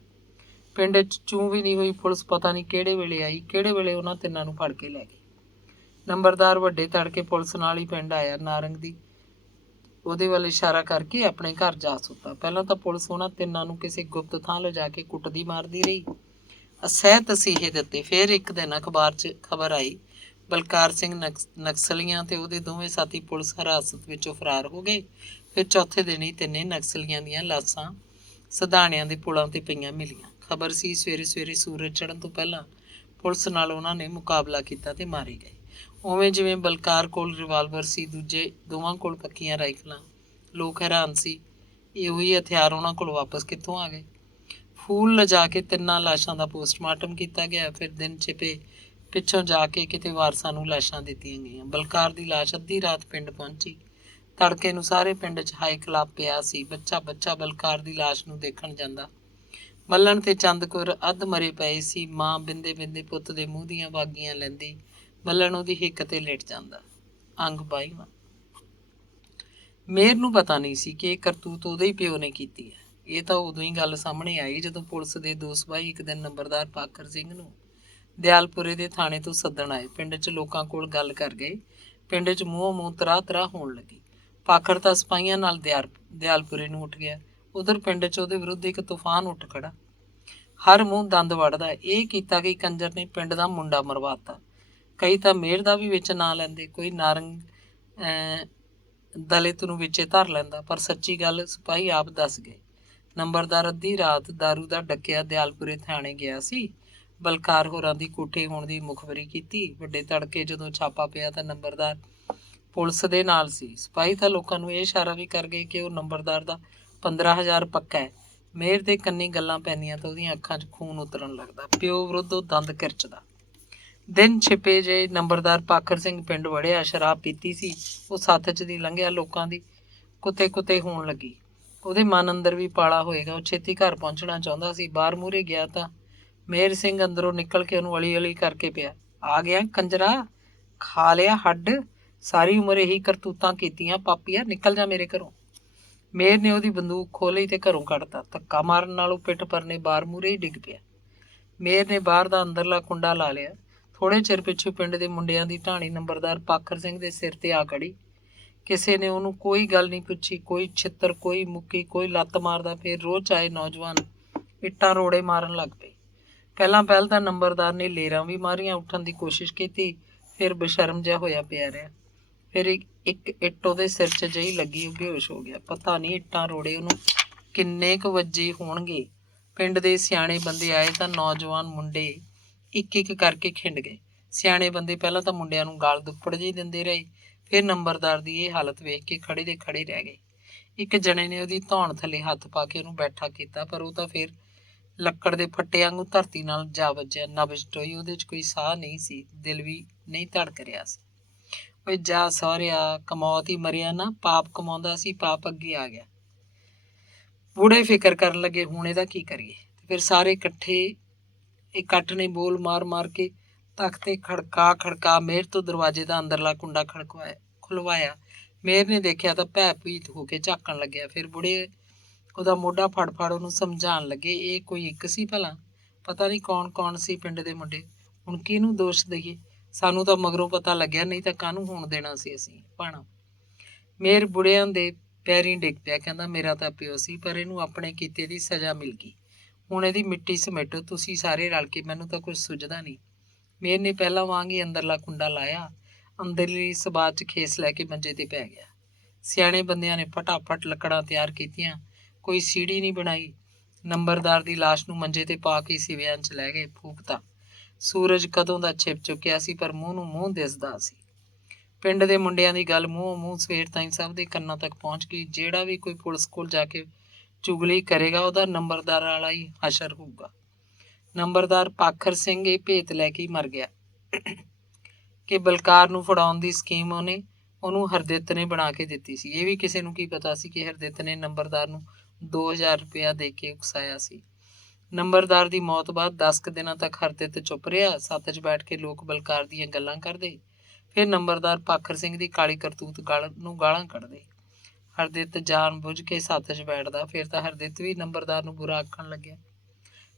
ਪਿੰਡ 'ਚ ਚੂੰ ਵੀ ਨਹੀਂ ਹੋਈ। ਪੁਲਿਸ ਪਤਾ ਨਹੀਂ ਕਿਹੜੇ ਵੇਲੇ ਆਈ, ਕਿਹੜੇ ਵੇਲੇ ਉਹਨਾਂ ਤਿੰਨਾਂ ਨੂੰ ਫੜ ਕੇ ਲੈ ਗਈ। ਨੰਬਰਦਾਰ ਵੱਡੇ ਤੜਕੇ ਪੁਲਿਸ ਨਾਲ ਹੀ ਪਿੰਡ ਆਇਆ। ਨਾਰੰਗ ਦੀ ਉਹਦੇ ਵੱਲ ਇਸ਼ਾਰਾ ਕਰਕੇ ਆਪਣੇ ਘਰ ਜਾ ਸੁੱਤਾ। ਪਹਿਲਾਂ ਤਾਂ ਪੁਲਿਸ ਉਹਨਾਂ ਤਿੰਨਾਂ ਨੂੰ ਕਿਸੇ ਗੁਪਤ ਥਾਂ ਲਿਜਾ ਕੇ ਕੁੱਟਦੀ ਮਾਰਦੀ ਰਹੀ, ਅਸਹਿ ਤਸੀਹੇ ਦਿੱਤੇ। ਫਿਰ ਇੱਕ ਦਿਨ ਅਖਬਾਰ 'ਚ ਖਬਰ ਆਈ, ਬਲਕਾਰ ਸਿੰਘ ਨਕਸਲੀਆਂ ਤੇ ਉਹਦੇ ਦੋਵੇਂ ਸਾਥੀ ਪੁਲਿਸ ਹਿਰਾਸਤ ਵਿੱਚੋਂ ਫਰਾਰ ਹੋ ਗਏ। ਫਿਰ ਚੌਥੇ ਦਿਨ ਹੀ 3 ਨਕਸਲੀਆਂ ਦੀਆਂ ਲਾਸ਼ਾਂ ਸਧਾਣਿਆਂ ਦੇ ਪੁਲਾਂ ਤੇ ਪਈਆਂ ਮਿਲੀਆਂ। ਖਬਰ ਸੀ ਸਵੇਰੇ ਸੂਰਜ ਚੜ੍ਹਨ ਤੋਂ ਪਹਿਲਾਂ ਪੁਲਿਸ ਨਾਲ ਉਹਨਾਂ ਨੇ ਮੁਕਾਬਲਾ ਕੀਤਾ ਤੇ ਮਾਰੇ ਗਏ। ਉਵੇਂ ਜਿਵੇਂ ਬਲਕਾਰ ਕੋਲ ਰਿਵਾਲਵਰ ਸੀ, ਦੂਜੇ ਦੋਵਾਂ ਕੋਲ ਪੱਕੀਆਂ ਰਾਈਫਲਾਂ। ਲੋਕ ਹੈਰਾਨ ਸੀ, ਇਹ ਉਹੀ ਹਥਿਆਰ ਉਹਨਾਂ ਕੋਲ ਵਾਪਸ ਕਿੱਥੋਂ ਆ ਗਏ। ਫੂਲ ਲਿਜਾ ਕੇ 3 ਲਾਸ਼ਾਂ ਦਾ ਪੋਸਟਮਾਰਟਮ ਕੀਤਾ ਗਿਆ। ਫਿਰ ਦਿਨ ਛਿਪੇ ਪਿੱਛੋਂ ਜਾ ਕੇ ਕਿਤੇ ਵਾਰਸਾਂ ਨੂੰ ਲਾਸ਼ਾਂ ਦਿੱਤੀਆਂ ਗਈਆਂ। ਬਲਕਾਰ ਦੀ ਲਾਸ਼ ਅੱਧੀ ਰਾਤ ਪਿੰਡ ਪਹੁੰਚੀ। ਤੜਕੇ ਨੂੰ ਸਾਰੇ ਪਿੰਡ 'ਚ ਹਾਈ ਕਲਾਪ ਪਿਆ ਸੀ। ਬੱਚਾ ਬਲਕਾਰ ਦੀ ਲਾਸ਼ ਨੂੰ ਦੇਖਣ ਜਾਂਦਾ। ਮੱਲਣ ਤੇ ਚੰਦਕੌਰ ਅੱਧ ਮਰੇ ਪਏ ਸੀ। ਮਾਂ ਬਿੰਦੇ ਪੁੱਤ ਦੇ ਮੂੰਹ ਦੀਆਂ ਵਾਗੀਆਂ ਲੈਂਦੀ। ਮੱਲਣ ਉਹਦੀ ਹਿੱਕ ਤੇ ਲੇਟ ਜਾਂਦਾ। ਅੰਗ 22ਵਾਂ। ਮੇਹਰ ਨੂੰ ਪਤਾ ਨਹੀਂ ਸੀ ਕਿ ਇਹ ਕਰਤੂਤ ਉਹਦੇ ਹੀ ਪਿਓ ਨੇ ਕੀਤੀ ਹੈ। ਇਹ ਤਾਂ ਉਦੋਂ ਹੀ ਗੱਲ ਸਾਹਮਣੇ ਆਈ ਜਦੋਂ ਪੁਲਿਸ ਦੇ 2 ਸਿਪਾਹੀ ਇੱਕ ਦਿਨ ਨੰਬਰਦਾਰ ਪਾਖਰ ਸਿੰਘ ਨੂੰ ਦਿਆਲਪੁਰੇ ਦੇ ਥਾਣੇ ਤੋਂ ਸੱਦਣ ਆਏ। ਪਿੰਡ 'ਚ ਲੋਕਾਂ ਕੋਲ ਗੱਲ ਕਰ ਗਏ। ਪਿੰਡ 'ਚ ਮੂੰਹ ਤਰਾਹ ਹੋਣ ਲੱਗੀ। ਪਾਖਰ ਤਾਂ ਸਿਪਾਹੀਆਂ ਨਾਲ ਦਿਆਲਪੁਰੇ ਨੂੰ ਉੱਠ ਗਿਆ। ਉਧਰ ਪਿੰਡ 'ਚ ਉਹਦੇ ਵਿਰੁੱਧ ਇੱਕ ਤੂਫਾਨ ਉੱਠ ਖੜਾ। ਹਰ ਮੂੰਹ ਦੰਦ ਵੜਦਾ। ਇਹ ਕੀਤਾ ਕਿ ਕੰਜਰ ਨੇ ਪਿੰਡ ਦਾ ਮੁੰਡਾ ਮਰਵਾਤਾ। ਕਈ ਤਾਂ ਮੇਹਰ ਦਾ ਵੀ ਵਿੱਚ ਨਾਂ ਲੈਂਦੇ, ਕੋਈ ਨਾਰੰਗ ਦਲਿਤ ਨੂੰ ਵਿੱਚੇ ਧਰ ਲੈਂਦਾ। ਪਰ ਸੱਚੀ ਗੱਲ ਸਿਪਾਹੀ ਆਪ ਦੱਸ ਗਏ, ਨੰਬਰਦਾਰ ਅੱਧੀ ਰਾਤ ਦਾਰੂ ਦਾ ਡੱਕਿਆ ਦਿਆਲਪੁਰੇ ਥਾਣੇ ਗਿਆ ਸੀ। ਬਲਕਾਰ ਹੋਰਾਂ ਦੀ ਕੋਠੇ ਹੋਣ ਦੀ ਮੁਖਬਰੀ ਕੀਤੀ। ਵੱਡੇ ਤੜਕੇ ਜਦੋਂ ਛਾਪਾ ਪਿਆ ਤਾਂ ਨੰਬਰਦਾਰ ਪੁਲਿਸ ਦੇ ਨਾਲ ਸੀ। ਸਿਪਾਹੀ ਤਾਂ ਲੋਕਾਂ ਨੂੰ ਇਹ ਇਸ਼ਾਰਾ ਵੀ ਕਰ ਗਏ ਕਿ ਉਹ ਨੰਬਰਦਾਰ ਦਾ 15,000 ਪੱਕਾ ਹੈ। ਮੇਹਰ ਦੇ ਕੰਨੀ ਗੱਲਾਂ ਪੈਂਦੀਆਂ ਤਾਂ ਉਹਦੀਆਂ ਅੱਖਾਂ 'ਚ ਖੂਨ ਉਤਰਨ ਲੱਗਦਾ। ਪਿਓ ਵਿਰੁੱਧ ਉਹ ਦੰਦ ਕਿਰਚਦਾ। ਦਿਨ ਛਿਪੇ ਜੇ ਨੰਬਰਦਾਰ ਪਾਖਰ ਸਿੰਘ ਪਿੰਡ ਵੜਿਆ। ਸ਼ਰਾਬ ਪੀਤੀ ਸੀ। ਉਹ ਸੱਥ 'ਚ ਦੀ ਲੰਘਿਆ। ਲੋਕਾਂ ਦੀ ਕੁੱਤੇ ਕੁੱਤੇ ਹੋਣ ਲੱਗੀ। ਉਹਦੇ ਮਨ ਅੰਦਰ ਵੀ ਪਾਲਾ ਹੋਏਗਾ। ਉਹ ਛੇਤੀ ਘਰ ਪਹੁੰਚਣਾ ਚਾਹੁੰਦਾ ਸੀ। ਬਾਹਰ ਮੂਹਰੇ ਗਿਆ ਤਾਂ ਮੇਹਰ ਸਿੰਘ ਅੰਦਰੋਂ ਨਿਕਲ ਕੇ ਉਹਨੂੰ ਅਲੀ ਅਲੀ ਕਰਕੇ ਪਿਆ। ਆ ਗਿਆ ਕੰਜਰਾ, ਖਾ ਲਿਆ ਹੱਡ, ਸਾਰੀ ਉਮਰ ਇਹੀ ਕਰਤੂਤਾਂ ਕੀਤੀਆਂ, ਪਾਪੀਆ ਨਿਕਲ ਜਾ ਮੇਰੇ ਘਰੋਂ। ਮੇਹਰ ਨੇ ਉਹਦੀ ਬੰਦੂਕ ਖੋਹ ਲਈ ਤੇ ਘਰੋਂ ਕੱਢਤਾ। ਧੱਕਾ ਮਾਰਨ ਨਾਲ ਉਹ ਪਿੱਠ ਪਰਨੇ ਬਾਹਰ ਮੂਹਰੇ ਹੀ ਡਿੱਗ ਪਿਆ। ਮੇਹਰ ਨੇ ਬਾਹਰ ਦਾ ਅੰਦਰਲਾ ਕੁੰਡਾ ਲਾ ਲਿਆ। ਥੋੜ੍ਹੇ ਚਿਰ ਪਿੱਛੋਂ ਪਿੰਡ ਦੇ ਮੁੰਡਿਆਂ ਦੀ ਢਾਣੀ ਨੰਬਰਦਾਰ ਪਾਖਰ ਸਿੰਘ ਦੇ ਸਿਰ ਤੇ ਆ ਖੜੀ। ਕਿਸੇ ਨੇ ਉਹਨੂੰ ਕੋਈ ਗੱਲ ਨਹੀਂ ਪੁੱਛੀ। ਕੋਈ ਛਿੱਤਰ, ਕੋਈ ਮੁੱਕੀ, ਕੋਈ ਲੱਤ ਮਾਰਦਾ। ਫਿਰ ਰੋਜ਼ ਆਏ ਨੌਜਵਾਨ ਇੱਟਾਂ ਰੋੜੇ ਮਾਰਨ ਲੱਗ ਪਏ। ਪਹਿਲ ਤਾਂ ਨੰਬਰਦਾਰ ਨੇ ਲੇਰਾਂ ਵੀ ਮਾਰੀਆਂ, ਉੱਠਣ ਦੀ ਕੋਸ਼ਿਸ਼ ਕੀਤੀ। ਫਿਰ ਬੇਸ਼ਰਮ ਜਿਹਾ ਹੋਇਆ ਪਿਆ ਰਿਹਾ। ਫਿਰ ਇੱਕ ਇੱਟ ਉਹਦੇ ਸਿਰ 'ਚ ਜਿਹੀ ਲੱਗੀ, ਉਹ ਬੇਹੋਸ਼ ਹੋ ਗਿਆ। ਪਤਾ ਨਹੀਂ ਇੱਟਾਂ ਰੋੜੇ ਉਹਨੂੰ ਕਿੰਨੇ ਕੁ ਵੱਜੇ ਹੋਣਗੇ। ਪਿੰਡ ਦੇ ਸਿਆਣੇ ਬੰਦੇ ਆਏ ਤਾਂ ਨੌਜਵਾਨ ਮੁੰਡੇ ਇੱਕ ਇੱਕ ਕਰਕੇ ਖਿੰਡ ਗਏ। ਸਿਆਣੇ ਬੰਦੇ ਪਹਿਲਾਂ ਤਾਂ ਮੁੰਡਿਆਂ ਨੂੰ ਗਾਲ ਦੁੱਪੜ ਜਿਹੀ ਦਿੰਦੇ ਰਹੇ। ਫਿਰ ਨੰਬਰਦਾਰ ਦੀ ਇਹ ਹਾਲਤ ਵੇਖ ਕੇ ਖੜੇ ਦੇ ਖੜੇ ਰਹਿ ਗਏ। ਇੱਕ ਜਣੇ ਨੇ ਉਹਦੀ ਧੌਣ ਥੱਲੇ ਹੱਥ ਪਾ ਕੇ ਉਹਨੂੰ ਬੈਠਾ ਕੀਤਾ, ਪਰ ਉਹ ਤਾਂ ਫਿਰ ਲੱਕੜ ਦੇ ਫੱਟੇ ਵਾਂਗੂ ਧਰਤੀ ਨਾਲ ਜਾ ਵੱਜਿਆ। ਨਬਜ਼ ਟੋਈ, ਉਹਦੇ 'ਚ ਕੋਈ ਸਾਹ ਨਹੀਂ ਸੀ। ਦਿਲ ਵੀ ਨਹੀਂ ਧੜਕ ਰਿਹਾ ਸੀ। ਓਏ ਜਾ ਸਹੁਰਿਆ, ਕਮੌਤ ਹੀ ਮਰਿਆ ਨਾ, ਪਾਪ ਕਮਾਉਂਦਾ ਸੀ, ਪਾਪ ਅੱਗੇ ਆ ਗਿਆ। ਬੂੜੇ ਫਿਕਰ ਕਰਨ ਲੱਗੇ, ਹੁਣ ਇਹਦਾ ਕੀ ਕਰੀਏ। ਫਿਰ ਸਾਰੇ ਇਕੱਠ ਨੇ ਬੋਲ ਮਾਰ ਮਾਰ ਕੇ ਤਖਤੇ ਖੜਕਾ ਮੇਹਰ ਤੋਂ ਦਰਵਾਜ਼ੇ ਦਾ ਅੰਦਰਲਾ ਕੁੰਡਾ ਖੁਲਵਾਇਆ। ਮੇਹਰ ਨੇ ਦੇਖਿਆ ਤਾਂ ਭੈ ਭੀਤ ਹੋ ਕੇ ਝਾਕਣ ਲੱਗਿਆ। ਫਿਰ ਬੁੜੇ ਉਹਦਾ ਮੋਢਾ ਫੜ ਉਹਨੂੰ ਸਮਝਾਉਣ ਲੱਗੇ। ਇਹ ਕੋਈ ਇੱਕ ਸੀ ਭਲਾ? ਪਤਾ ਨਹੀਂ ਕੌਣ ਸੀ ਪਿੰਡ ਦੇ ਮੁੰਡੇ। ਹੁਣ ਕਿਹਨੂੰ ਦੋਸ਼ ਦਈਏ? ਸਾਨੂੰ ਤਾਂ ਮਗਰੋਂ ਪਤਾ ਲੱਗਿਆ, ਨਹੀਂ ਤਾਂ ਕਾਹਨੂੰ ਹੋਣ ਦੇਣਾ ਸੀ ਅਸੀਂ ਭਾਣਾ। ਮੇਹਰ ਬੁੜਿਆਂ ਦੇ ਪੈਰੀਂ ਡਿੱਗ ਪਿਆ। ਕਹਿੰਦਾ ਮੇਰਾ ਤਾਂ ਪਿਓ ਸੀ, ਪਰ ਇਹਨੂੰ ਆਪਣੇ ਕੀਤੇ ਦੀ ਸਜ਼ਾ ਮਿਲ ਗਈ। ਹੁਣ ਇਹਦੀ ਮਿੱਟੀ ਸਮੇਟੋ ਤੁਸੀਂ ਸਾਰੇ ਰਲ ਕੇ, ਮੈਨੂੰ ਤਾਂ ਕੁਝ ਸੁੱਝਦਾ ਨਹੀਂ। ਮੇਹਰ ਨੇ ਪਹਿਲਾਂ ਵਾਂਗ ਹੀ ਅੰਦਰਲਾ ਕੁੰਡਾ ਲਾਇਆ। ਅੰਦਰਲੀ ਸਬਾਤ 'ਚ ਖੇਸ ਲੈ ਕੇ ਮੰਜੇ ਤੇ ਪੈ ਗਿਆ। ਸਿਆਣੇ ਬੰਦਿਆਂ ਨੇ ਫਟਾਫਟ ਲੱਕੜਾਂ ਤਿਆਰ ਕੀਤੀਆਂ। ਕੋਈ ਸੀੜੀ ਨਹੀਂ ਬਣਾਈ। ਨੰਬਰਦਾਰ ਦੀ ਲਾਸ਼ ਨੂੰ ਮੰਜੇ ਤੇ ਪਾ ਕੇ ਸਿਵਿਆਂ 'ਚ ਲੈ ਗਏ। ਫੂਕਤਾ। ਸੂਰਜ ਕਦੋਂ ਦਾ ਛਿਪ ਚੁੱਕਿਆ ਸੀ, ਪਰ ਮੂੰਹ ਨੂੰ ਮੂੰਹ ਦਿਸਦਾ ਸੀ। ਪਿੰਡ ਦੇ ਮੁੰਡਿਆਂ ਦੀ ਗੱਲ ਮੂੰਹ ਸਵੇਰ ਤਾਈਂ ਸਭ ਦੇ ਕੰਨਾਂ ਤੱਕ ਪਹੁੰਚ ਗਈ। ਜਿਹੜਾ ਵੀ ਕੋਈ ਪੁਲਿਸ ਕੋਲ ਜਾ ਕੇ ਚੁਗਲੀ ਕਰੇਗਾ, ਉਹਦਾ ਨੰਬਰਦਾਰ ਵਾਲਾ ਹੀ ਹਸ਼ਰ ਹੋਊਗਾ। ਨੰਬਰਦਾਰ ਪਾਖਰ ਸਿੰਘ ਇਹ ਭੇਤ ਲੈ ਕੇ ਮਰ ਗਿਆ ਕਿ ਬਲਕਾਰ ਨੂੰ ਫੜਾਉਣ ਦੀ ਸਕੀਮ ਉਹਨੂੰ ਹਰਦਿੱਤ ਨੇ ਬਣਾ ਕੇ ਦਿੱਤੀ ਸੀ। ਇਹ ਵੀ ਕਿਸੇ ਨੂੰ ਕੀ ਪਤਾ ਸੀ ਕਿ ਹਰਦਿੱਤ ਨੇ ਨੰਬਰਦਾਰ ਨੂੰ 2,000 ਰੁਪਇਆ ਦੇ ਕੇ ਉਕਸਾਇਆ ਸੀ। ਨੰਬਰਦਾਰ ਦੀ ਮੌਤ ਬਾਅਦ 10 ਕੁ ਦਿਨਾਂ ਤੱਕ ਹਰਦਿੱਤ ਚੁੱਪ ਰਿਹਾ। ਸੱਥ 'ਚ ਬੈਠ ਕੇ ਲੋਕ ਬਲਕਾਰ ਦੀਆਂ ਗੱਲਾਂ ਕਰਦੇ। ਫਿਰ ਨੰਬਰਦਾਰ ਪਾਖਰ ਸਿੰਘ ਦੀ ਕਾਲੀ ਕਰਤੂਤ ਨੂੰ ਗਾਲਾਂ ਕੱਢਦੇ। ਹਰਦਿੱਤ ਜਾਣ ਬੁੱਝ ਕੇ ਸੱਥ 'ਚ ਬੈਠਦਾ। ਫਿਰ ਤਾਂ ਹਰਦਿੱਤ ਵੀ ਨੰਬਰਦਾਰ ਨੂੰ ਬੁਰਾ ਆਖਣ ਲੱਗਿਆ।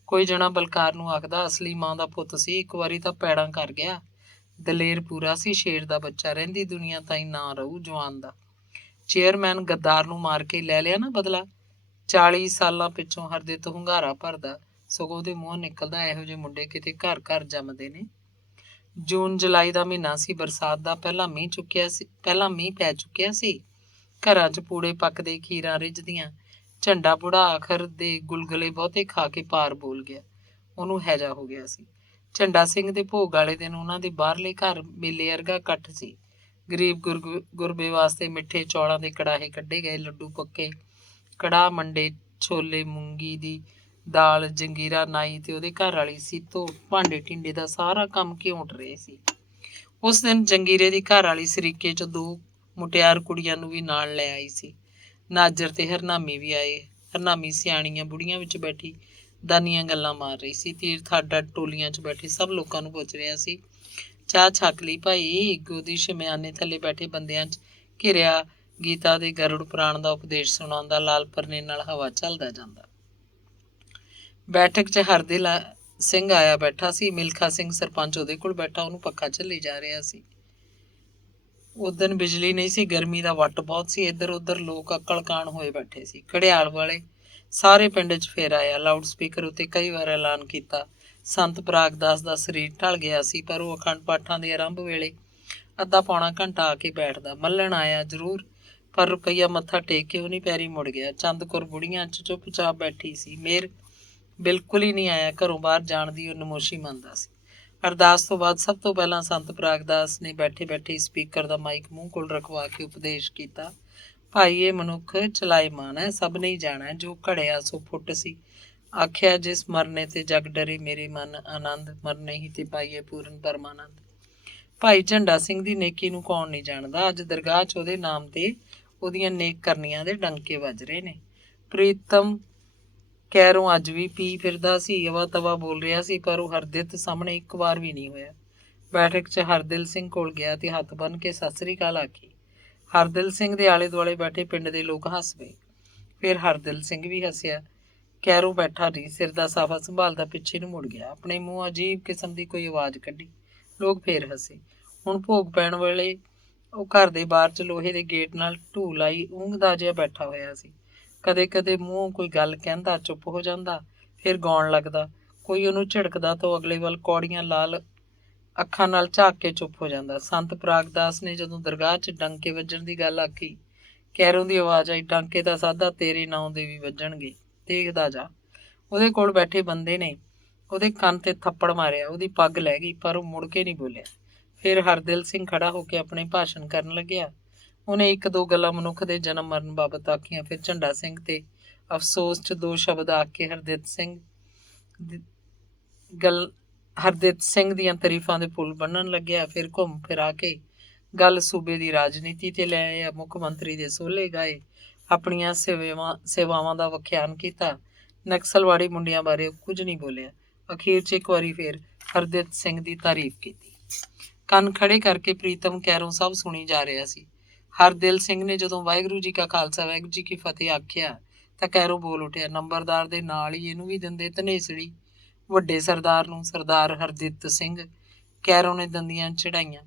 ਕੋਈ ਜਣਾ ਬਲਕਾਰ ਨੂੰ ਆਖਦਾ, ਅਸਲੀ ਮਾਂ ਦਾ ਪੁੱਤ ਸੀ, ਇੱਕ ਵਾਰੀ ਤਾਂ ਪੈੜਾਂ ਕਰ ਗਿਆ। ਦਲੇਰ ਪੂਰਾ ਸੀ, ਸ਼ੇਰ ਦਾ ਬੱਚਾ, ਰਹਿੰਦੀ ਦੁਨੀਆ ਤਾਈਂ ਨਾਂ ਰਹੂ ਜਵਾਨ ਦਾ। ਚੇਅਰਮੈਨ ਗੱਦਾਰ ਨੂੰ ਮਾਰ ਕੇ ਲੈ ਲਿਆ ਨਾ ਬਦਲਾ। 40 ਸਾਲਾਂ ਪਿੱਛੋਂ ਹਰਦਿੱਤ ਹੁੰਗਾਰਾ ਭਰਦਾ, ਸਗੋਂ ਉਹਦੇ ਮੂੰਹੋਂ ਨਿਕਲਦਾ, ਇਹੋ ਜਿਹੇ ਮੁੰਡੇ ਕਿਤੇ ਘਰ ਘਰ ਜੰਮਦੇ ਨੇ। ਜੂਨ ਜੁਲਾਈ ਦਾ ਮਹੀਨਾ ਸੀ, ਬਰਸਾਤ ਦਾ ਪਹਿਲਾਂ ਮੀਂਹ ਪੈ ਚੁੱਕਿਆ ਸੀ। ਘਰਾਂ 'ਚ ਪੂੜੇ ਪੱਕਦੇ, ਖੀਰਾਂ ਰਿੱਝਦੀਆਂ। ਝੰਡਾ ਬੁੜਾ ਆਖਰ ਦੇ ਗੁਲਗੁਲੇ ਬਹੁਤੇ ਖਾ ਕੇ ਪਾਰ ਬੋਲ ਗਿਆ। ਉਹਨੂੰ ਹੈਜਾ ਹੋ ਗਿਆ ਸੀ। ਝੰਡਾ ਸਿੰਘ ਦੇ ਭੋਗ ਵਾਲੇ ਦਿਨ ਉਹਨਾਂ ਦੇ ਬਾਹਰਲੇ ਘਰ ਮੇਲੇ ਵਰਗਾ ਇਕੱਠ ਸੀ। ਗਰੀਬ ਗੁਰਬੇ ਵਾਸਤੇ ਮਿੱਠੇ ਚੌਲਾਂ ਦੇ ਕੜਾਹੇ ਕੱਢੇ ਗਏ। ਲੱਡੂ ਪੱਕੇ, ਕੜਾਹ ਮੰਡੇ, ਛੋਲੇ, ਮੂੰਗੀ ਦੀ ਦਾਲ, ਜੰਗੀਰਾ, ਨਾਈ ਤੇ ਉਹਦੇ ਘਰ ਵਾਲੀ ਸੀਤੋ ਭਾਂਡੇ ਟਿੰਡੇ ਦਾ ਸਾਰਾ ਕੰਮ ਘਿਉਂਟ ਰਹੇ ਸੀ। ਉਸ ਦਿਨ ਜੰਗੀਰੇ ਦੀ ਘਰ ਵਾਲੀ ਸਰੀਕੇ 'ਚ 2 ਮੁਟਿਆਰ ਕੁੜੀਆਂ ਨੂੰ ਵੀ ਨਾਲ ਲੈ ਆਈ ਸੀ। ਨਾਜਰ ਤੇ ਹਰਨਾਮੀ ਵੀ ਆਏ। ਹਰਨਾਮੀ ਸਿਆਣੀਆਂ ਬੁੜੀਆਂ ਵਿੱਚ ਬੈਠੀ ਦਾਨੀਆਂ ਗੱਲਾਂ ਮਾਰ ਰਹੀ ਸੀ। ਤੀਰਥ ਅੱਡ ਅੱਡ ਟੋਲੀਆਂ 'ਚ ਬੈਠੇ ਸਭ ਲੋਕਾਂ ਨੂੰ ਪੁੱਛ ਰਿਹਾ ਸੀ, ਚਾਹ ਛਕ ਲਈ ਭਾਈ? ਗੋਦੀ ਸ਼ਮਿਆਨੇ ਥੱਲੇ ਬੈਠੇ ਬੰਦਿਆਂ 'ਚ ਘਿਰਿਆ ਗੀਤਾ ਦੇ ਗਰੁੜ ਪੁਰਾਣ ਦਾ ਉਪਦੇਸ਼ ਸੁਣਾਉਂਦਾ ਲਾਲ ਪਰਨੇ ਨਾਲ ਹਵਾ ਚੱਲਦਾ ਜਾਂਦਾ। ਬੈਠਕ 'ਚ ਹਰਦਿਲ ਸਿੰਘ ਆਇਆ ਬੈਠਾ ਸੀ। ਮਿਲਖਾ ਸਿੰਘ ਸਰਪੰਚ ਉਹਦੇ ਕੋਲ ਬੈਠਾ, ਉਹਨੂੰ ਪੱਖਾ ਝੱਲੀ ਜਾ ਰਿਹਾ ਸੀ। ਉਦਣ ਬਿਜਲੀ ਨਹੀਂ ਸੀ, ਗਰਮੀ ਦਾ ਵੱਟ ਬਹੁਤ ਸੀ। ਇੱਧਰ ਉੱਧਰ ਲੋਕ ਅਕਲ ਕਾਣ ਹੋਏ ਬੈਠੇ ਸੀ। ਘੜਿਆਲ ਵਾਲੇ ਸਾਰੇ ਪਿੰਡ 'ਚ ਫੇਰ ਆਇਆ। ਲਾਊਡ ਸਪੀਕਰ ਉੱਤੇ ਕਈ ਵਾਰ ਐਲਾਨ ਕੀਤਾ। ਸੰਤ ਪ੍ਰਾਗਦਾਸ ਦਾ ਸਰੀਰ ਢਲ ਗਿਆ ਸੀ, ਪਰ ਉਹ ਅਖੰਡ ਪਾਠਾਂ ਦੇ ਆਰੰਭ ਵੇਲੇ ਅੱਧਾ ਪੌਣਾ ਘੰਟਾ ਆ ਕੇ ਬੈਠਦਾ। ਮੱਲਣ ਆਇਆ ਜ਼ਰੂਰ, ਪਰ ਰੁਪਈਆ ਮੱਥਾ ਟੇਕ ਕੇ ਉਹਨੀ ਪੈਰੀ ਮੁੜ ਗਿਆ। ਚੰਦ ਕੌਰ ਬੁੜੀਆਂ 'ਚ ਚੁੱਪ-ਚਾਪ ਬੈਠੀ ਸੀ। ਮੇਰ ਬਿਲਕੁਲ ਹੀ ਨਹੀਂ ਆਇਆ। ਘਰੋਂ ਬਾਹਰ ਜਾਣ ਦੀ ਉਹ ਨਮੋਸ਼ੀ ਮੰਨਦਾ ਸੀ। ਅਰਦਾਸ ਤੋਂ ਬਾਅਦ ਸਭ ਤੋਂ ਪਹਿਲਾਂ ਸੰਤ ਪ੍ਰਾਗਦਾਸ ਨੇ ਬੈਠੇ ਸਪੀਕਰ ਦਾ ਮਾਈਕ ਮੂੰਹ ਕੋਲ ਰਖਵਾ ਕੇ ਉਪਦੇਸ਼ ਕੀਤਾ। ਭਾਈ, ਇਹ ਮਨੁੱਖ ਚਲਾਇਮਾਨ ਹੈ, ਸਭ ਨੇ ਹੀ ਜਾਣਾ। ਜੋ ਘੜਿਆ ਸੋ ਫੁੱਟ ਸੀ। ਆਖਿਆ, ਜਿਸ ਮਰਨੇ ਤੇ ਜਗ ਡਰੇ ਮੇਰੇ ਮਨ ਆਨੰਦ, ਮਰਨੇ ਹੀ ਤੇ ਪਾਈਏ ਪੂਰਨ ਪਰਮਾਨੰਦ। ਭਾਈ ਝੰਡਾ ਸਿੰਘ ਦੀ ਨੇਕੀ ਨੂੰ ਕੌਣ ਨਹੀਂ ਜਾਣਦਾ। ਅੱਜ ਦਰਗਾਹ 'ਚ ਉਹਦੇ ਨਾਮ ਤੇ ਉਹਦੀਆਂ ਨੇਕ ਕਰਨੀਆਂ ਦੇ ਡੰਕੇ ਵੱਜ ਰਹੇ ਨੇ। ਪ੍ਰੀਤਮ ਕੈਰੋਂ ਅੱਜ ਵੀ ਪੀ ਫਿਰਦਾ ਸੀ, ਅਵਾ ਤਵਾ ਬੋਲ ਰਿਹਾ ਸੀ, ਪਰ ਉਹ ਹਰਦਿਤ ਸਾਹਮਣੇ ਇੱਕ ਵਾਰ ਵੀ ਨਹੀਂ ਹੋਇਆ। ਬੈਠਕ 'ਚ ਹਰਦਿਲ ਸਿੰਘ ਕੋਲ ਗਿਆ ਤੇ ਹੱਥ ਬੰਨ੍ਹ ਕੇ ਸਤਿ ਸ੍ਰੀ ਅਕਾਲ ਆਖੀ। ਹਰਦਿਲ ਸਿੰਘ ਦੇ ਆਲੇ ਦੁਆਲੇ ਬੈਠੇ ਪਿੰਡ ਦੇ ਲੋਕ ਹੱਸ ਪਏ। ਫਿਰ ਹਰਦਿਲ ਸਿੰਘ ਵੀ ਹੱਸਿਆ। ਕੈਰੋਂ ਬੈਠਾ ਨਹੀਂ, ਸਿਰ ਦਾ ਸਾਫਾ ਸੰਭਾਲਦਾ ਪਿੱਛੇ ਨੂੰ ਮੁੜ ਗਿਆ। ਆਪਣੇ ਮੂੰਹ ਅਜੀਬ ਕਿਸਮ ਦੀ ਕੋਈ ਆਵਾਜ਼ ਕੱਢੀ। ਲੋਕ ਫੇਰ ਹੱਸੇ। ਹੁਣ ਭੋਗ ਪੈਣ ਵੇਲੇ ਉਹ ਘਰ ਦੇ ਬਾਹਰ 'ਚ ਲੋਹੇ ਦੇ ਗੇਟ ਨਾਲ ਢੂ ਲਾਈ ਊਂਘਦਾ ਜਿਹਾ ਬੈਠਾ ਹੋਇਆ ਸੀ। ਕਦੇ ਕਦੇ ਮੂੰਹੋਂ ਕੋਈ ਗੱਲ ਕਹਿੰਦਾ, ਚੁੱਪ ਹੋ ਜਾਂਦਾ, ਫਿਰ ਗਾਉਣ ਲੱਗਦਾ। ਕੋਈ ਉਹਨੂੰ ਝਿੜਕਦਾ ਤਾਂ ਉਹ ਅਗਲੇ ਵੱਲ ਕੌੜੀਆਂ ਲਾਲ ਅੱਖਾਂ ਨਾਲ ਝਾਕ ਕੇ ਚੁੱਪ ਹੋ ਜਾਂਦਾ। ਸੰਤ ਪ੍ਰਾਗਦਾਸ ਨੇ ਜਦੋਂ ਦਰਗਾਹ 'ਚ ਡੰਕੇ ਵੱਜਣ ਦੀ ਗੱਲ ਆਖੀ, ਕੈਰੋਂ ਦੀ ਆਵਾਜ਼ ਆਈ, ਡੰਕੇ ਤਾਂ ਸਾਧਾ ਤੇਰੇ ਨਾਂ ਦੇ ਵੀ ਵੱਜਣਗੇ, ਦੇਖਦਾ ਜਾ। ਉਹਦੇ ਕੋਲ ਬੈਠੇ ਬੰਦੇ ਨੇ ਉਹਦੇ ਕੰਨ ਤੇ ਥੱਪੜ ਮਾਰਿਆ। ਉਹਦੀ ਪੱਗ ਲੈ ਗਈ, ਪਰ ਉਹ ਮੁੜ ਕੇ ਨਹੀਂ ਬੋਲਿਆ। ਫਿਰ ਹਰਦਿਲ ਸਿੰਘ ਖੜਾ ਹੋ ਕੇ ਆਪਣੇ ਭਾਸ਼ਣ ਕਰਨ ਲੱਗਿਆ। ਉਹਨੇ ਇੱਕ ਦੋ ਗੱਲਾਂ ਮਨੁੱਖ ਦੇ ਜਨਮ ਮਰਨ ਬਾਬਤ ਆਖੀਆਂ। ਫਿਰ ਝੰਡਾ ਸਿੰਘ ਤੇ ਅਫਸੋਸ 'ਚ ਦੋ ਸ਼ਬਦ ਆਖ ਕੇ ਹਰਦਿਤ ਸਿੰਘ ਦੀਆਂ ਤਾਰੀਫਾਂ ਦੇ ਪੁੱਲ ਬੰਨਣ ਲੱਗਿਆ। ਫਿਰ ਘੁੰਮ ਫਿਰਾ ਕੇ ਗੱਲ ਸੂਬੇ ਦੀ ਰਾਜਨੀਤੀ ਤੇ ਲੈ ਆਇਆ। ਮੁੱਖ ਮੰਤਰੀ ਦੇ ਸੋਹਲੇ ਗਾਏ, ਆਪਣੀਆਂ ਸੇਵਾਵਾਂ ਦਾ ਵਿਖਿਆਨ ਕੀਤਾ। ਨਕਸਲਵਾੜੀ ਮੁੰਡਿਆਂ ਬਾਰੇ ਕੁਝ ਨਹੀਂ ਬੋਲਿਆ। ਅਖੀਰ 'ਚ ਇੱਕ ਵਾਰੀ ਫਿਰ ਹਰਦਿਤ ਸਿੰਘ ਦੀ ਤਾਰੀਫ ਕੀਤੀ। ਕੰਨ ਖੜੇ ਕਰਕੇ ਪ੍ਰੀਤਮ ਕੈਰੋਂ ਸਭ ਸੁਣੀ ਜਾ ਰਿਹਾ ਸੀ। ਹਰਦਿਲ ਸਿੰਘ ਨੇ ਜਦੋਂ ਵਾਹਿਗੁਰੂ ਜੀ ਕਾ ਖਾਲਸਾ ਵਾਹਿਗੁਰੂ ਜੀ ਕੀ ਫਤਿਹ ਆਖਿਆ ਤਾਂ ਕੈਰੋਂ ਬੋਲ ਉੱਠਿਆ। ਨੰਬਰਦਾਰ ਦੇ ਨਾਲ ਹੀ ਇਹਨੂੰ ਵੀ ਦਿੰਦੇ ਧਨੇਸੜੀ, ਵੱਡੇ ਸਰਦਾਰ ਨੂੰ, ਸਰਦਾਰ ਹਰਦਿਤ ਸਿੰਘ। ਕੈਰੋਂ ਨੇ ਦੰਦੀਆਂ ਚੜਾਈਆਂ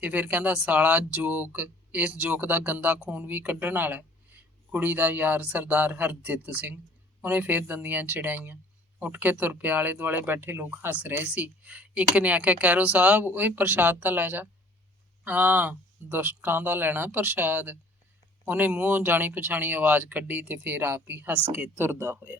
ਤੇ ਫਿਰ ਕਹਿੰਦਾ, ਸਾਲਾ ਜੋਕ, ਇਸ ਜੋਕ ਦਾ ਗੰਦਾ ਖੂਨ ਵੀ ਕੱਢਣ ਵਾਲਾ। ਕੁੜੀ ਦਾ ਯਾਰ ਸਰਦਾਰ ਹਰਦਿਤ ਸਿੰਘ। ਉਹਨੇ ਫਿਰ ਦੰਦੀਆਂ ਚੜਾਈਆਂ, ਉੱਠ ਕੇ ਤੁਰ ਪਿਆ। ਆਲੇ ਦੁਆਲੇ ਬੈਠੇ ਲੋਕ ਹੱਸ ਰਹੇ ਸੀ। ਇੱਕ ਨੇ ਆਖਿਆ, ਕੈਰੋਂ ਸਾਹਿਬ, ਉਹ ਪ੍ਰਸ਼ਾਦ ਤਾਂ ਲੈ ਜਾ। ਹਾਂ, ਦੁਸ਼ਟਾਂ ਦਾ ਲੈਣਾ ਪ੍ਰਸ਼ਾਦ। ਉਹਨੇ ਮੂੰਹੋਂ ਜਾਣੀ ਪਛਾਣੀ ਆਵਾਜ਼ ਕੱਢੀ ਤੇ ਫਿਰ ਆਪ ਹੀ ਹੱਸ ਕੇ ਤੁਰਦਾ ਹੋਇਆ।